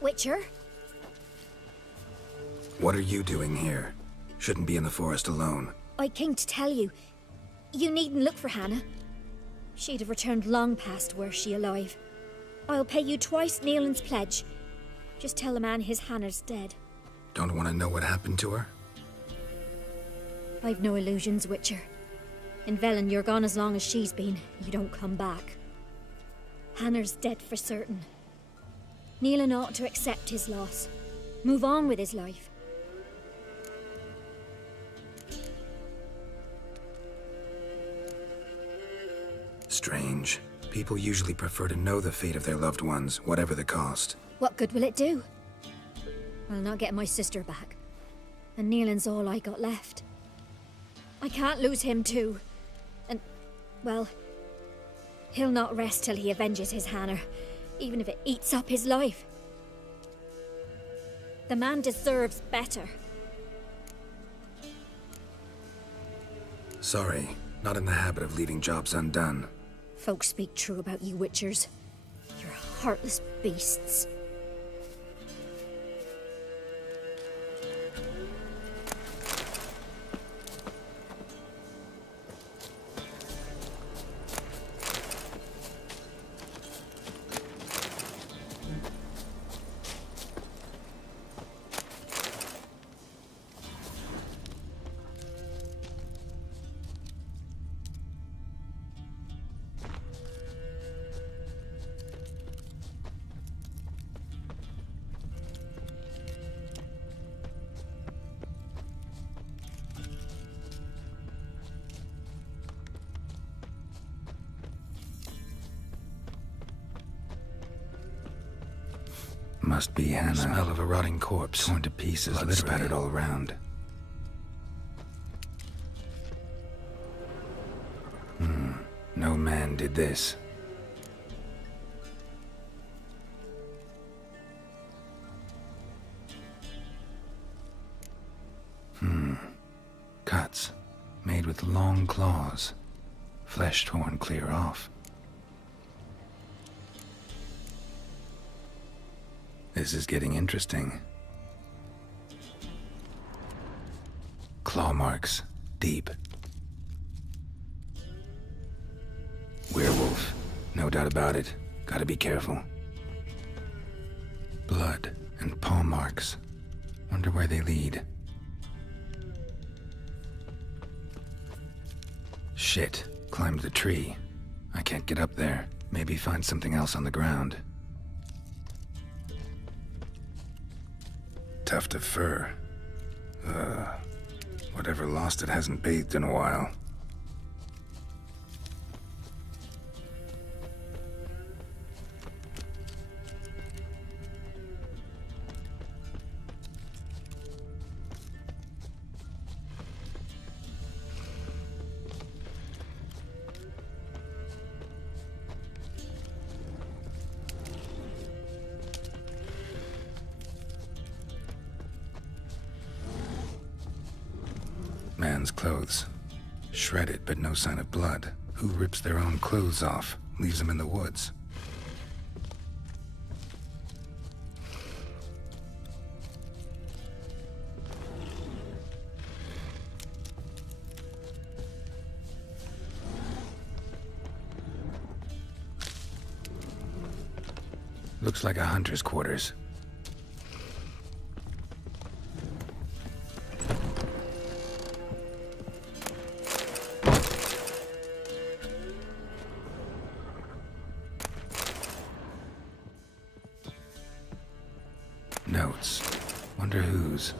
Witcher? What are you doing here? Shouldn't be in the forest alone. I came to tell you. You needn't look for Hannah. She'd have returned long past were she alive. I'll pay you twice Nealon's pledge. Just tell the man his Hannah's dead. Don't want to know what happened to her? I've no illusions, Witcher. In Velen, you're gone as long as she's been. You don't come back. Hannah's dead for certain. Nealon ought to accept his loss. Move on with his life. Strange. People usually prefer to know the fate of their loved ones, whatever the cost. What good will it do? I'll not get my sister back. And Nealon's all I got left. I can't lose him too. And, well, he'll not rest till he avenges his Hannah, even if it eats up his life. The man deserves better. Sorry, not in the habit of leaving jobs undone. Folks speak true about you Witchers. You're heartless beasts. Must be Hannah. Smell of a rotting corpse. Torn to pieces, blood spattered all around. No man did this. Cuts. Made with long claws. Flesh torn clear off. This is getting interesting. Claw marks. Deep. Werewolf. No doubt about it. Gotta be careful. Blood and paw marks. Wonder where they lead. Shit. Climbed the tree. I can't get up there. Maybe find something else on the ground. Tuft of fur. Whatever lost it hasn't bathed in a while. man's clothes. Shredded, but no sign of blood. Who rips their own clothes off, leaves them in the woods? Looks like a hunter's quarters. Notes. Wonder whose.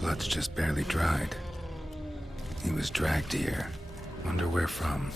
Blood's just barely dried. He was dragged here. Wonder where from.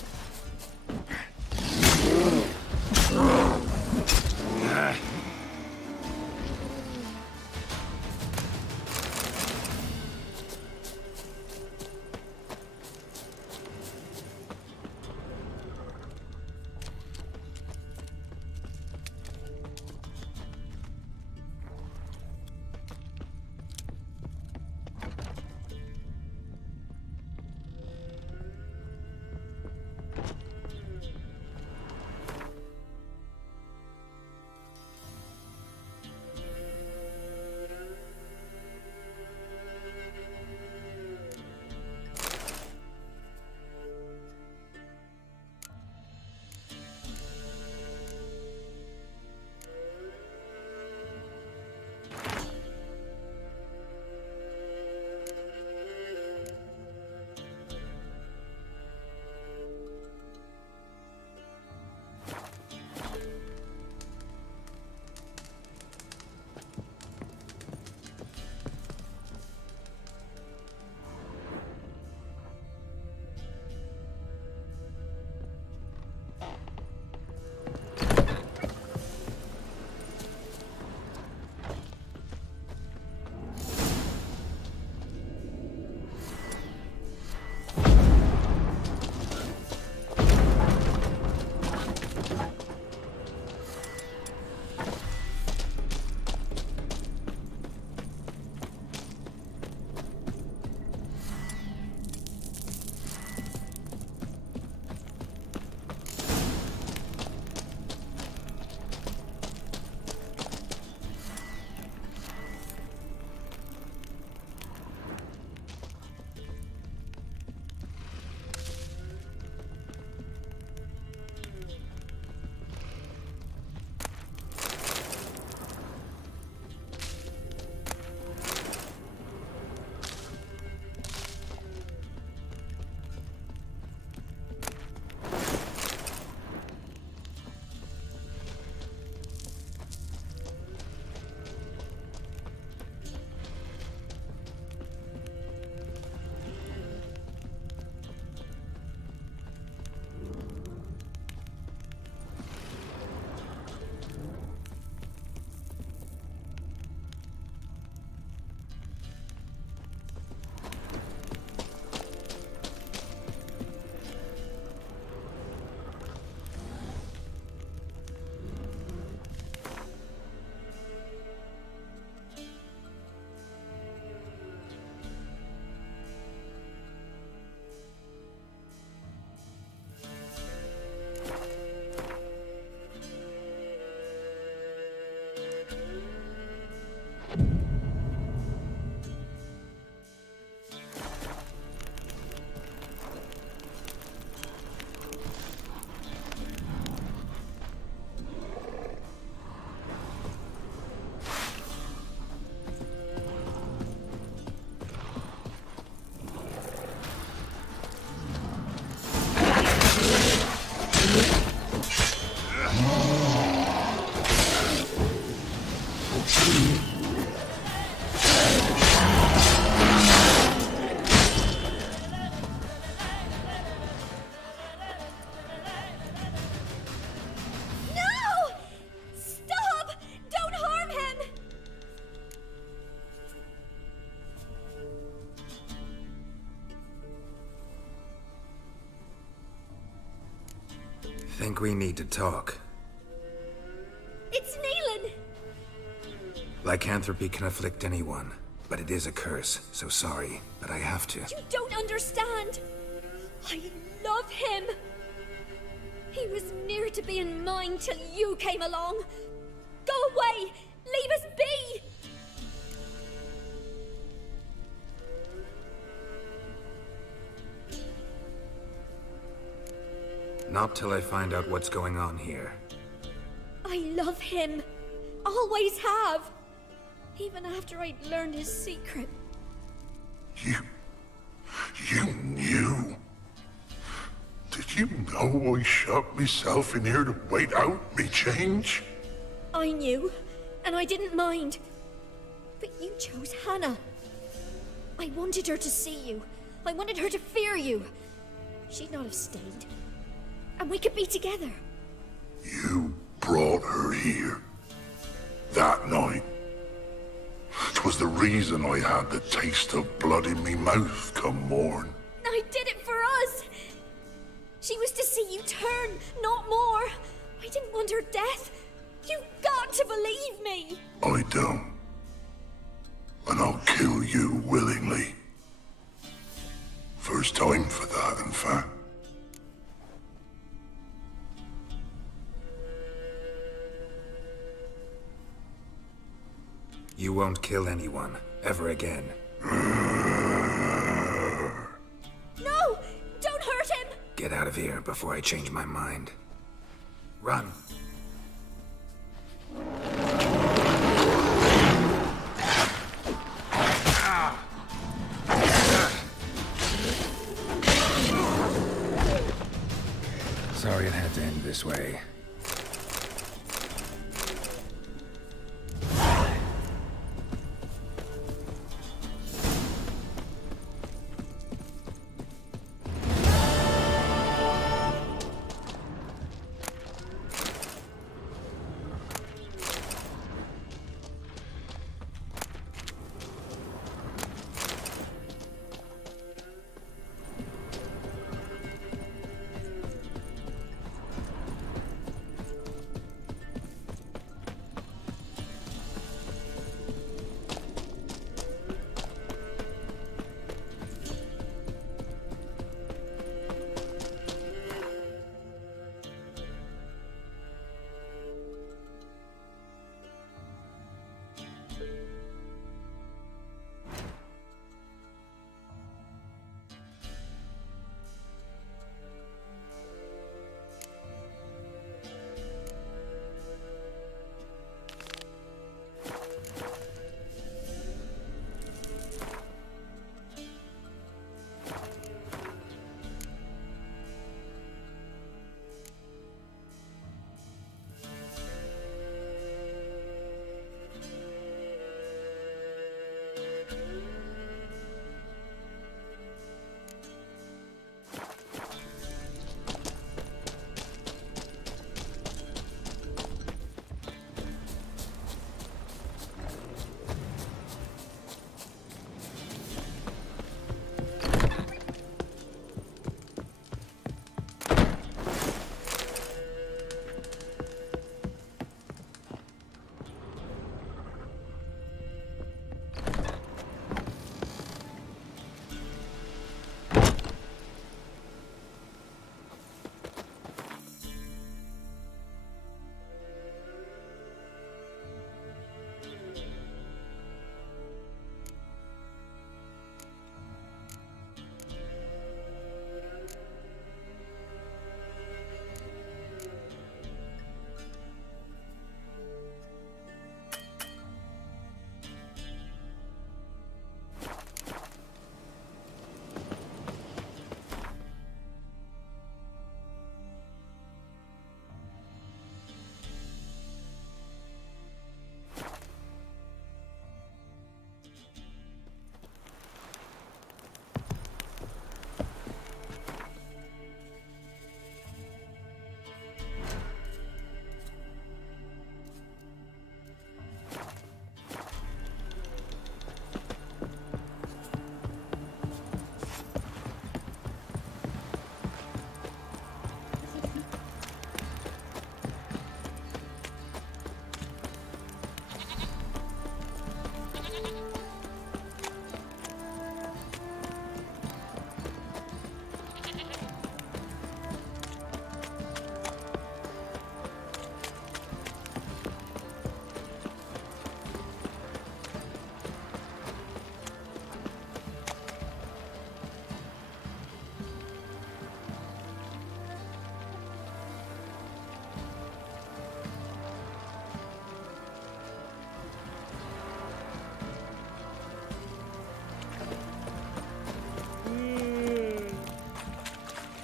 think we need to talk. It's Neelan! Lycanthropy can afflict anyone, but it is a curse, so sorry, but I have to. You don't understand! I love him! He was near to being mine till you came along! Go away! Leave us be! Not till I find out what's going on here. I love him! Always have! Even after I'd learned his secret. You knew? Did you know I shut myself in here to wait out me change? I knew, and I didn't mind. But you chose Hannah. I wanted her to see you. I wanted her to fear you. She'd not have stayed. And we could be together. You brought her here. That night. 'Twas the reason I had the taste of blood in me mouth come morn. I did it for us. She was to see you turn, not more. I didn't want her death. You've got to believe me. I don't. And I'll kill you willingly. First time for that, in fact. You won't kill anyone, ever again. No! Don't hurt him! Get out of here before I change my mind. Run! Sorry it had to end this way.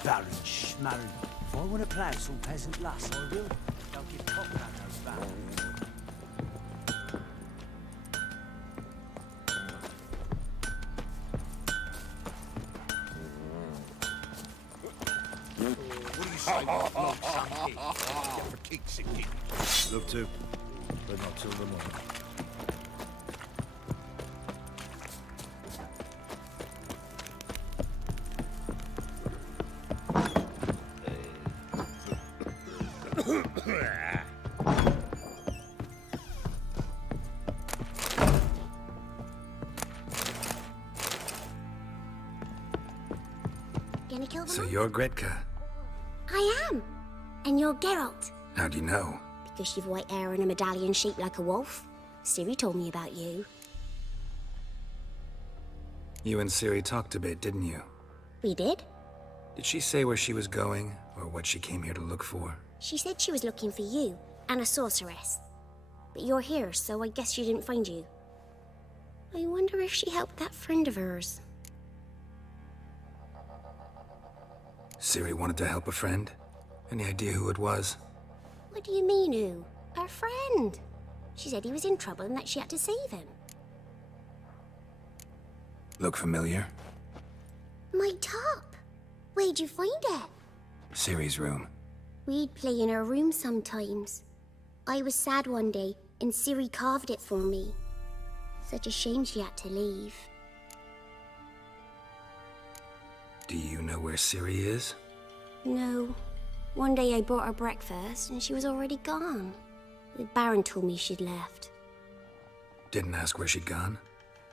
Baron Schmarren. If I want to play some peasant lass, I will. Don't give cock about no baron. What do you say? Long some for kicks again. Love to, but not till the morning. Gonna kill them So all? you're Gretka. I am. And you're Geralt. How do you know? Because you've white hair and a medallion shaped like a wolf. Ciri told me about you. You and Ciri talked a bit, didn't you? We did? Did she say where she was going, or what she came here to look for? She said she was looking for you and a sorceress. But you're here, so I guess she didn't find you. I wonder if she helped that friend of hers. Ciri wanted to help a friend? Any idea who it was? What do you mean, who? Her friend. She said he was in trouble and that she had to save him. Look familiar? My top. Where'd you find it? Ciri's room. We'd play in her room sometimes. I was sad one day, and Ciri carved it for me. Such a shame she had to leave. Do you know where Ciri is? No. One day I bought her breakfast, and she was already gone. The Baron told me she'd left. Didn't ask where she'd gone?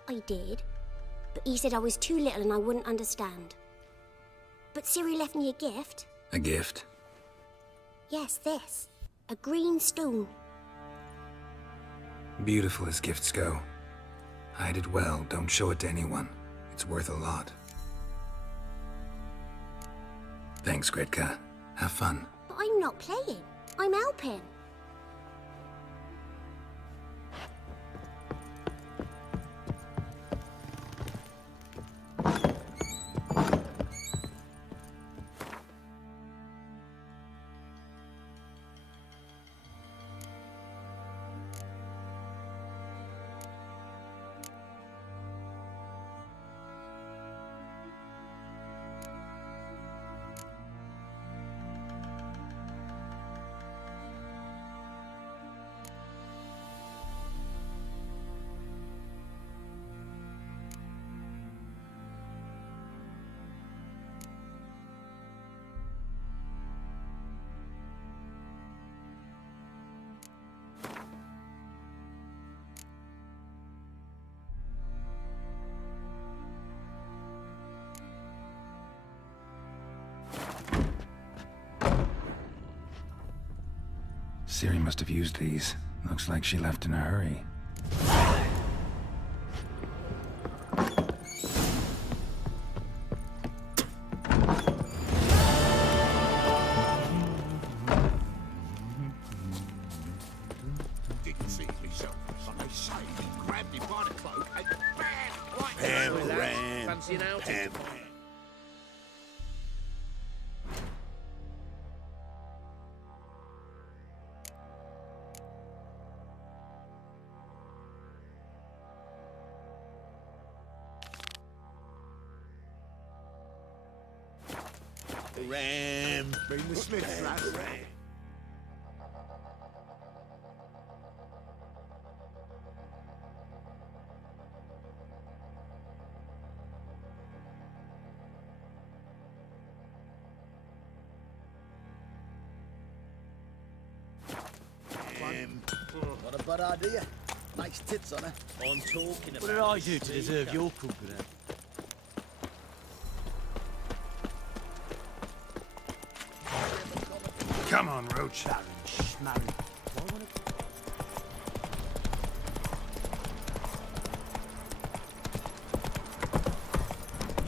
I did, but he said I was too little and I wouldn't understand. But Ciri left me a gift. A gift? Yes, this. A green stone. Beautiful as gifts go. Hide it well, don't show it to anyone. It's worth a lot. Thanks, Gretka. Have fun. But I'm not playing. I'm helping. Ciri must have used these. Looks like she left in a hurry. Didn't see myself, but they say he grabbed him by the cloak and bam! Right Pam, there. ram, Fancy an outing? pam. Ram. Bring the Smiths, Ram, lads. ram. Not a bad idea. Nice tits on her. I'm talking about. What did I do to deserve your company? Come on, Roach. Baron Schmarren.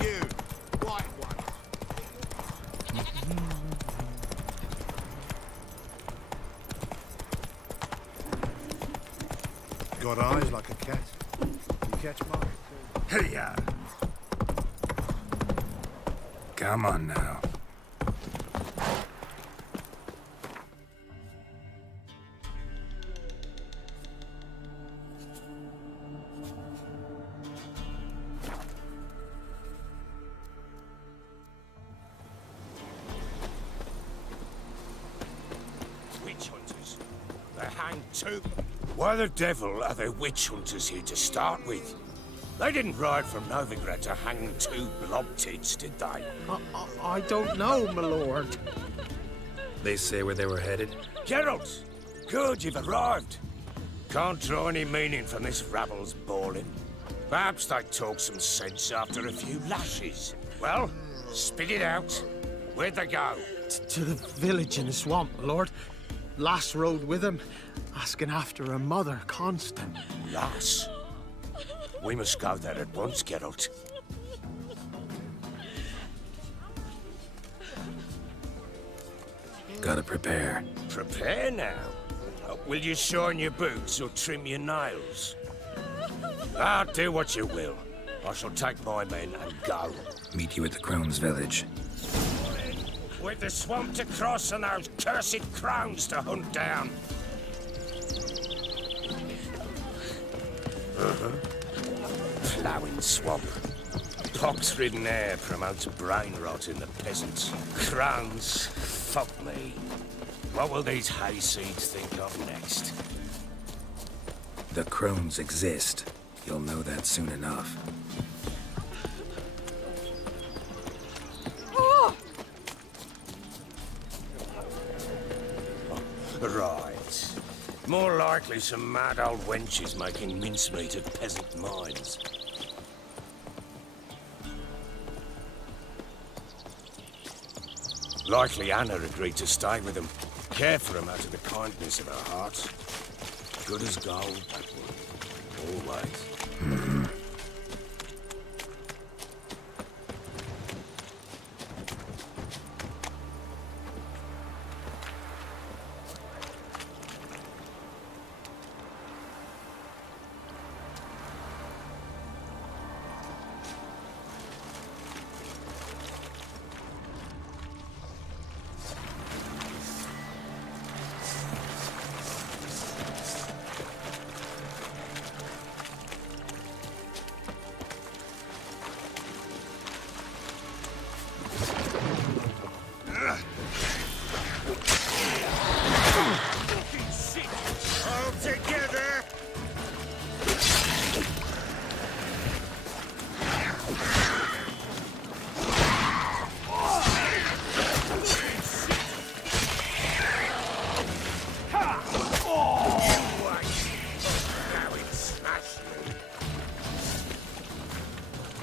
You, white one. Got eyes like a cat. You catch mine? Hey-ya! Come on now. two... Why the devil are there witch hunters here to start with? They didn't ride from Novigrad to hang two blob-tits, did they? I don't know, my lord. They say where they were headed? Geralt! Good, you've arrived. Can't draw any meaning from this rabble's bawling. Perhaps they talk some sense after a few lashes. Well, spit it out. Where'd they go? To the village in the swamp, my lord. Lass rode with him, asking after her mother, Constant. Lass? We must go there at once, Geralt. Gotta prepare. Prepare now? Will you shine your boots or trim your nails? Do what you will. I shall take my men and go. Meet you at the crone's village. With the swamp to cross and those cursed crones to hunt down. Ploughing swamp. Pox-ridden air promotes brain rot in the peasants. Crones, fuck me. What will these hayseeds think of next? The crones exist. You'll know that soon enough. Right. More likely some mad old wenches making mincemeat of peasant minds. Likely Anna agreed to stay with them, care for them out of the kindness of her heart. Good as gold, that one. Always.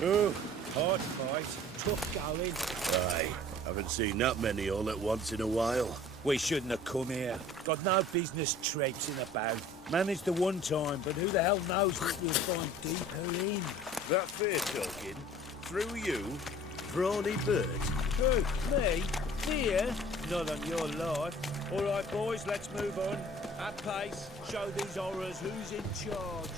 Oh, hard fight. Tough going. Aye, haven't seen that many all at once in a while. We shouldn't have come here. Got no business traipsing about. Managed the one time, but who the hell knows what we'll find deeper in. That fair talking? Through you? Brawny bird? Who? Me? Fear? Not on your life. All right, boys, let's move on. At pace, show these horrors who's in charge.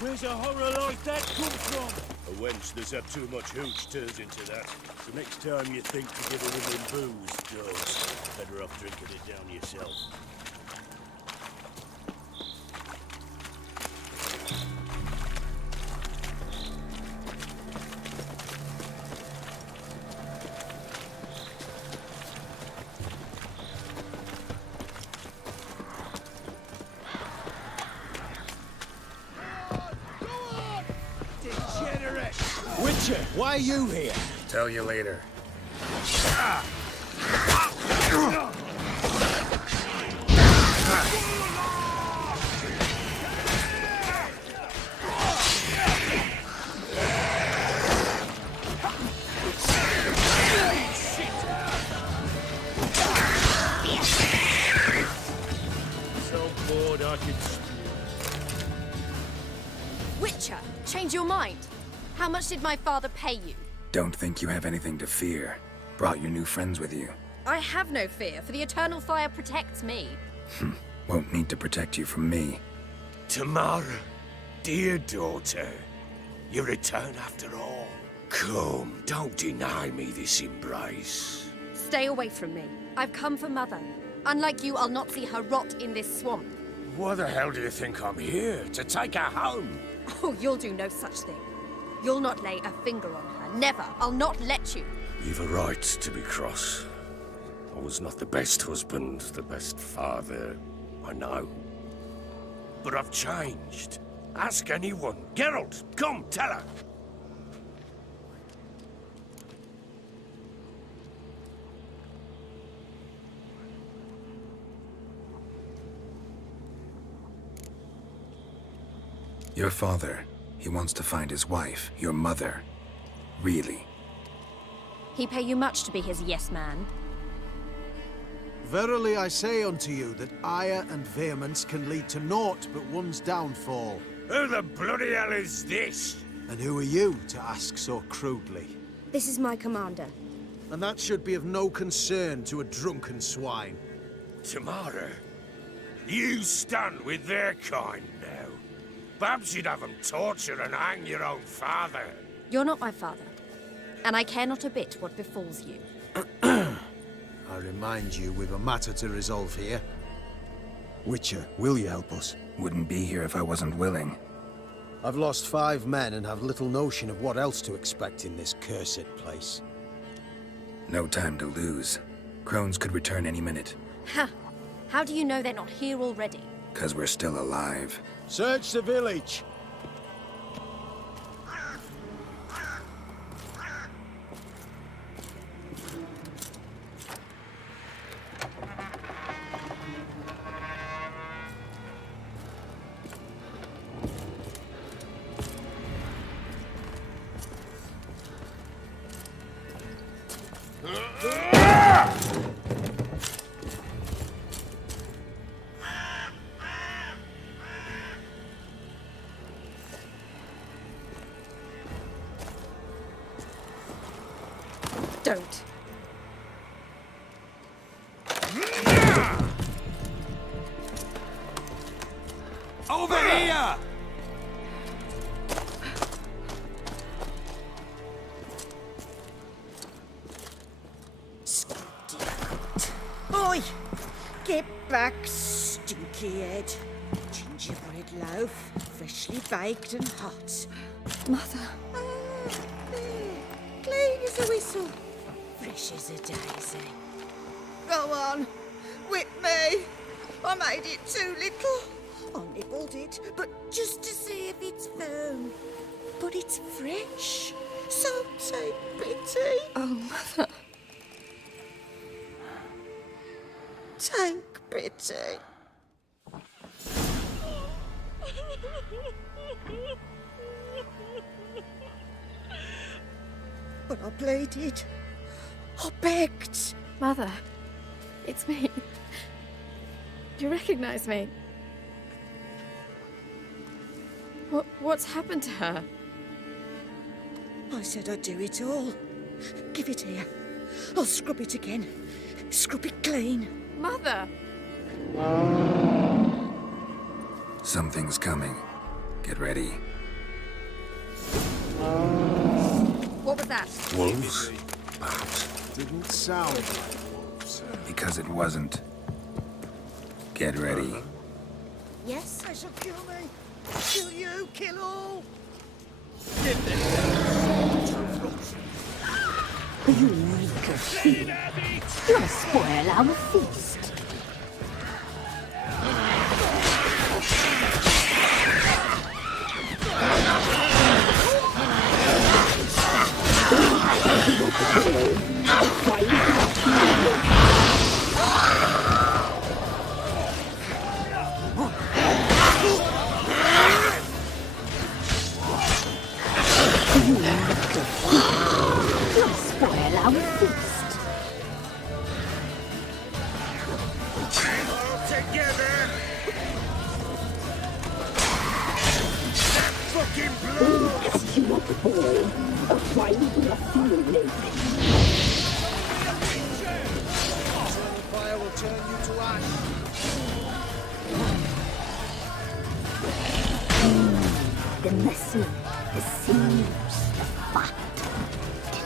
Where's a horror like that come from? A wench that's had too much hooch turns into that. So next time you think to give a woman booze, Jaws, better off drinking it down yourself. Witcher, why are you here? Tell you later. How much did my father pay you? Don't think you have anything to fear. Brought your new friends with you. I have no fear, for the eternal fire protects me. Won't need to protect you from me. Tamara, dear daughter, you return after all. Come, don't deny me this embrace. Stay away from me. I've come for Mother. Unlike you, I'll not see her rot in this swamp. Why the hell do you think I'm here? To take her home? Oh, you'll do no such thing. You'll not lay a finger on her. Never. I'll not let you. You've a right to be cross. I was not the best husband, the best father, I know. But I've changed. Ask anyone. Geralt, come, tell her. Your father, he wants to find his wife, your mother. Really? He pay you much to be his yes man. Verily I say unto you that ire and vehemence can lead to naught but one's downfall. Who the bloody hell is this? And who are you to ask so crudely? This is my commander. And that should be of no concern to a drunken swine. Tamara, you stand with their kind now. Perhaps you'd have them torture and hang your own father. You're not my father, and I care not a bit what befalls you. I remind you, we've a matter to resolve here. Witcher, will you help us? Wouldn't be here if I wasn't willing. I've lost 5 men and have little notion of what else to expect in this cursed place. No time to lose. Crones could return any minute. Ha! How do you know they're not here already? 'Cause we're still alive. Search the village! Don't. Over here! Oi! Get back, stinky head. Gingerbread loaf, freshly baked and hot. Mother. There. Clean as a whistle. Fresh as a daisy. Go on. Whip me. I made it too little. I nibbled it, but just to see if it's firm. But it's fresh. So take pity. Oh, Mother. Take pity. But I pleaded. I begged. Mother, it's me. Do you recognize me? What's happened to her? I said I'd do it all. Give it here. I'll scrub it again. Scrub it clean. Mother! Something's coming. Get ready. What was that? Wolves? Didn't sound like wolves. Because it wasn't. Get ready. Yes? They shall kill me. Kill you. Kill all. You reek of fear. You'll spoil our feast. You'll spoil our feast. All together! That fucking blows! Cut you up, boy. Why do you feel naked? Eternal fire will turn you to ash. The messy, the seams, the fat.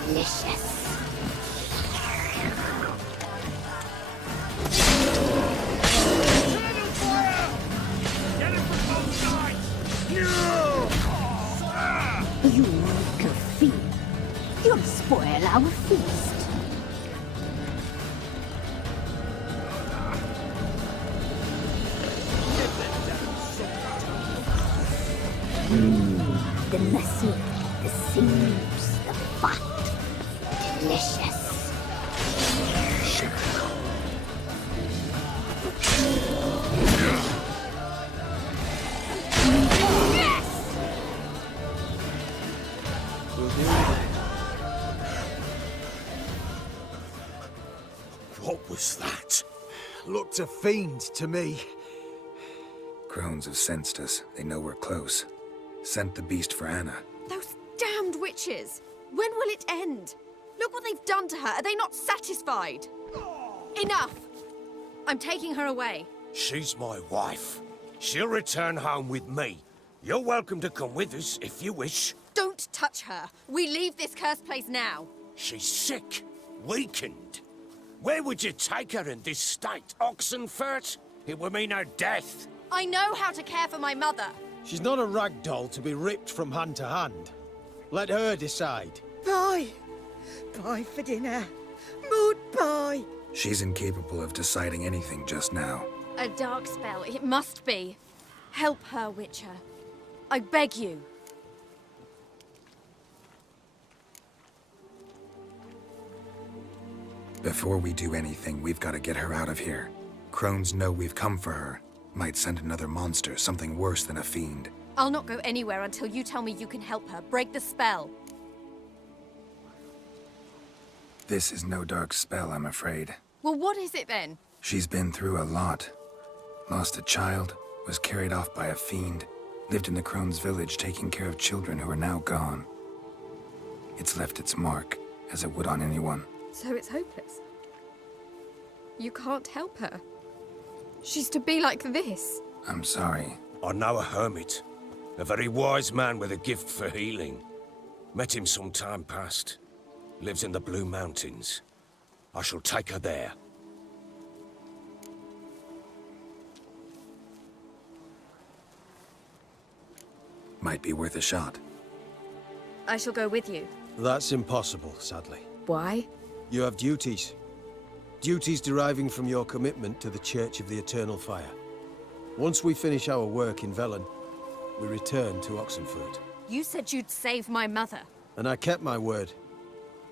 Delicious. You make a fiend. You'll spoil our feast. The messy, the seams, the fat. Delicious. What was that? Looked a fiend to me. Crones have sensed us. They know we're close. Sent the beast for Anna. Those damned witches! When will it end? Look what they've done to her. Are they not satisfied? Enough! I'm taking her away. She's my wife. She'll return home with me. You're welcome to come with us if you wish. Don't touch her. We leave this cursed place now. She's sick, weakened. Where would you take her in this state? Oxenfurt? It would mean her death. I know how to care for my mother. She's not a rag doll to be ripped from hand to hand. Let her decide. Bye. Bye for dinner. Mood bye. She's incapable of deciding anything just now. A dark spell, it must be. Help her, Witcher. I beg you. Before we do anything, we've got to get her out of here. Crones know we've come for her. Might send another monster, something worse than a fiend. I'll not go anywhere until you tell me you can help her. Break the spell. This is no dark spell, I'm afraid. Well, what is it then? She's been through a lot. Lost a child, was carried off by a fiend, lived in the Crone's village taking care of children who are now gone. It's left its mark, as it would on anyone. So it's hopeless. You can't help her. She's to be like this. I'm sorry. I know a hermit. A very wise man with a gift for healing. Met him some time past. Lives in the Blue Mountains. I shall take her there. Might be worth a shot. I shall go with you. That's impossible, sadly. Why? You have duties. Duties deriving from your commitment to the Church of the Eternal Fire. Once we finish our work in Velen, we return to Oxenfurt. You said you'd save my mother. And I kept my word.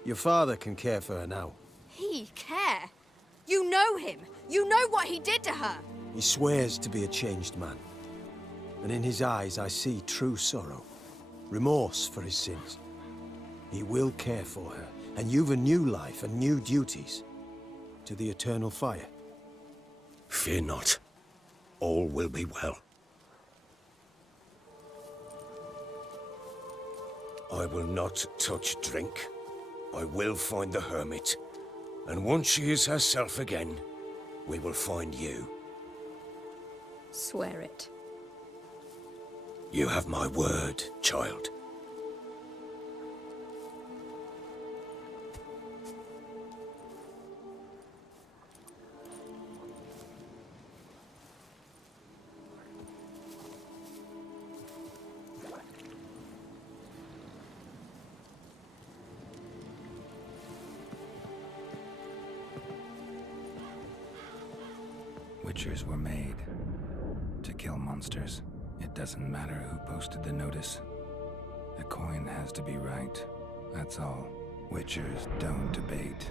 Your father can care for her now. He care? You know him. You know what he did to her. He swears to be a changed man. And in his eyes I see true sorrow. Remorse for his sins. He will care for her. And you've a new life and new duties. To the Eternal Fire. Fear not. All will be well. I will not touch drink. I will find the hermit. And once she is herself again, we will find you. Swear it. You have my word, child. Witchers were made to kill monsters. It doesn't matter who posted the notice. The coin has to be right. That's all. Witchers don't debate.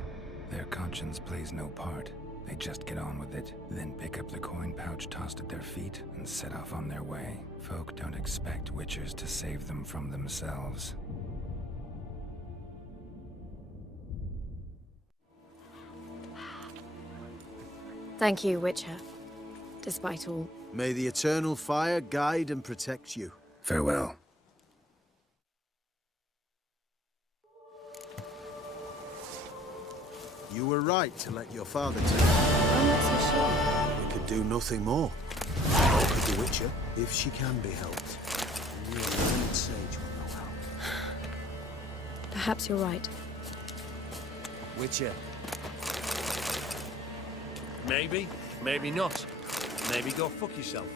Their conscience plays no part. They just get on with it, then pick up the coin pouch tossed at their feet and set off on their way. Folk don't expect Witchers to save them from themselves. Thank you, Witcher. Despite all. May the Eternal Fire guide and protect you. Farewell. You were right to let your father take I'm not so sure. We could do nothing more. Or could the Witcher, if she can be helped. And you, a learned sage, will know how. Perhaps you're right. Witcher. Maybe, maybe not. Maybe go fuck yourself.